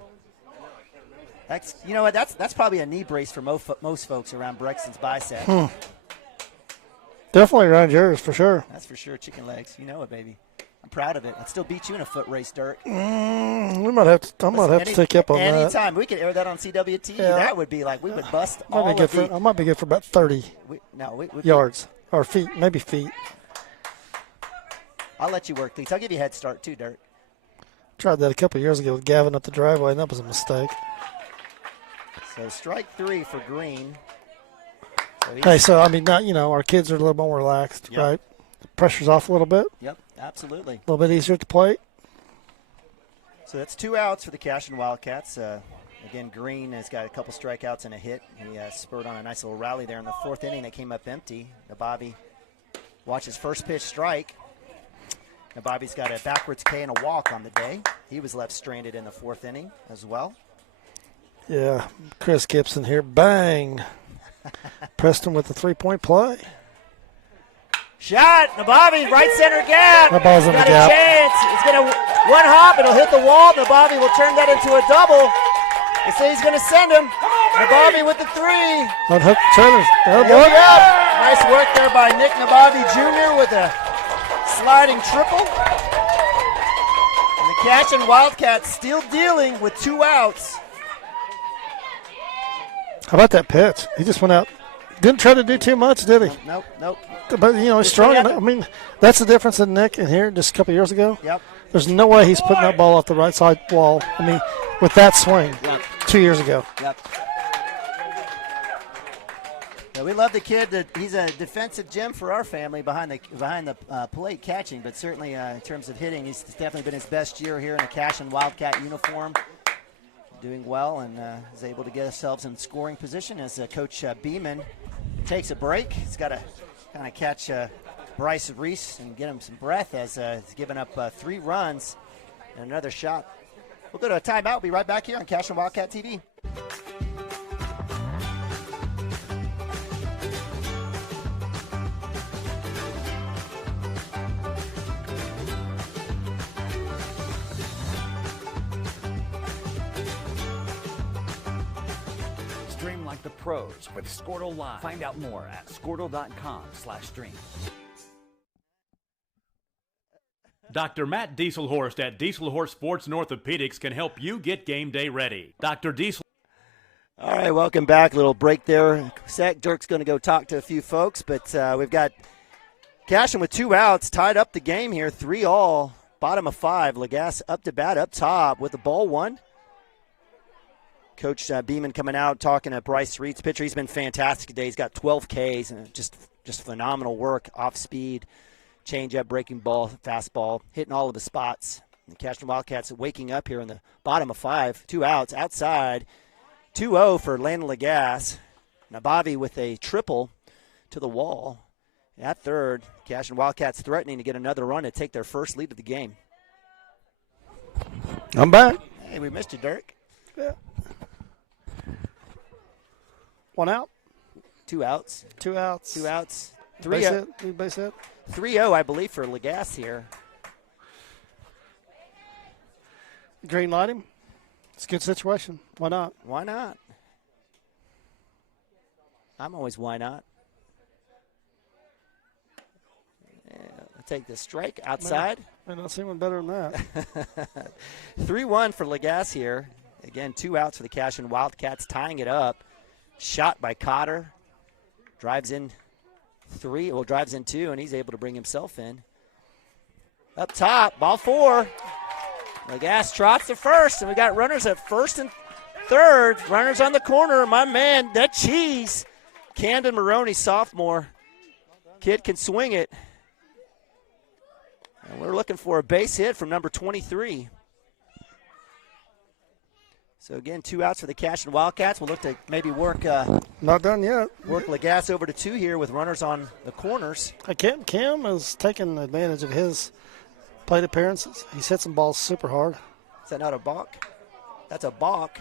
That's, you know what? That's probably a knee brace for most folks around Brexton's bicep. Definitely around yours for sure. That's for sure. Chicken legs, you know it, baby. I'm proud of it. I'd still beat you in a foot race, Dirk. I might have to take you up on that. Anytime we could air that on CWT, that would be like we would bust all of the. I might be good for about 30 yards or feet, maybe feet. I'll let you work these. I'll give you a head start too, Dirk. Tried that a couple of years ago with Gavin up the driveway, and that was a mistake. So strike 3 for Green. So I mean, not our kids are a little more relaxed, right? The pressure's off a little bit. Yep, absolutely. A little bit easier at the plate. So that's 2 outs for the Cashion Wildcats. Again, Green has got a couple strikeouts and a hit. He spurred on a nice little rally there in the 4th inning. That came up empty. Now Bobby watches first pitch strike. Now Bobby's got a backwards K and a walk on the day. He was left stranded in the 4th inning as well. Yeah, Chris Gibson here. Bang. Preston with the 3-point play. Shot. Nabavi, right center gap. That ball's in the gap. Got a chance. It's going to one hop. It'll hit the wall. Nabavi will turn that into a double. They say he's going to send him. Nabavi with the 3. Unhook Turner. Nice work there by Nick Nabavi Jr. with a sliding triple. And the Cashion Wildcats still dealing with 2 outs. How about that pitch? He just went out. Didn't try to do too much, did he? Nope. But, he's strong enough. I mean, that's the difference in Nick and here just a couple years ago. Yep. There's no way he's putting that ball off the right side wall. I mean, with that swing 2 years ago. Yep. Yeah, we love the kid. He's a defensive gem for our family behind the plate catching, but certainly in terms of hitting, he's definitely been his best year here in a Cashion Wildcat uniform. Doing well and is able to get ourselves in scoring position as Coach Beeman takes a break. He's got to kind of catch Bryce Reese and get him some breath as he's given up 3 runs and another shot. We'll go to a timeout. We'll be right back here on Cashion Wildcat TV. Stream like the pros with Squirtle Live. Find out more at squirtle.com/stream. Dr. Matt Dieselhorst at Dieselhorst Sports and Orthopedics can help you get game day ready. Dr. Diesel. All right, welcome back. Little break there. Dirk's going to go talk to a few folks, but we've got Cashion with 2 outs, tied up the game here, 3-all, bottom of 5. Lagasse up to bat, up top with the ball 1. Coach Beeman coming out talking to Bryce Reed's pitcher. He's been fantastic today. He's got 12 Ks and just phenomenal work, off speed, changeup, breaking ball, fastball, hitting all of the spots. The Cashion Wildcats waking up here in the bottom of 5, 2 outs outside. 2-0 for Landon Lagasse. Nabavi with a triple to the wall. At third, Cashion Wildcats threatening to get another run to take their first lead of the game. I'm back. Hey, we missed you, Dirk. Yeah. 1 out. 2 outs. 2 outs. 2 outs. 3-0. Base hit. 3-0, I believe, for Lagasse here. Green light him. It's a good situation. Why not? Why not? I'm always why not. Yeah, I'll take the strike outside. May not see one better than that. 3-1 for Lagasse here. Again, 2 outs for the Cashion Wildcats, tying it up. Shot by Cotter. Drives in 2, and he's able to bring himself in. Up top, ball 4. Lagasse trots to first, and we got runners at first and third. Runners on the corner. My man, that cheese. Camden Maroney, sophomore. Kid can swing it. And we're looking for a base hit from number 23. So, again, 2 outs for the Cashion Wildcats. We'll look to maybe work. Not done yet. Work Lagasse over to 2 here with runners on the corners. Cam has taken advantage of his plate appearances. He's hit some balls super hard. that not a balk? That's a balk.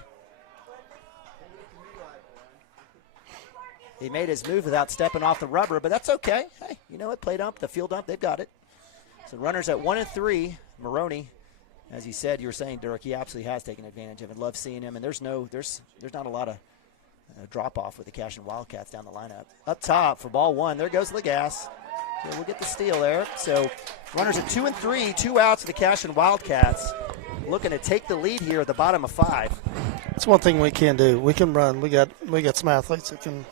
He made his move without stepping off the rubber, but that's okay. Hey, you know what? Play dump, the field dump, they've got it. So runners at 1 and 3. Maroney, as you said, you were saying, Dirk, he absolutely has taken advantage of it. Love seeing him, and there's not a lot of drop off with the Cashion Wildcats down the lineup. Up top for ball 1, there goes Lagasse. So we'll get the steal there. So runners at 2 and 3, 2 outs for the Cashion Wildcats, looking to take the lead here at the bottom of 5. That's one thing we can do. We can run. We got some athletes that can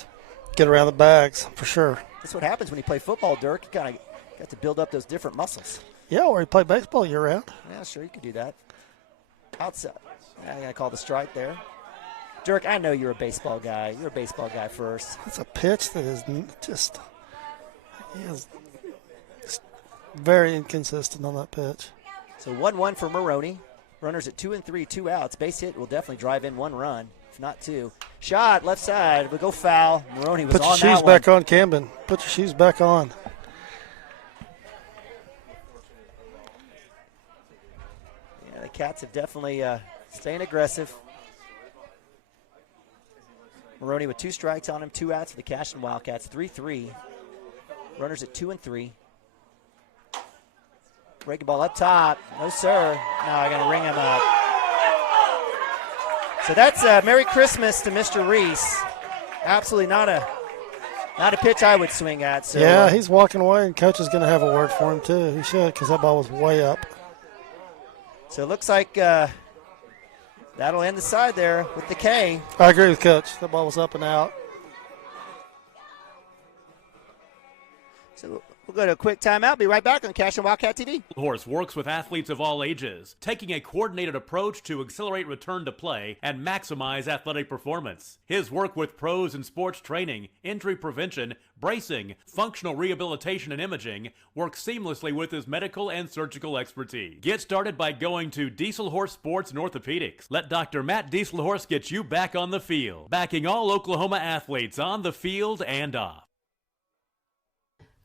get around the bags for sure. That's what happens when you play football, Dirk. You kind of got to build up those different muscles. Yeah, or you play baseball year round. Yeah, sure, you could do that. Outside. I got to call the strike there. Dirk, I know you're a baseball guy. You're a baseball guy first. That's a pitch that is just very inconsistent on that pitch. So 1-1 for Maroney. Runners at 2 and 3, 2 outs. Base hit will definitely drive in 1 run, if not 2. Shot left side. We'll go foul. Maroney was on that one. Put your shoes back on, Camden. Put your shoes back on. Yeah, the Cats have definitely staying aggressive. Maroney with 2 strikes on him, 2 outs for the Cashion Wildcats, 3-3. Runners at 2 and 3. Breaking ball up top. No, sir. No, I got to ring him up. So that's Merry Christmas to Mr. Reese. Absolutely not a pitch I would swing at. So, yeah, he's walking away, and coach is going to have a word for him too. He should, because that ball was way up. So it looks like that'll end the side there with the K. I agree with coach. That ball was up and out. So we'll go to a quick timeout. Be right back on Cashion Wildcat TV. Horse works with athletes of all ages, taking a coordinated approach to accelerate return to play and maximize athletic performance. His work with pros in sports training, injury prevention, bracing, functional rehabilitation, and imaging works seamlessly with his medical and surgical expertise. Get started by going to Diesel Horse Sports and Orthopedics. Let Dr. Matt Dieselhorse get you back on the field, backing all Oklahoma athletes on the field and off.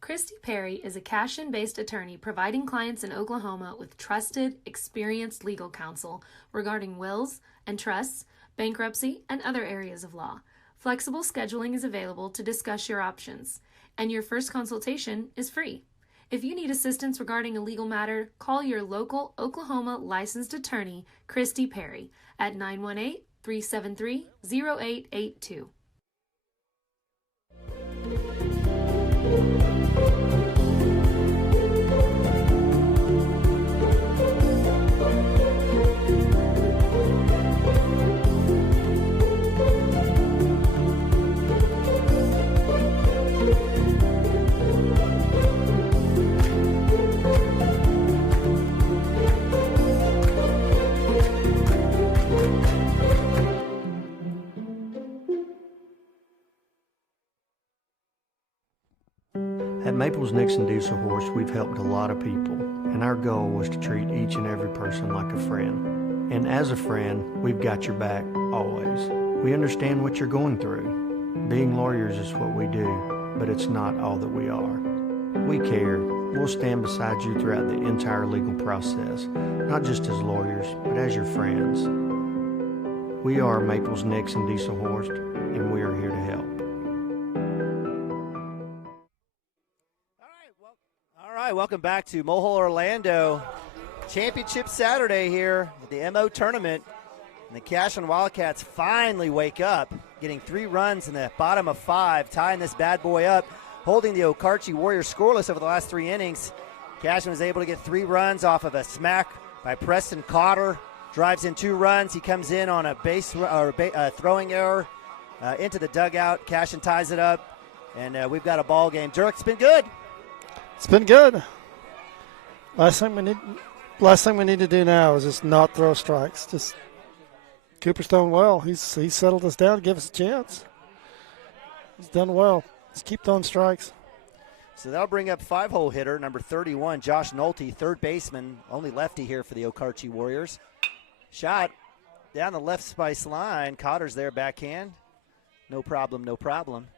Christy Perry is a Cashion-based attorney providing clients in Oklahoma with trusted, experienced legal counsel regarding wills and trusts, bankruptcy, and other areas of law. Flexible scheduling is available to discuss your options, and your first consultation is free. If you need assistance regarding a legal matter, call your local Oklahoma licensed attorney, Christy Perry, at 918-373-0882. At Maples Nixon Diesel Horse, we've helped a lot of people, and our goal was to treat each and every person like a friend. And as a friend, we've got your back, always. We understand what you're going through. Being lawyers is what we do, but it's not all that we are. We care. We'll stand beside you throughout the entire legal process, not just as lawyers, but as your friends. We are Maples Nixon Diesel Horse, and we are here to help. All right, welcome back to Mohole Orlando. Championship Saturday here at the MO tournament. And the Cashion Wildcats finally wake up, getting 3 runs in the bottom of 5, tying this bad boy up, holding the Okarche Warriors scoreless over the last 3 innings. Cashion was able to get 3 runs off of a smack by Preston Cotter. Drives in 2 runs. He comes in on a throwing error into the dugout. Cashion ties it up, and we've got a ball game. Dirk, it's been good. It's been good. Last thing we need to do now is just not throw strikes. Just Cooper's done well. He's settled us down to give us a chance. He's done well. Let's keep throwing strikes. So that'll bring up 5-hole hitter, number 31, Josh Nolte, third baseman, only lefty here for the Okarche Warriors. Shot down the left spice line. Cotter's there, backhand. No problem, no problem.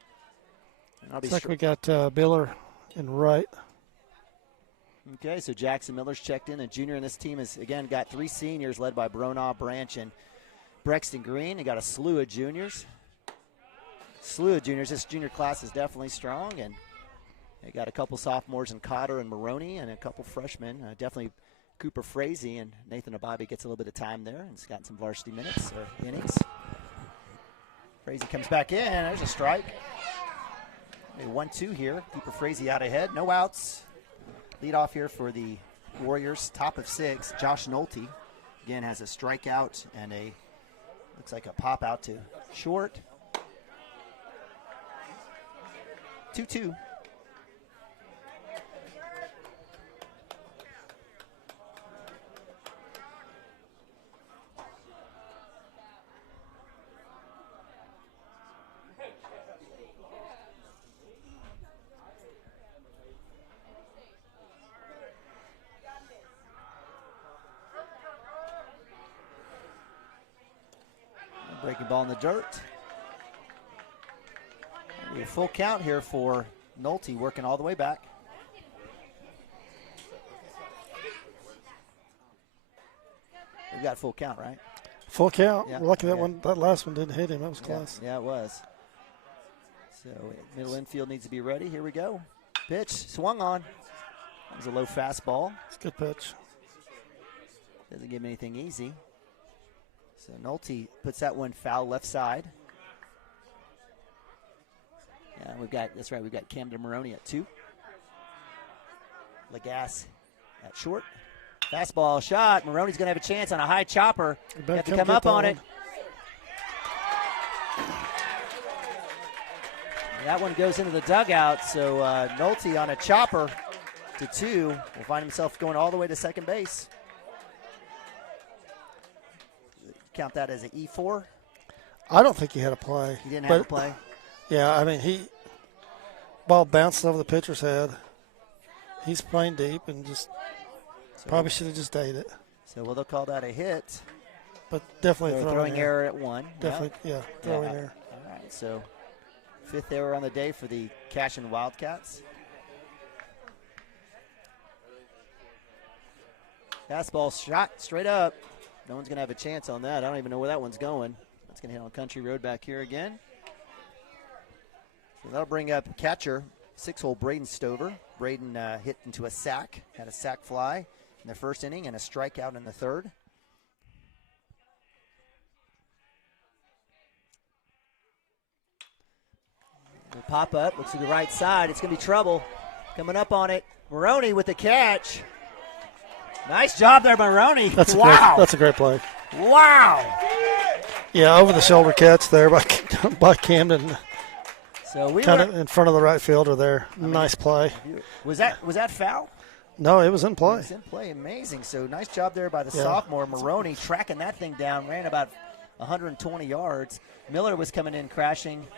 And Looks like we got Biller in right. Okay, so Jackson Miller's checked in, a junior, and this team has, again, got 3 seniors led by Bronaugh, Branch, and Brexton Green. They got a slew of juniors. This junior class is definitely strong, and they got a couple sophomores in Cotter and Maroney and a couple freshmen. Definitely Cooper Frazee, and Nathan Ababi gets a little bit of time there and he's gotten some varsity minutes or innings. Frazee comes back in. There's a strike. 1-2 here. Cooper Frazee out ahead. No outs. Lead off here for the Warriors. Top of 6. Josh Nolte again has a strikeout and looks like a pop out to short. 2-2. Breaking ball in the dirt. A full count here for Nolte, working all the way back. We've got full count, right? Full count. Yeah. Lucky that last one didn't hit him. That was close. Yeah, it was. So middle infield needs to be ready. Here we go. Pitch swung on. That was a low fastball. It's a good pitch. Doesn't give him anything easy. So Nolte puts that one foul left side. Yeah, that's right, we've got Camden Maroney at 2. Lagasse at short. Fastball shot. Maroney's going to have a chance on a high chopper. Have to come up on it. That one goes into the dugout, so Nolte on a chopper to 2 will find himself going all the way to second base. Count that as an E4? I don't think he had a play. He didn't have a play? Yeah, I mean, ball bounced over the pitcher's head. He's playing deep and probably should have just ate it. So, they'll call that a hit. But definitely throwing error at 1. Definitely, throwing error. All right, so 5th error on the day for the Cashion Wildcats. Fastball shot straight up. No one's going to have a chance on that. I don't even know where that one's going. That's going to hit on Country Road back here again. So that'll bring up catcher, 6-hole Braden Stover. Braden hit into a sack, had a sack fly in the first inning and a strikeout in the third. We'll pop up, looks to the right side. It's going to be trouble. Coming up on it. Maroney with the catch. Nice job there, Maroney. That's a great play. Wow. Yeah, over the shoulder catch there by Camden. So we kind of in front of the right fielder there. Nice play. Was that foul? No, it was in play. It was in play. Amazing. So nice job there by the sophomore Maroney, tracking that thing down. Ran about 120 yards. Miller was coming in crashing.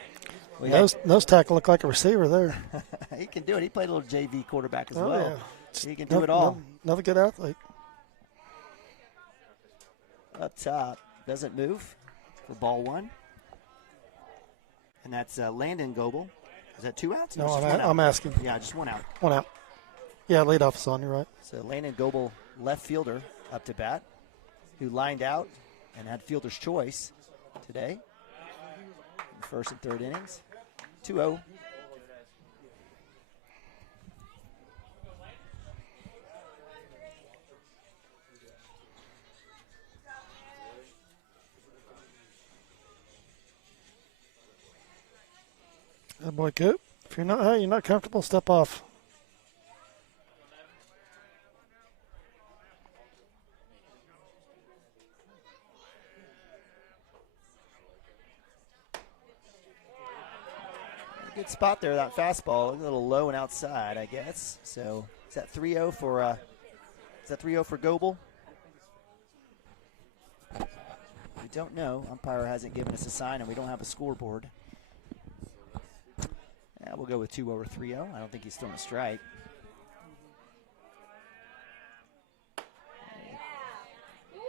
Nose tackle looked like a receiver there. He can do it. He played a little JV quarterback as well. Yeah. He can do it all. Another good athlete. Up top, doesn't move for ball 1. And that's Landon Goebel. Is that 2 outs? No, I'm asking. Yeah, just 1 out. 1 out. Yeah, leadoff is on, you're right. So Landon Goebel, left fielder, up to bat, who lined out and had fielder's choice today in the first and third innings. 2-0. Good boy, Coop. If you're not comfortable, step off. Good spot there, that fastball. A little low and outside, I guess. So is that 3-0 for Goebel? We don't know. Umpire hasn't given us a sign, and we don't have a scoreboard. Yeah, we'll go with 2 over 3-0. I don't think he's thrown a strike.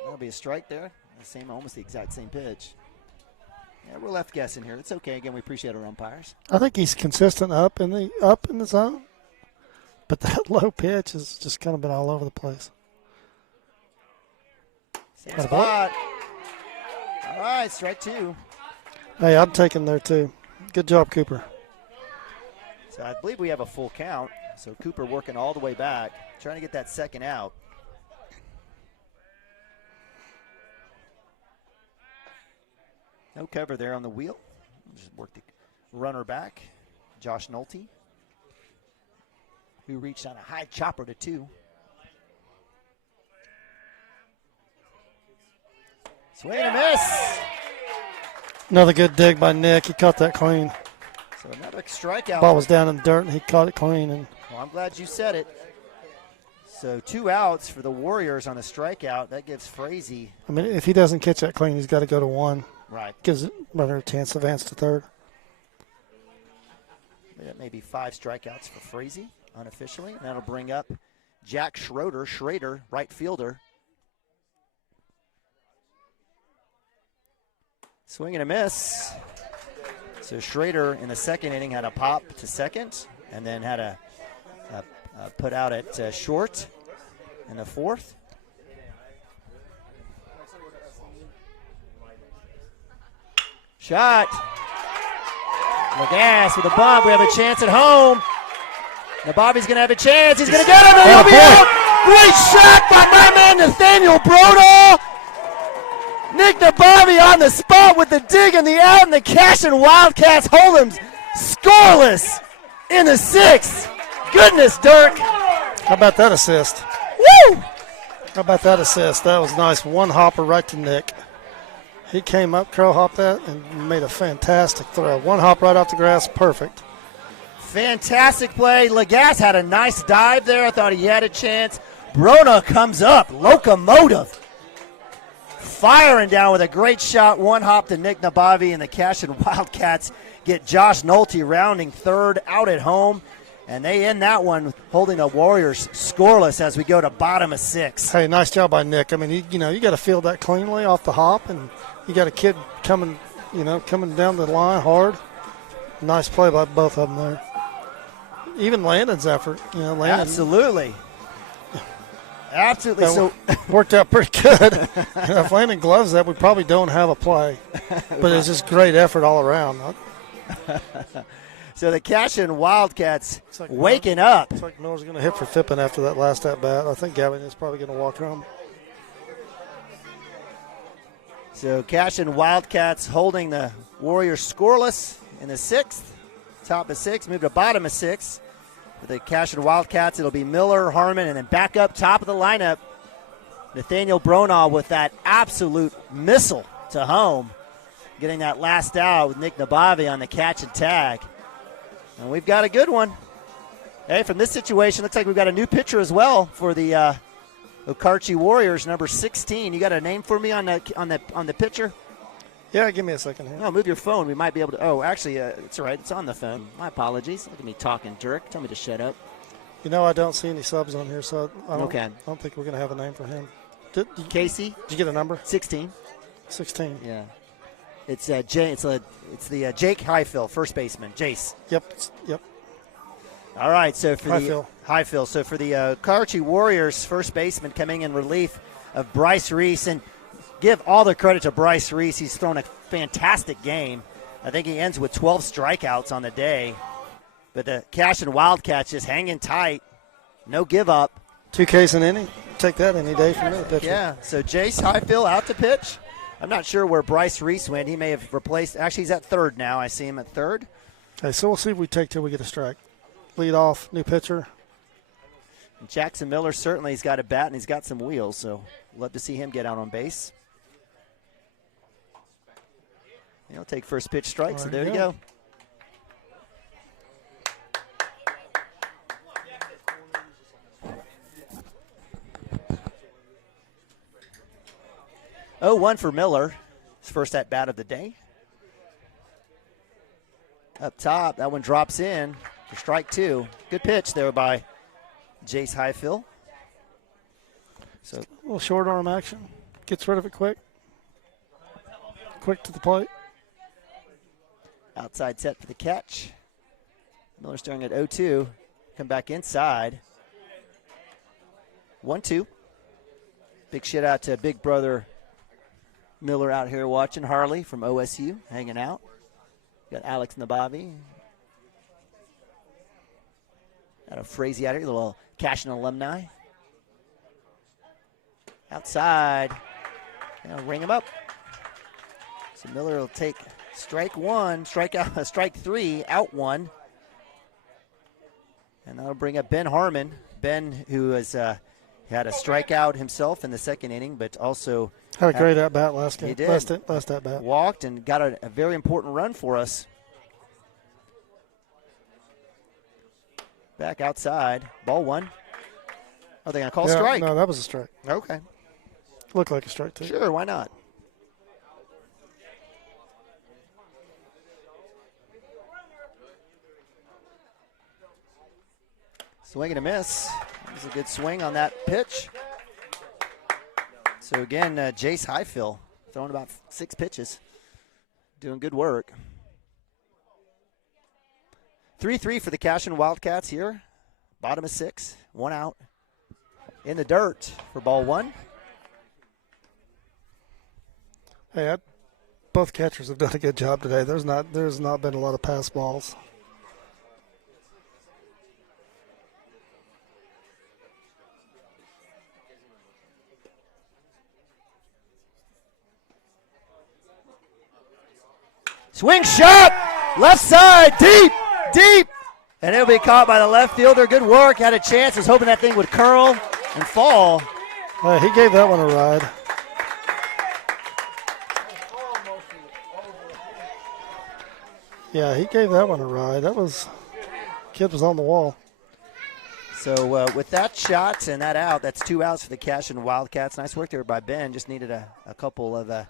That'll be a strike there. Almost the exact same pitch. Yeah, we're left guessing here. It's okay. Again, we appreciate our umpires. I think he's consistent up in the zone. But that low pitch has just kind of been all over the place. Same spot. All right, strike 2. Hey, I'd take him there too. Good job, Cooper. So I believe we have a full count. So Cooper working all the way back, trying to get that second out. No cover there on the wheel. Just work the runner back, Josh Nolte, who reached on a high chopper to 2. Swing and a miss. Another good dig by Nick. He caught that clean. So another strikeout. Ball was down in the dirt, and he caught it clean. And well, I'm glad you said it. So 2 outs for the Warriors on a strikeout. That gives Frazee. I mean, if he doesn't catch that clean, he's got to go to 1. Right. Gives the runner a chance to advance to 3rd. Maybe 5 strikeouts for Frazee unofficially. And that'll bring up Jack Schrader, right fielder. Swing and a miss. So Schrader in the second inning had a pop to second and then had a put out at short in the 4th. Shot. Lagasse with a bunt. We have a chance at home. Now Bobby's going to have a chance. He's going to get him, and he'll be out. Great shot by my man Nathaniel Brodall. Nick Nabavi on the spot with the dig and the out, and the Cashion Wildcats hold him scoreless in the 6th. Goodness, Dirk. How about that assist? Woo! How about that assist? That was nice. One hopper right to Nick. He came up, curl hopped that, and made a fantastic throw. One hop right off the grass, perfect. Fantastic play. Lagasse had a nice dive there. I thought he had a chance. Brona comes up, locomotive. Firing down with a great shot. One hop to Nick Nabavi, and the Cashion Wildcats get Josh Nolte rounding 3rd out at home. And they end that one holding the Warriors scoreless as we go to bottom of 6. Hey, nice job by Nick. I mean, you got to field that cleanly off the hop, and you got a kid coming down the line hard. Nice play by both of them there. Even Landon's effort, Landon. Absolutely. Absolutely. So worked out pretty good. If Landon gloves that, we probably don't have a play. But it's just great effort all around. So the Cashion Wildcats waking up. Looks like Miller's going to hit for Fippen after that last at bat. I think Gavin is probably going to walk home. So Cashion Wildcats holding the Warriors scoreless in the 6th. Top of 6, move to bottom of 6. For the Cashion Wildcats, it'll be Miller, Harmon, and then back up top of the lineup, Nathaniel Brona with that absolute missile to home, getting that last out with Nick Nabavi on the catch and tag. And we've got a good one. Hey, from this situation, looks like we've got a new pitcher as well for the Okarche Warriors, number 16. You got a name for me on the pitcher? Yeah, give me a second here. No, move your phone. We might be able to. Oh, actually, it's all right. It's on the phone. My apologies. Look at me talking, Dirk. Tell me to shut up. I don't see any subs on here, so I okay. don't think we're going to have a name for him. Casey? Did you get a number? 16. 16. Yeah. It's the Jake Highfill, first baseman. Jace. Yep. All right, so for Highfill. So for the Okarche Warriors, first baseman coming in relief of Bryce Reese, and give all the credit to Bryce Reese. He's thrown a fantastic game. I think he ends with 12 strikeouts on the day. But the Cashion Wildcats just hanging tight. No give up. 2 Ks an inning. Take that any day from me. Yeah, so Jace Highfill out to pitch. I'm not sure where Bryce Reese went. He may have replaced. Actually, he's at 3rd now. I see him at 3rd. Okay, so we'll see if we take till we get a strike. Lead off, new pitcher. And Jackson Miller certainly has got a bat and he's got some wheels, so love to see him get out on base. He'll take first pitch strike, so there you go. Oh, 1 for Miller. His first at bat of the day. Up top, that one drops in for strike 2. Good pitch there by Jace Highfill. So a little short arm action. Gets rid of it quick. Quick to the plate. Outside set for the catch. Miller starting at 0-2. come back inside. 1-2. Big shout out to Big Brother Miller out here watching. Harley from OSU hanging out. Got Alex Nabavi. Got a Frazee out here, the little Cashion alumni. Outside. Ring him up. So Miller will take strike one, strike 3, out 1. And that'll bring up Ben Harmon. Ben, who has had a strikeout himself in the second inning, but also had a great at-bat last game. He did. Last at-bat. Walked and got a very important run for us. Back outside. Ball 1. Are they going to call strike? No, that was a strike. Okay. Looked like a strike, too. Sure, why not? Swing and a miss. That was a good swing on that pitch. So again, Jace Highfill throwing about 6 pitches. Doing good work. 3-3 for the Cashion Wildcats here. Bottom of 6. 1 out. In the dirt for ball 1. Hey, both catchers have done a good job today. There's not been a lot of pass balls. Swing shot, left side, deep, and it'll be caught by the left fielder. Good work, had a chance, was hoping that thing would curl and fall. He gave that one a ride. Yeah, he gave that one a ride. Kid was on the wall. So with that shot and that out, that's 2 outs for the Cashion Wildcats. Nice work there by Ben. Just needed a couple of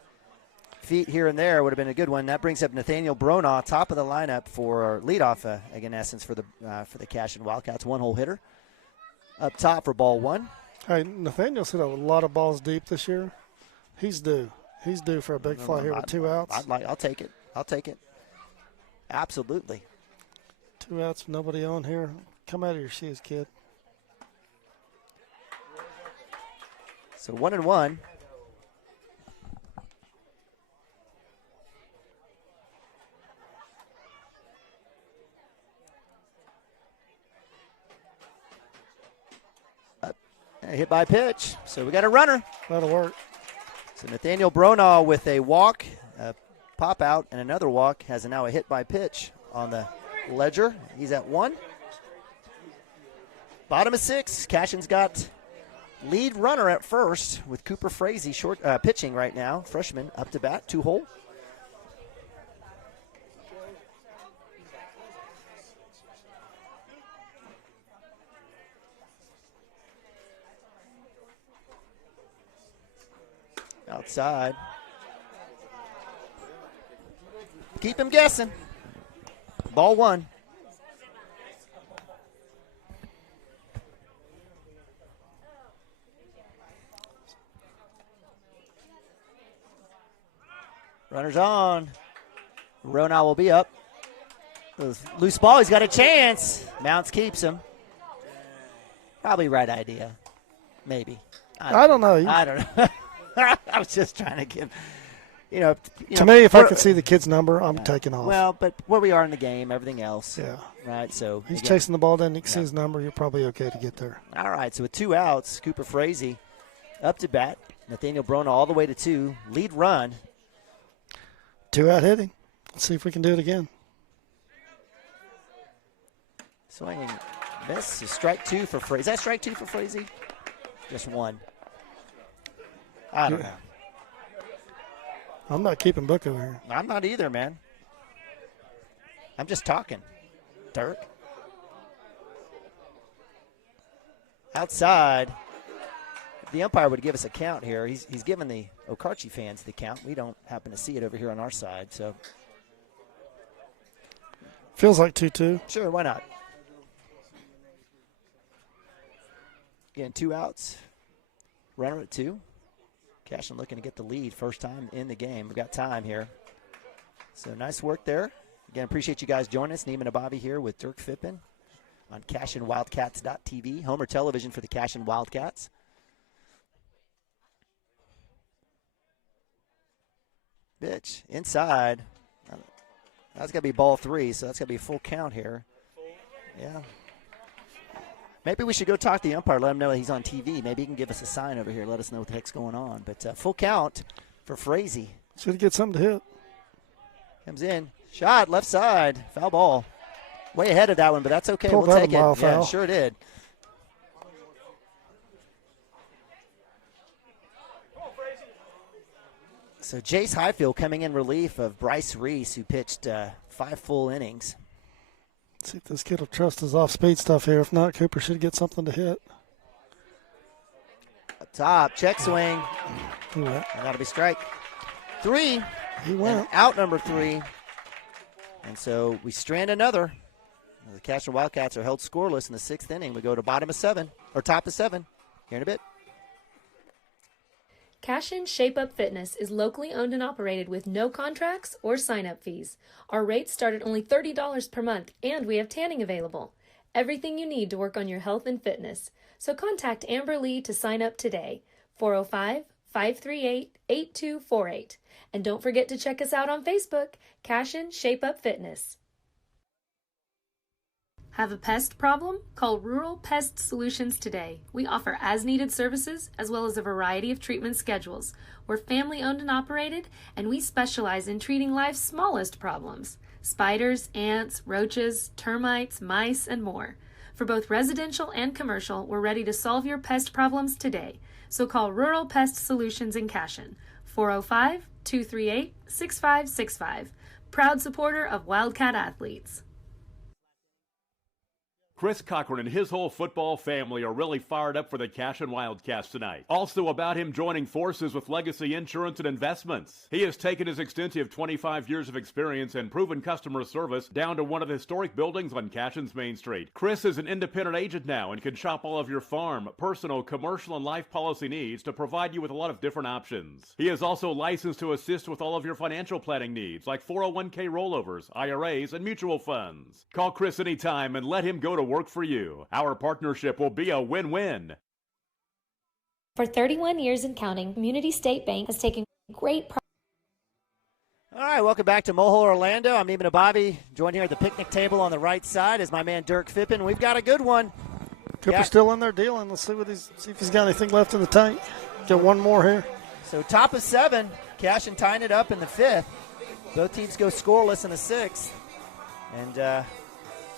feet here and there. Would have been a good one. That brings up Nathaniel Bronaugh, top of the lineup for leadoff, in essence, for the Cashion Wildcats. 1-hole hitter. Up top for ball 1. Hey, Nathaniel's hit a lot of balls deep this year. He's due. He's due for a big fly here with 2 outs. I'll take it. Absolutely. 2 outs, nobody on here. Come out of your shoes, kid. So 1-1. Hit by pitch. So we got a runner. That'll work. So Nathaniel Bronaugh with a walk, a pop out, and another walk has now a hit by pitch on the ledger. He's at 1. Bottom of 6. Cashion's got lead runner at first with Cooper Frazee pitching right now. Freshman up to bat, 2-hole. Outside. Keep him guessing. Ball 1. Runners on. Rona will be up. Loose ball. He's got a chance. Mounts keeps him. Probably right idea. Maybe. I don't know. I don't know. I was just trying to give, to me, if I could see the kid's number, I'm taking off. Well, but where we are in the game, everything else. Yeah. Right, so. He's chasing the ball down. He can see his number. You're probably okay to get there. All right, so with 2 outs, Cooper Frazee up to bat. Nathaniel Bronaugh all the way to 2. Lead run. 2 out hitting. Let's see if we can do it again. Swinging miss. Strike 2 for Frazee. Is that strike 2 for Frazee? Just 1. I don't know. I'm not keeping book over here. I'm not either, man. I'm just talking. Dirk. Outside. The umpire would give us a count here. He's given the Okarche fans the count. We don't happen to see it over here on our side. So feels like 2-2. Sure, why not? Again, 2 outs. Runner at 2. Cashion looking to get the lead first time in the game. We've got time here. So nice work there. Again, appreciate you guys joining us. Neiman Ababi here with Dirk Phippen. on CashionWildcats.tv, home or television for the Cashion Wildcats. Pitch inside. That's got to be ball 3, so that's got to be a full count here. Yeah. Maybe we should go talk to the umpire, let him know that he's on TV. Maybe he can give us a sign over here, let us know what the heck's going on. But full count for Frazee. Should get something to hit. Comes in. Shot, left side. Foul ball. Way ahead of that one, but that's okay. We'll take it. Yeah, sure did. So Jace Highfield coming in relief of Bryce Reese, who pitched 5 full innings. Let's see if this kid will trust his off-speed stuff here. If not, Cooper should get something to hit. Up top, check swing. And that'll be strike 3. He went. And out number 3. And so we strand another. The Cashion Wildcats are held scoreless in the 6th inning. We go to bottom of 7, or top of 7, here in a bit. Cashion Shape Up Fitness is locally owned and operated with no contracts or sign-up fees. Our rates start at only $30 per month, and we have tanning available. Everything you need to work on your health and fitness. So contact Amber Lee to sign up today, 405-538-8248. And don't forget to check us out on Facebook, Cashion Shape Up Fitness. Have a pest problem? Call Rural Pest Solutions today. We offer as-needed services as well as a variety of treatment schedules. We're family-owned and operated, and we specialize in treating life's smallest problems: spiders, ants, roaches, termites, mice, and more. For both residential and commercial, we're ready to solve your pest problems today. So call Rural Pest Solutions in Cashion, 405-238-6565. Proud supporter of Wildcat athletes. Chris Cochran and his whole football family are really fired up for the Cashion Wildcats tonight. Also about him joining forces with Legacy Insurance and Investments. He has taken his extensive 25 years of experience and proven customer service down to one of the historic buildings on Cashion's Main Street. Chris is an independent agent now and can shop all of your farm, personal, commercial, and life policy needs to provide you with a lot of different options. He is also licensed to assist with all of your financial planning needs like 401k rollovers, IRAs, and mutual funds. Call Chris anytime and let him go to work for you. Our partnership will be a win-win. For 31 years and counting, Community State Bank has taken great pride. All right, welcome back to Mohole, Orlando. I'm Eben Ababi, joined here at the picnic table on the right side is my man Dirk Phippen. We've got a good one. Cooper's still in there dealing. Let's see see if he's got anything left in the tank. Get one more here. So top of 7, Cashion tying it up in the 5th. Both teams go scoreless in the 6th. And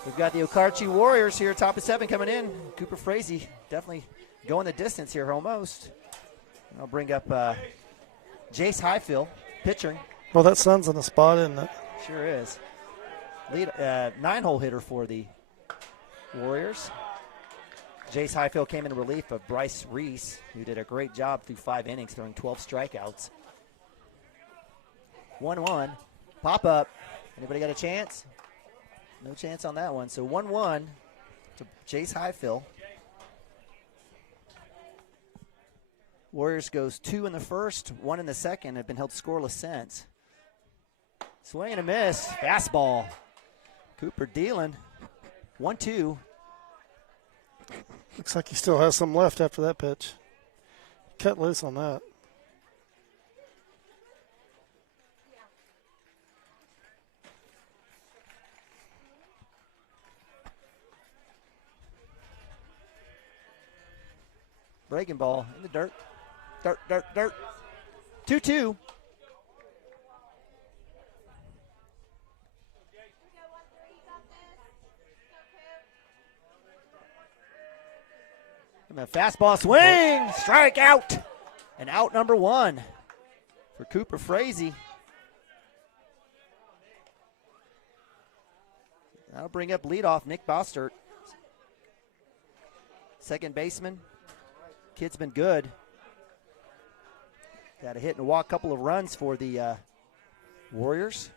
we've got the Okarche Warriors here, top of 7 coming in. Cooper Frazee definitely going the distance here almost. I'll bring up Jace Highfield, pitching. Well, that sun's in the spot, isn't it? Sure is. Lead 9-hole hitter for the Warriors. Jace Highfield came in relief of Bryce Reese, who did a great job through 5 innings, throwing 12 strikeouts. 1-1. Pop up. Anybody got a chance? No chance on that one. So 1-1 to Jace Highfield. Warriors goes 2 in the first, 1 in the second. Have been held scoreless since. Swing and a miss. Fastball. Cooper dealing. 1-2. Looks like he still has some left after that pitch. Cut loose on that. Breaking ball in the dirt. Dirt. 2-2. And a fastball swing, strike out, and out number 1 for Cooper Frazee. That'll bring up leadoff Nick Bostert, second baseman. Kid's been good. Got a hit and a walk, couple of runs for the Warriors.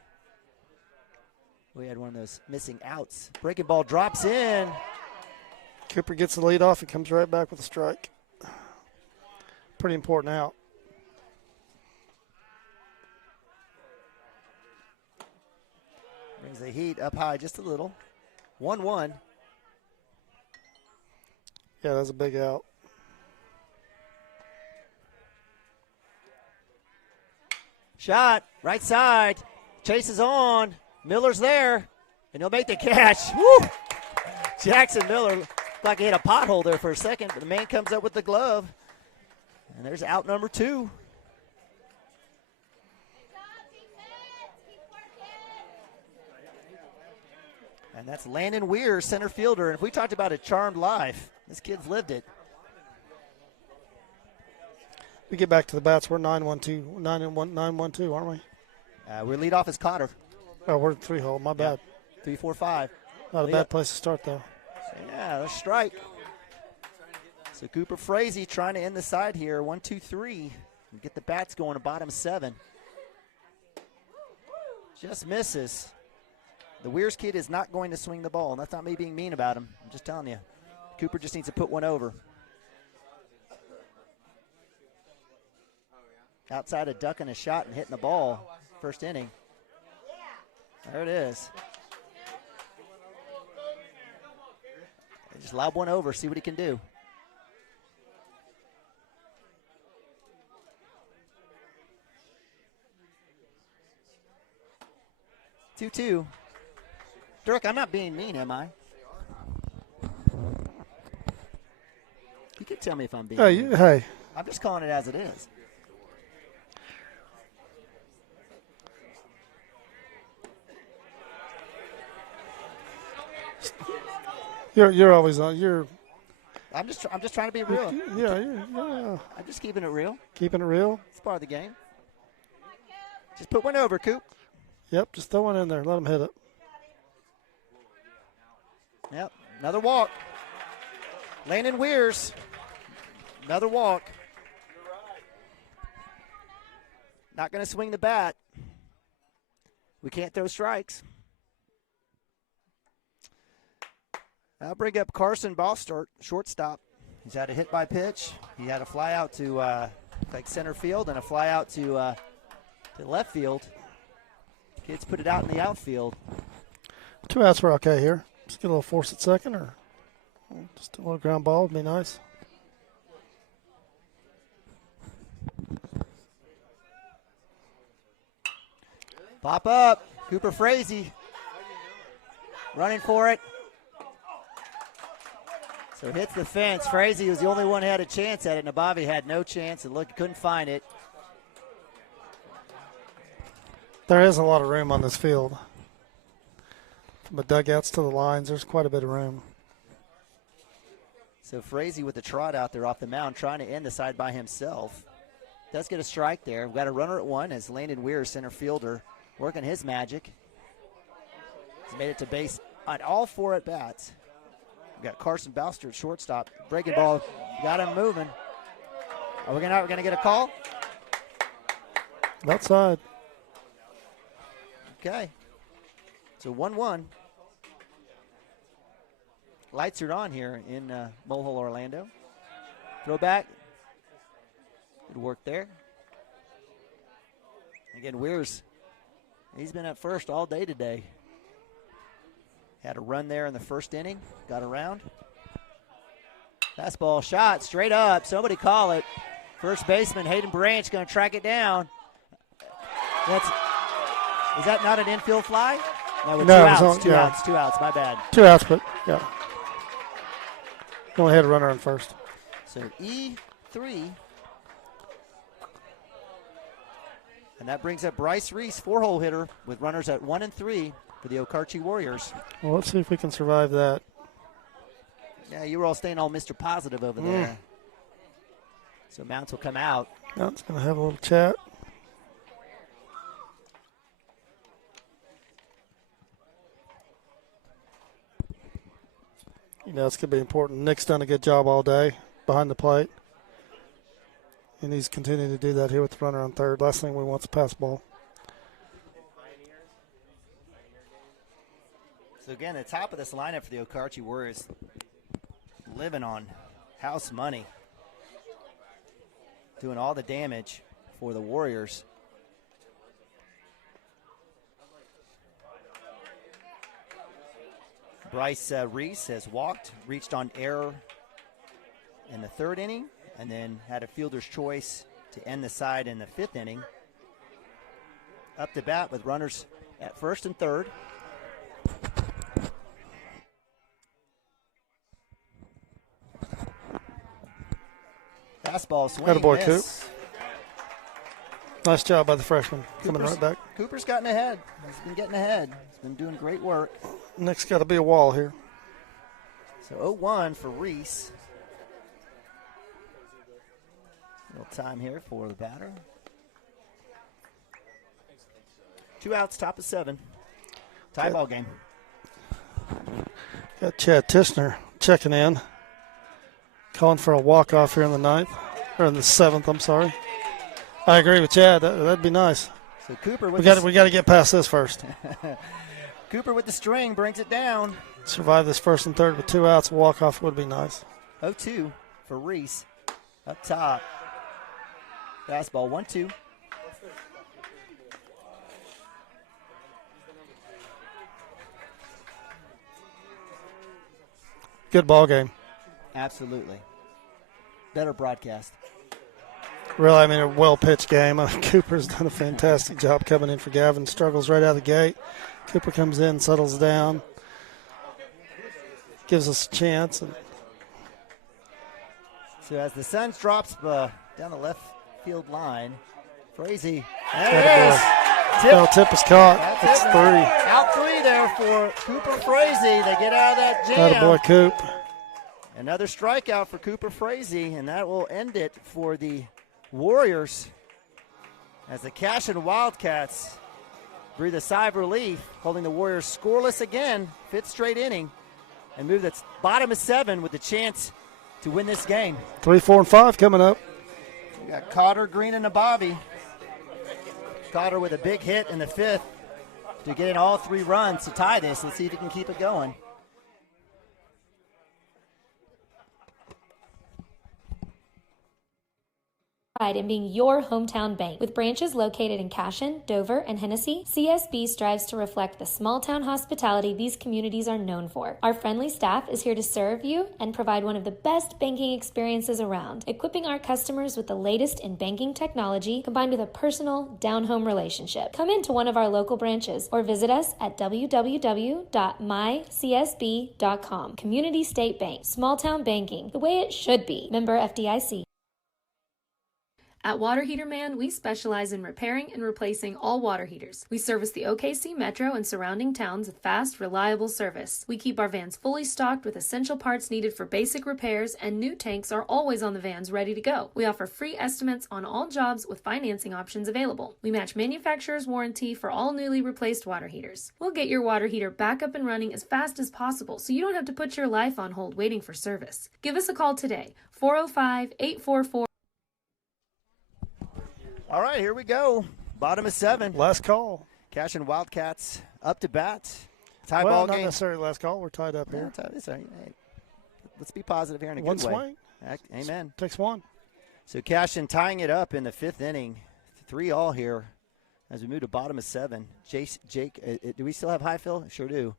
We had one of those missing outs. Breaking ball drops in. Cooper gets the lead off and comes right back with a strike. Pretty important out. Brings the heat up high just a little. 1-1. Yeah, that's a big out. Shot, right side. Chase is on. Miller's there, and he'll make the catch. Woo! Jackson Miller looked like he hit a pothole there for a second, but the man comes up with the glove. And there's out number 2. And that's Landon Weir, center fielder. And if we talked about a charmed life, this kid's lived it. We get back to the bats. We're 9-1-2, 9-1-2, aren't we? We lead off as Cotter. Oh, we're 3-hole. My bad. 3-4-5. Not a bad place to start, though. Yeah, let's strike. So Cooper Frazee trying to end the side here. 1-2-3. And get the bats going to bottom 7. Just misses. The Weirs kid is not going to swing the ball. And that's not me being mean about him. I'm just telling you. Cooper just needs to put one over. Outside of ducking a shot and hitting the ball. First inning. There it is. Just lob one over, see what he can do. Two. Dirk, I'm not being mean, am I? You can tell me if I'm being mean. Hey. I'm just calling it as it is. You're always on. I'm just trying to be real. Yeah. I'm just keeping it real. Keeping it real. It's part of the game. Just put one over, Coop. Yep, just throw one in there. Let him hit it. Yep, another walk. Landon Weirs. Another walk. Not going to swing the bat. We can't throw strikes. I'll bring up Carson Bostert, shortstop. He's had a hit by pitch. He had a fly out to center field and a fly out to left field. Kids put it out in the outfield. 2 outs were okay here. Just get a little force at second, or just a little ground ball would be nice. Pop up. Cooper Frazee running for it. So hits the fence. Frazee was the only one who had a chance at it. Nabavi had no chance and couldn't find it. There isn't a lot of room on this field. From the dugouts to the lines, there's quite a bit of room. So Frazee with the trot out there off the mound, trying to end the side by himself. Does get a strike there. We've got a runner at 1 as Landon Weir, center fielder, working his magic. He's made it to base on all 4 at bats. We've got Carson Bouster at shortstop. Breaking ball, got him moving. Are we gonna get a call? Outside. Okay. So 1-1. Lights are on here in Mulhall, Orlando. Throw back. Good work there. Again, Weirs, he's been at first all day today. Had a run there in the first inning. Got around. Fastball shot straight up. Somebody call it. First baseman Hayden Branch going to track it down. Is that not an infield fly? No, with 2 outs. Two outs. My bad. 2 outs, but yeah. Only had a runner on first. So E3. And that brings up Bryce Reese, 4-hole hitter, with runners at 1 and 3 for the Okarche Warriors. Well, let's see if we can survive that. Yeah, you were all staying all Mr. Positive over there. So Mounts will come out. Mounts going to have a little chat. You know, it's going to be important. Nick's done a good job all day behind the plate. And he's continuing to do that here with the runner on third. Last thing we want is a pass ball. So, again, the top of this lineup for the Okarche Warriors living on house money. Doing all the damage for the Warriors. Bryce Reese has walked, reached on error in the 3rd inning, and then had a fielder's choice to end the side in the 5th inning. Up to bat with runners at 1st and 3rd. Fastball swing. Attaboy, miss. Coop. Nice job by the freshman. Coming right back. Cooper's gotten ahead. He's been getting ahead. He's been doing great work. Next got to be a wall here. So 0-1 for Reese. Little time here for the batter. 2 outs, top of 7. Tie ball game. Got Chad Tishner checking in. Calling for a walk-off here in the 9th. Or in the 7th, I'm sorry. I agree with Chad. That'd be nice. So Cooper we got to get past this first. Cooper with the string brings it down. Survive this 1st and 3rd with 2 outs. Walk-off would be nice. 0-2 for Reese. Up top. Fastball 1-2. Good ball game. Absolutely. Better broadcast. Really, I mean, a well-pitched game. Cooper's done a fantastic job coming in for Gavin. Struggles right out of the gate. Cooper comes in, settles down, gives us a chance. So as the Suns drops down the left field line, Frazee. There it is. Tip is caught. It's 3. Out 3 there for Cooper Frazee. They get out of that jam. Attaboy, Coop. Another strikeout for Cooper Frazee, and that will end it for the Warriors as the Cashion Wildcats breathe a sigh of relief, holding the Warriors scoreless again, 5th straight inning, and move that bottom of 7 with the chance to win this game. 3, 4, and 5 coming up. We got Cotter, Green, and Nababi. Cotter with a big hit in the 5th to get in all 3 runs to tie this. Let's see if he can keep it going. Pride in being your hometown bank. With branches located in Cashion, Dover, and Hennessy, CSB strives to reflect the small-town hospitality these communities are known for. Our friendly staff is here to serve you and provide one of the best banking experiences around, equipping our customers with the latest in banking technology combined with a personal, down-home relationship. Come into one of our local branches or visit us at www.mycsb.com. Community State Bank. Small-town banking, the way it should be. Member FDIC. At Water Heater Man, we specialize in repairing and replacing all water heaters. We service the OKC Metro and surrounding towns with fast, reliable service. We keep our vans fully stocked with essential parts needed for basic repairs, and new tanks are always on the vans ready to go. We offer free estimates on all jobs with financing options available. We match manufacturer's warranty for all newly replaced water heaters. We'll get your water heater back up and running as fast as possible so you don't have to put your life on hold waiting for service. Give us a call today, 405-844. All right, here we go. Bottom of 7. Last call. Cashion Wildcats up to bat. Tie well, ball not game. necessarily last call. We're tied up here. Let's be positive here in a one good way. swing. Amen. Takes 1. So Cashion tying it up in the 5th inning. 3-all here as we move to bottom of 7. Jake, do we still have high fill? Sure do.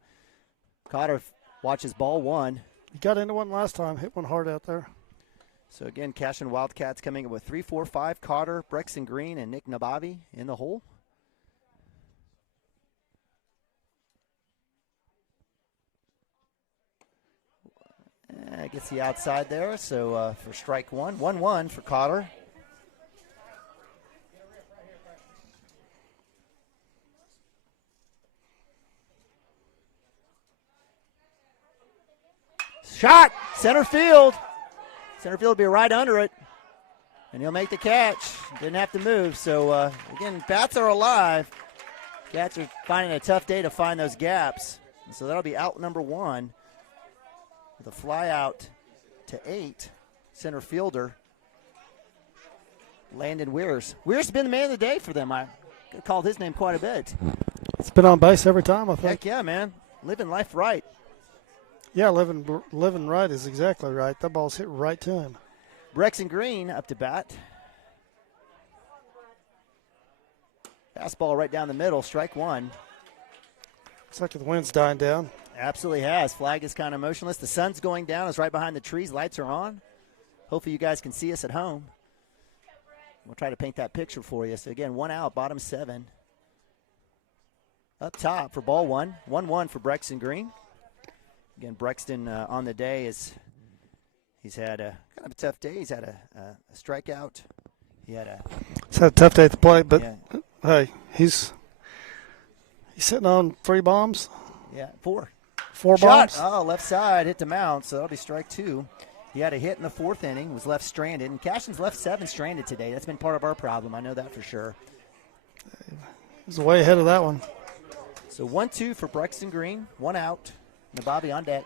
Cotter watches ball 1. He got into one last time. Hit one hard out there. So again, Cashion Wildcats coming up with 3, 4, 5. Cotter, Brexton Green, and Nick Nabavi in the hole. Gets the outside there. So for strike 1, 1-1 for Cotter. Shot, center field. Center field will be right under it, and he'll make the catch. Didn't have to move. So, again, bats are alive. Cats are finding a tough day to find those gaps. And so that'll be out number 1 with a fly out to 8. Center fielder, Landon Weirs. Weirs has been the man of the day for them. I called his name quite a bit. It's been on base every time, I think. Heck yeah, man. Living life right. Yeah, living right is exactly right. That ball's hit right to him. Brexton Green up to bat. Fastball right down the middle, strike 1. Looks like the wind's dying down. Absolutely has. Flag is kind of motionless. The sun's going down. It's right behind the trees. Lights are on. hopefully you guys can see us at home. We'll try to paint that picture for you. So, again, 1 out, bottom 7. Up top for ball 1. 1-1 for Brexton Green. Again, Brexton on the day he's had a kind of a tough day. He's had a strikeout. He's had a tough day at the plate, but yeah. Hey, he's sitting on 3 bombs. Yeah, 4. 4 bombs. Oh, left side hit the mound, so that'll be strike 2. He had a hit in the 4th inning, was left stranded, and Cashion's left 7 stranded today. That's been part of our problem. I know that for sure. He's way ahead of that one. So 1-2 for Brexton Green, 1 out. Nababi on deck.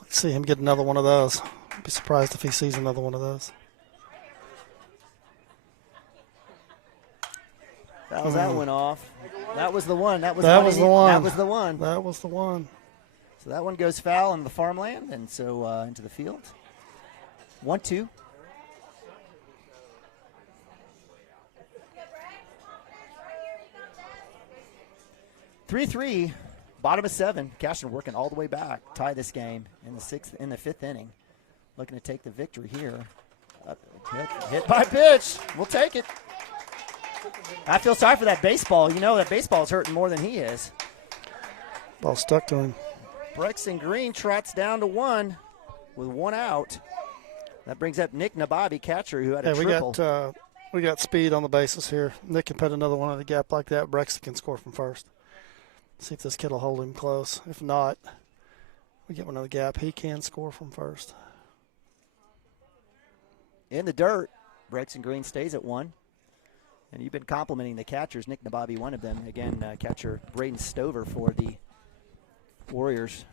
Let's see him get another one of those. I'd be surprised if he sees another one of those. That one off. That was the one. That was the one. That was the one. That was the one. So that one goes foul into the farmland, and so into the field. 1-2. Three, bottom of 7. Cashion working all the way back, tie this game in the 5th inning. Looking to take the victory here. Hit by pitch. We'll take it. I feel sorry for that baseball. You know that baseball is hurting more than he is. Ball stuck to him. Brexton Green trots down to 1 with 1 out. That brings up Nick Nababi, catcher, who had a triple. We got speed on the bases here. Nick can put another one in the gap like that. Brexton can score from first. See if this kid will hold him close. If not, we get one in the gap. He can score from first. In the dirt, Brexton Green stays at 1. And you've been complimenting the catchers. Nick Nababi, one of them. Again, catcher Braden Stover for the Warriors.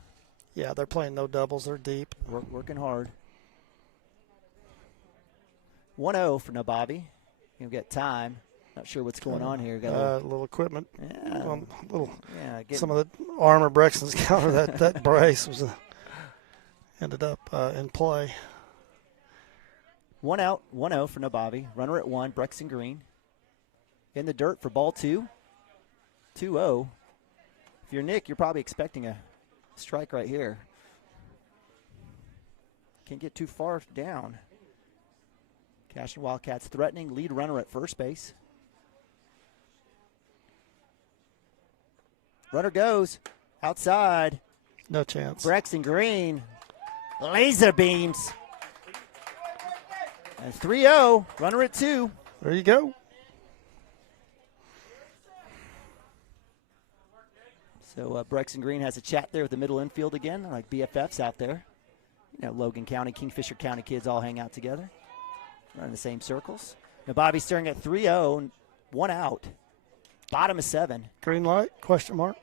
Yeah, they're playing no doubles. They're deep. Working hard. 1-0 for Nababi. He'll get time. Not sure what's going on here. Got a little equipment. Yeah. Some of the armor Brexton's counter, that brace was ended up in play. 1 out, 1-0 for Nababi. Runner at 1, Brexton Green. In the dirt for ball 2. 2-0. If you're Nick, you're probably expecting a strike right here. Can't get too far down. Cashion Wildcats threatening, lead runner at first base. Runner goes outside. No chance. Brexton Green, laser beams. And 3-0, runner at 2. There you go. So Brexton Green has a chat there with the middle infield again, like BFFs out there. You know, Logan County, Kingfisher County kids all hang out together. Running the same circles. Nababi staring at 3-0, 1 out. Bottom of 7. Green light, question mark.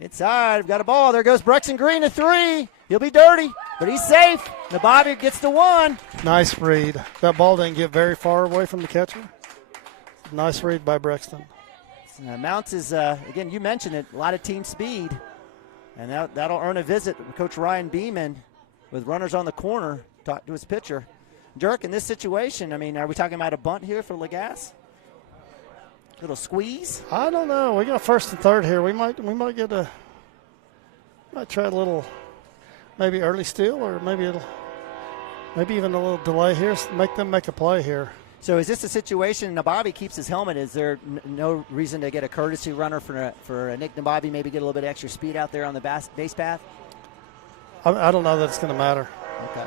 Inside, we've got a ball. There goes Brexton Green to 3. He'll be dirty, but he's safe. Nababi gets to 1. Nice read. That ball didn't get very far away from the catcher. Nice read by Brexton. Mounts is, again, you mentioned it, a lot of team speed. And that'll earn a visit with Coach Ryan Beeman with runners on the corner. Talk to his pitcher. Dirk, in this situation, I mean, are we talking about a bunt here for Lagasse? Little squeeze? I don't know. We got first and third here. We might get might try a little, maybe early steal, or maybe even a little delay here. Make them make a play here. So is this a situation, Nababi keeps his helmet, is there no reason to get a courtesy runner for Nick Nababi, maybe get a little bit extra speed out there on the base path? I don't know that it's going to matter. Okay.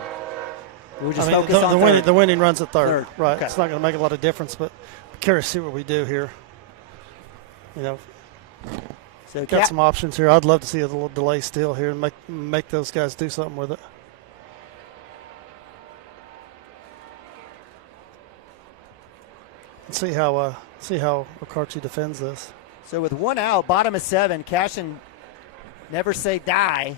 We'll just focus on the winning runs at third. Right. Okay. It's not going to make a lot of difference, but I'm curious to see what we do here. You know, so got some options here. I'd love to see a little delay steal here and make those guys do something with it. And see how Okarche defends this. So with 1 out, bottom of 7, Cashion never say die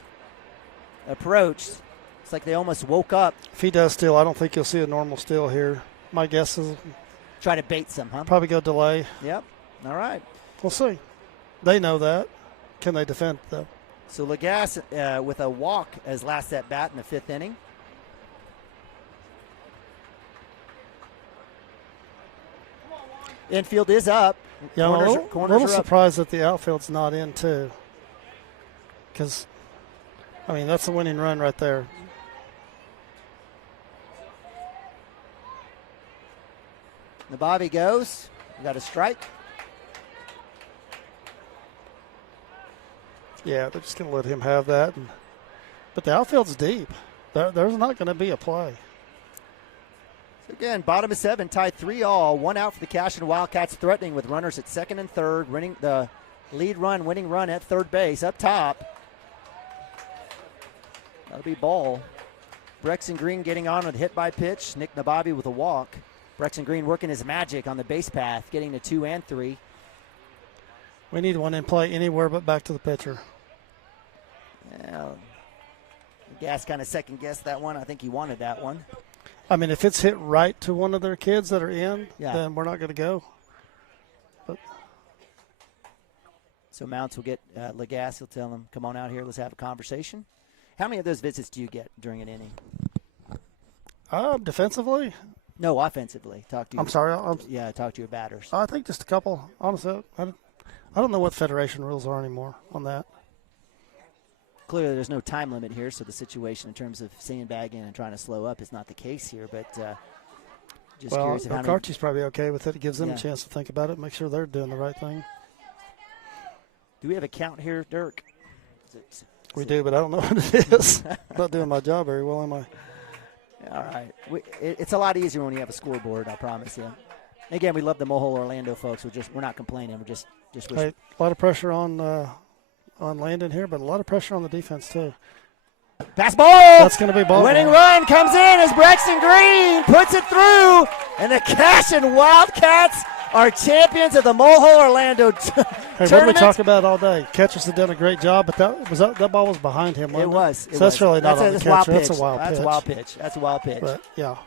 approached. It's like they almost woke up. If he does steal, I don't think you'll see a normal steal here. My guess is try to bait some, huh? Probably go delay. Yep. All right. We'll see. They know that. Can they defend, though? So Lagasse with a walk as last at bat in the 5th inning. Infield is up. Yeah, I'm a little corners are up. surprised that the outfield's not in, too. Because, I mean, that's the winning run right there. The Bobby goes. We got a strike. Yeah, they're just going to let him have that. But the outfield's deep. There's not going to be a play. So again, bottom of 7, tied 3-all. 1 out for the Cashion Wildcats, threatening with runners at second and third, winning the lead run, winning run at third base. Up top, that'll be ball. Brexton Green getting on with a hit by pitch. Nick Nababi with a walk. Brexton Green working his magic on the base path, getting to 2 and 3. We need one in play anywhere but back to the pitcher. Well, Gas kind of second-guessed that one. I think he wanted that one. I mean, if it's hit right to one of their kids that are in, Yeah. then we're not going to go. But So Mounts will get Legas. He'll tell him, come on out here, let's have a conversation. How many of those visits do you get during an inning? defensively, No, offensively. Talk to you. I'm sorry. Talk to your batters. I think just a couple. Honestly, I don't know what Federation rules are anymore on that. Clearly, there's no time limit here, so the situation in terms of sandbagging and trying to slow up is not the case here. But just curious if how many. Okarche's probably okay with it. It gives them Yeah. a chance to think about it, make sure they're doing the right thing. Do we have a count here, Dirk? We do, but I don't know what it is. Not doing my job very well, am I? All right. It's a lot easier when you have a scoreboard, I promise you. Again, we love the Mohole Orlando folks. We're not complaining. We're just wish. Hey, a lot of pressure on Landon here, but a lot of pressure on the defense too. Pass ball. That's going to be ball. Winning run comes in as Brexton Green puts it through, and the Cashion Wildcats are champions of the Mohole Orlando Hey, what did we tournament. talk about all day? Catchers have done a great job, but that ball was behind him. It was. So that's really not on the catcher. That's That's a wild pitch. That's a wild pitch. That's a wild pitch. But, yeah.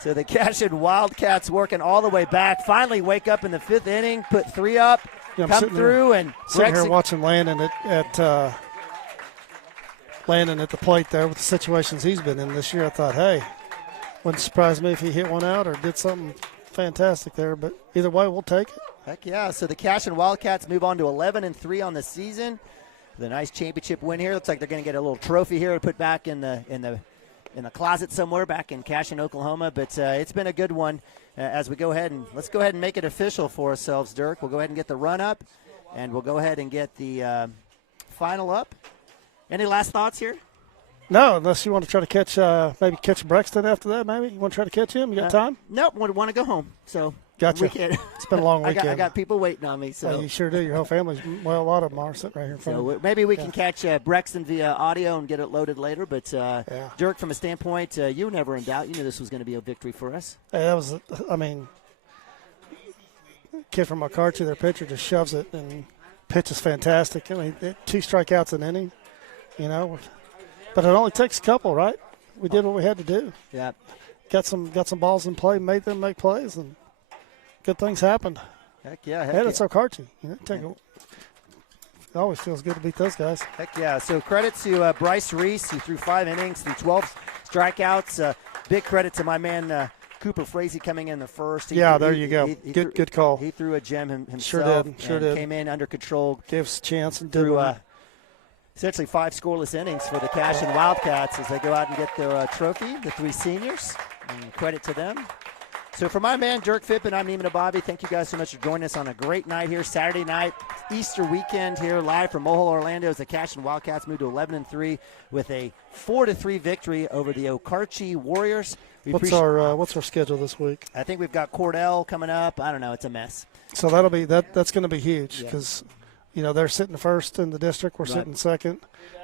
So the Cashion Wildcats working all the way back. Finally wake up in the 5th inning, put 3 up, Yeah, I'm come sitting through, here, and sitting here Brexton. watching Landon at the plate there with the situations he's been in this year. I thought, hey, wouldn't surprise me if he hit one out or did something fantastic there. But either way, we'll take it. Heck yeah. So the Cashion Wildcats move on to 11-3 on the season. The nice championship win here. Looks like they're going to get a little trophy here to put back in the closet somewhere back in Cashion, Oklahoma. But it's been a good one. As we let's go ahead and make it official for ourselves, Dirk. We'll go ahead and get the run up, and we'll go ahead and get the final up. Any last thoughts here? No, unless you want to try to catch Brexton after that. Maybe you want to try to catch him. You got time? Nope. Want to go home. So Gotcha. It's been a long weekend. I got people waiting on me. So you sure do. Your whole family's a lot of them are sitting right here in front of you. Maybe we can catch Brexton via audio and get it loaded later. But Dirk, from a standpoint, you were never in doubt. You knew this was going to be a victory for us. Hey, that was, kid from Okarche, their pitcher, just shoves it and pitches fantastic. I mean, 2 strikeouts an inning, but it only takes a couple, right? We did what we had to do. Yeah. Got some balls in play, made them make plays, and good things happened. Heck yeah. And it's Okarche. It always feels good to beat those guys. Heck yeah. So credit to Bryce Reese, who threw 5 innings, threw 12 strikeouts. Big credit to my man Cooper Frazee coming in the first. There you go. Good call. He threw a gem himself. Sure did. Came in under control. Gave us a chance and threw essentially 5 scoreless innings for the Cashion Wildcats as they go out and get their trophy, the 3 seniors. And credit to them. So for my man, Dirk Phippen, I'm Neiman Ababi. Thank you guys so much for joining us on a great night here, Saturday night, Easter weekend here, live from Mohole, Orlando, as the Cashion Wildcats move to 11-3 with a 4-3 victory over the Okarche Warriors. What's our schedule this week? I think we've got Cordell coming up. I don't know. It's a mess. So that's going to be huge because, they're sitting first in the district. We're sitting second.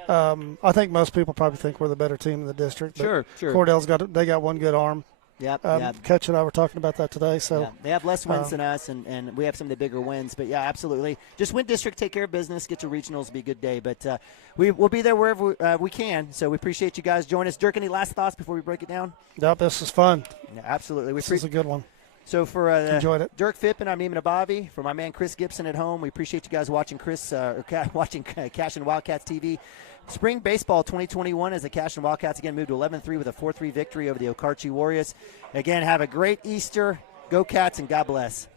I think most people probably think we're the better team in the district. But Sure. Cordell's got one good arm. Yep. Coach and I were talking about that today. So they have less wins than us, and we have some of the bigger wins. But, absolutely. Just win district, take care of business, get to regionals, be a good day. But we'll be there wherever we can. So we appreciate you guys joining us. Dirk, any last thoughts before we break it down? Nope, this was fun. Yeah, absolutely. This is a good one. So for enjoyed it. Dirk Phippen, I'm Neiman Ababi. For my man Chris Gibson at home, we appreciate you guys watching watching Cashion Wildcats TV. Spring Baseball 2021 as the Cashion Wildcats again move to 11-3 with a 4-3 victory over the Okarche Warriors. Again, have a great Easter. Go Cats and God bless.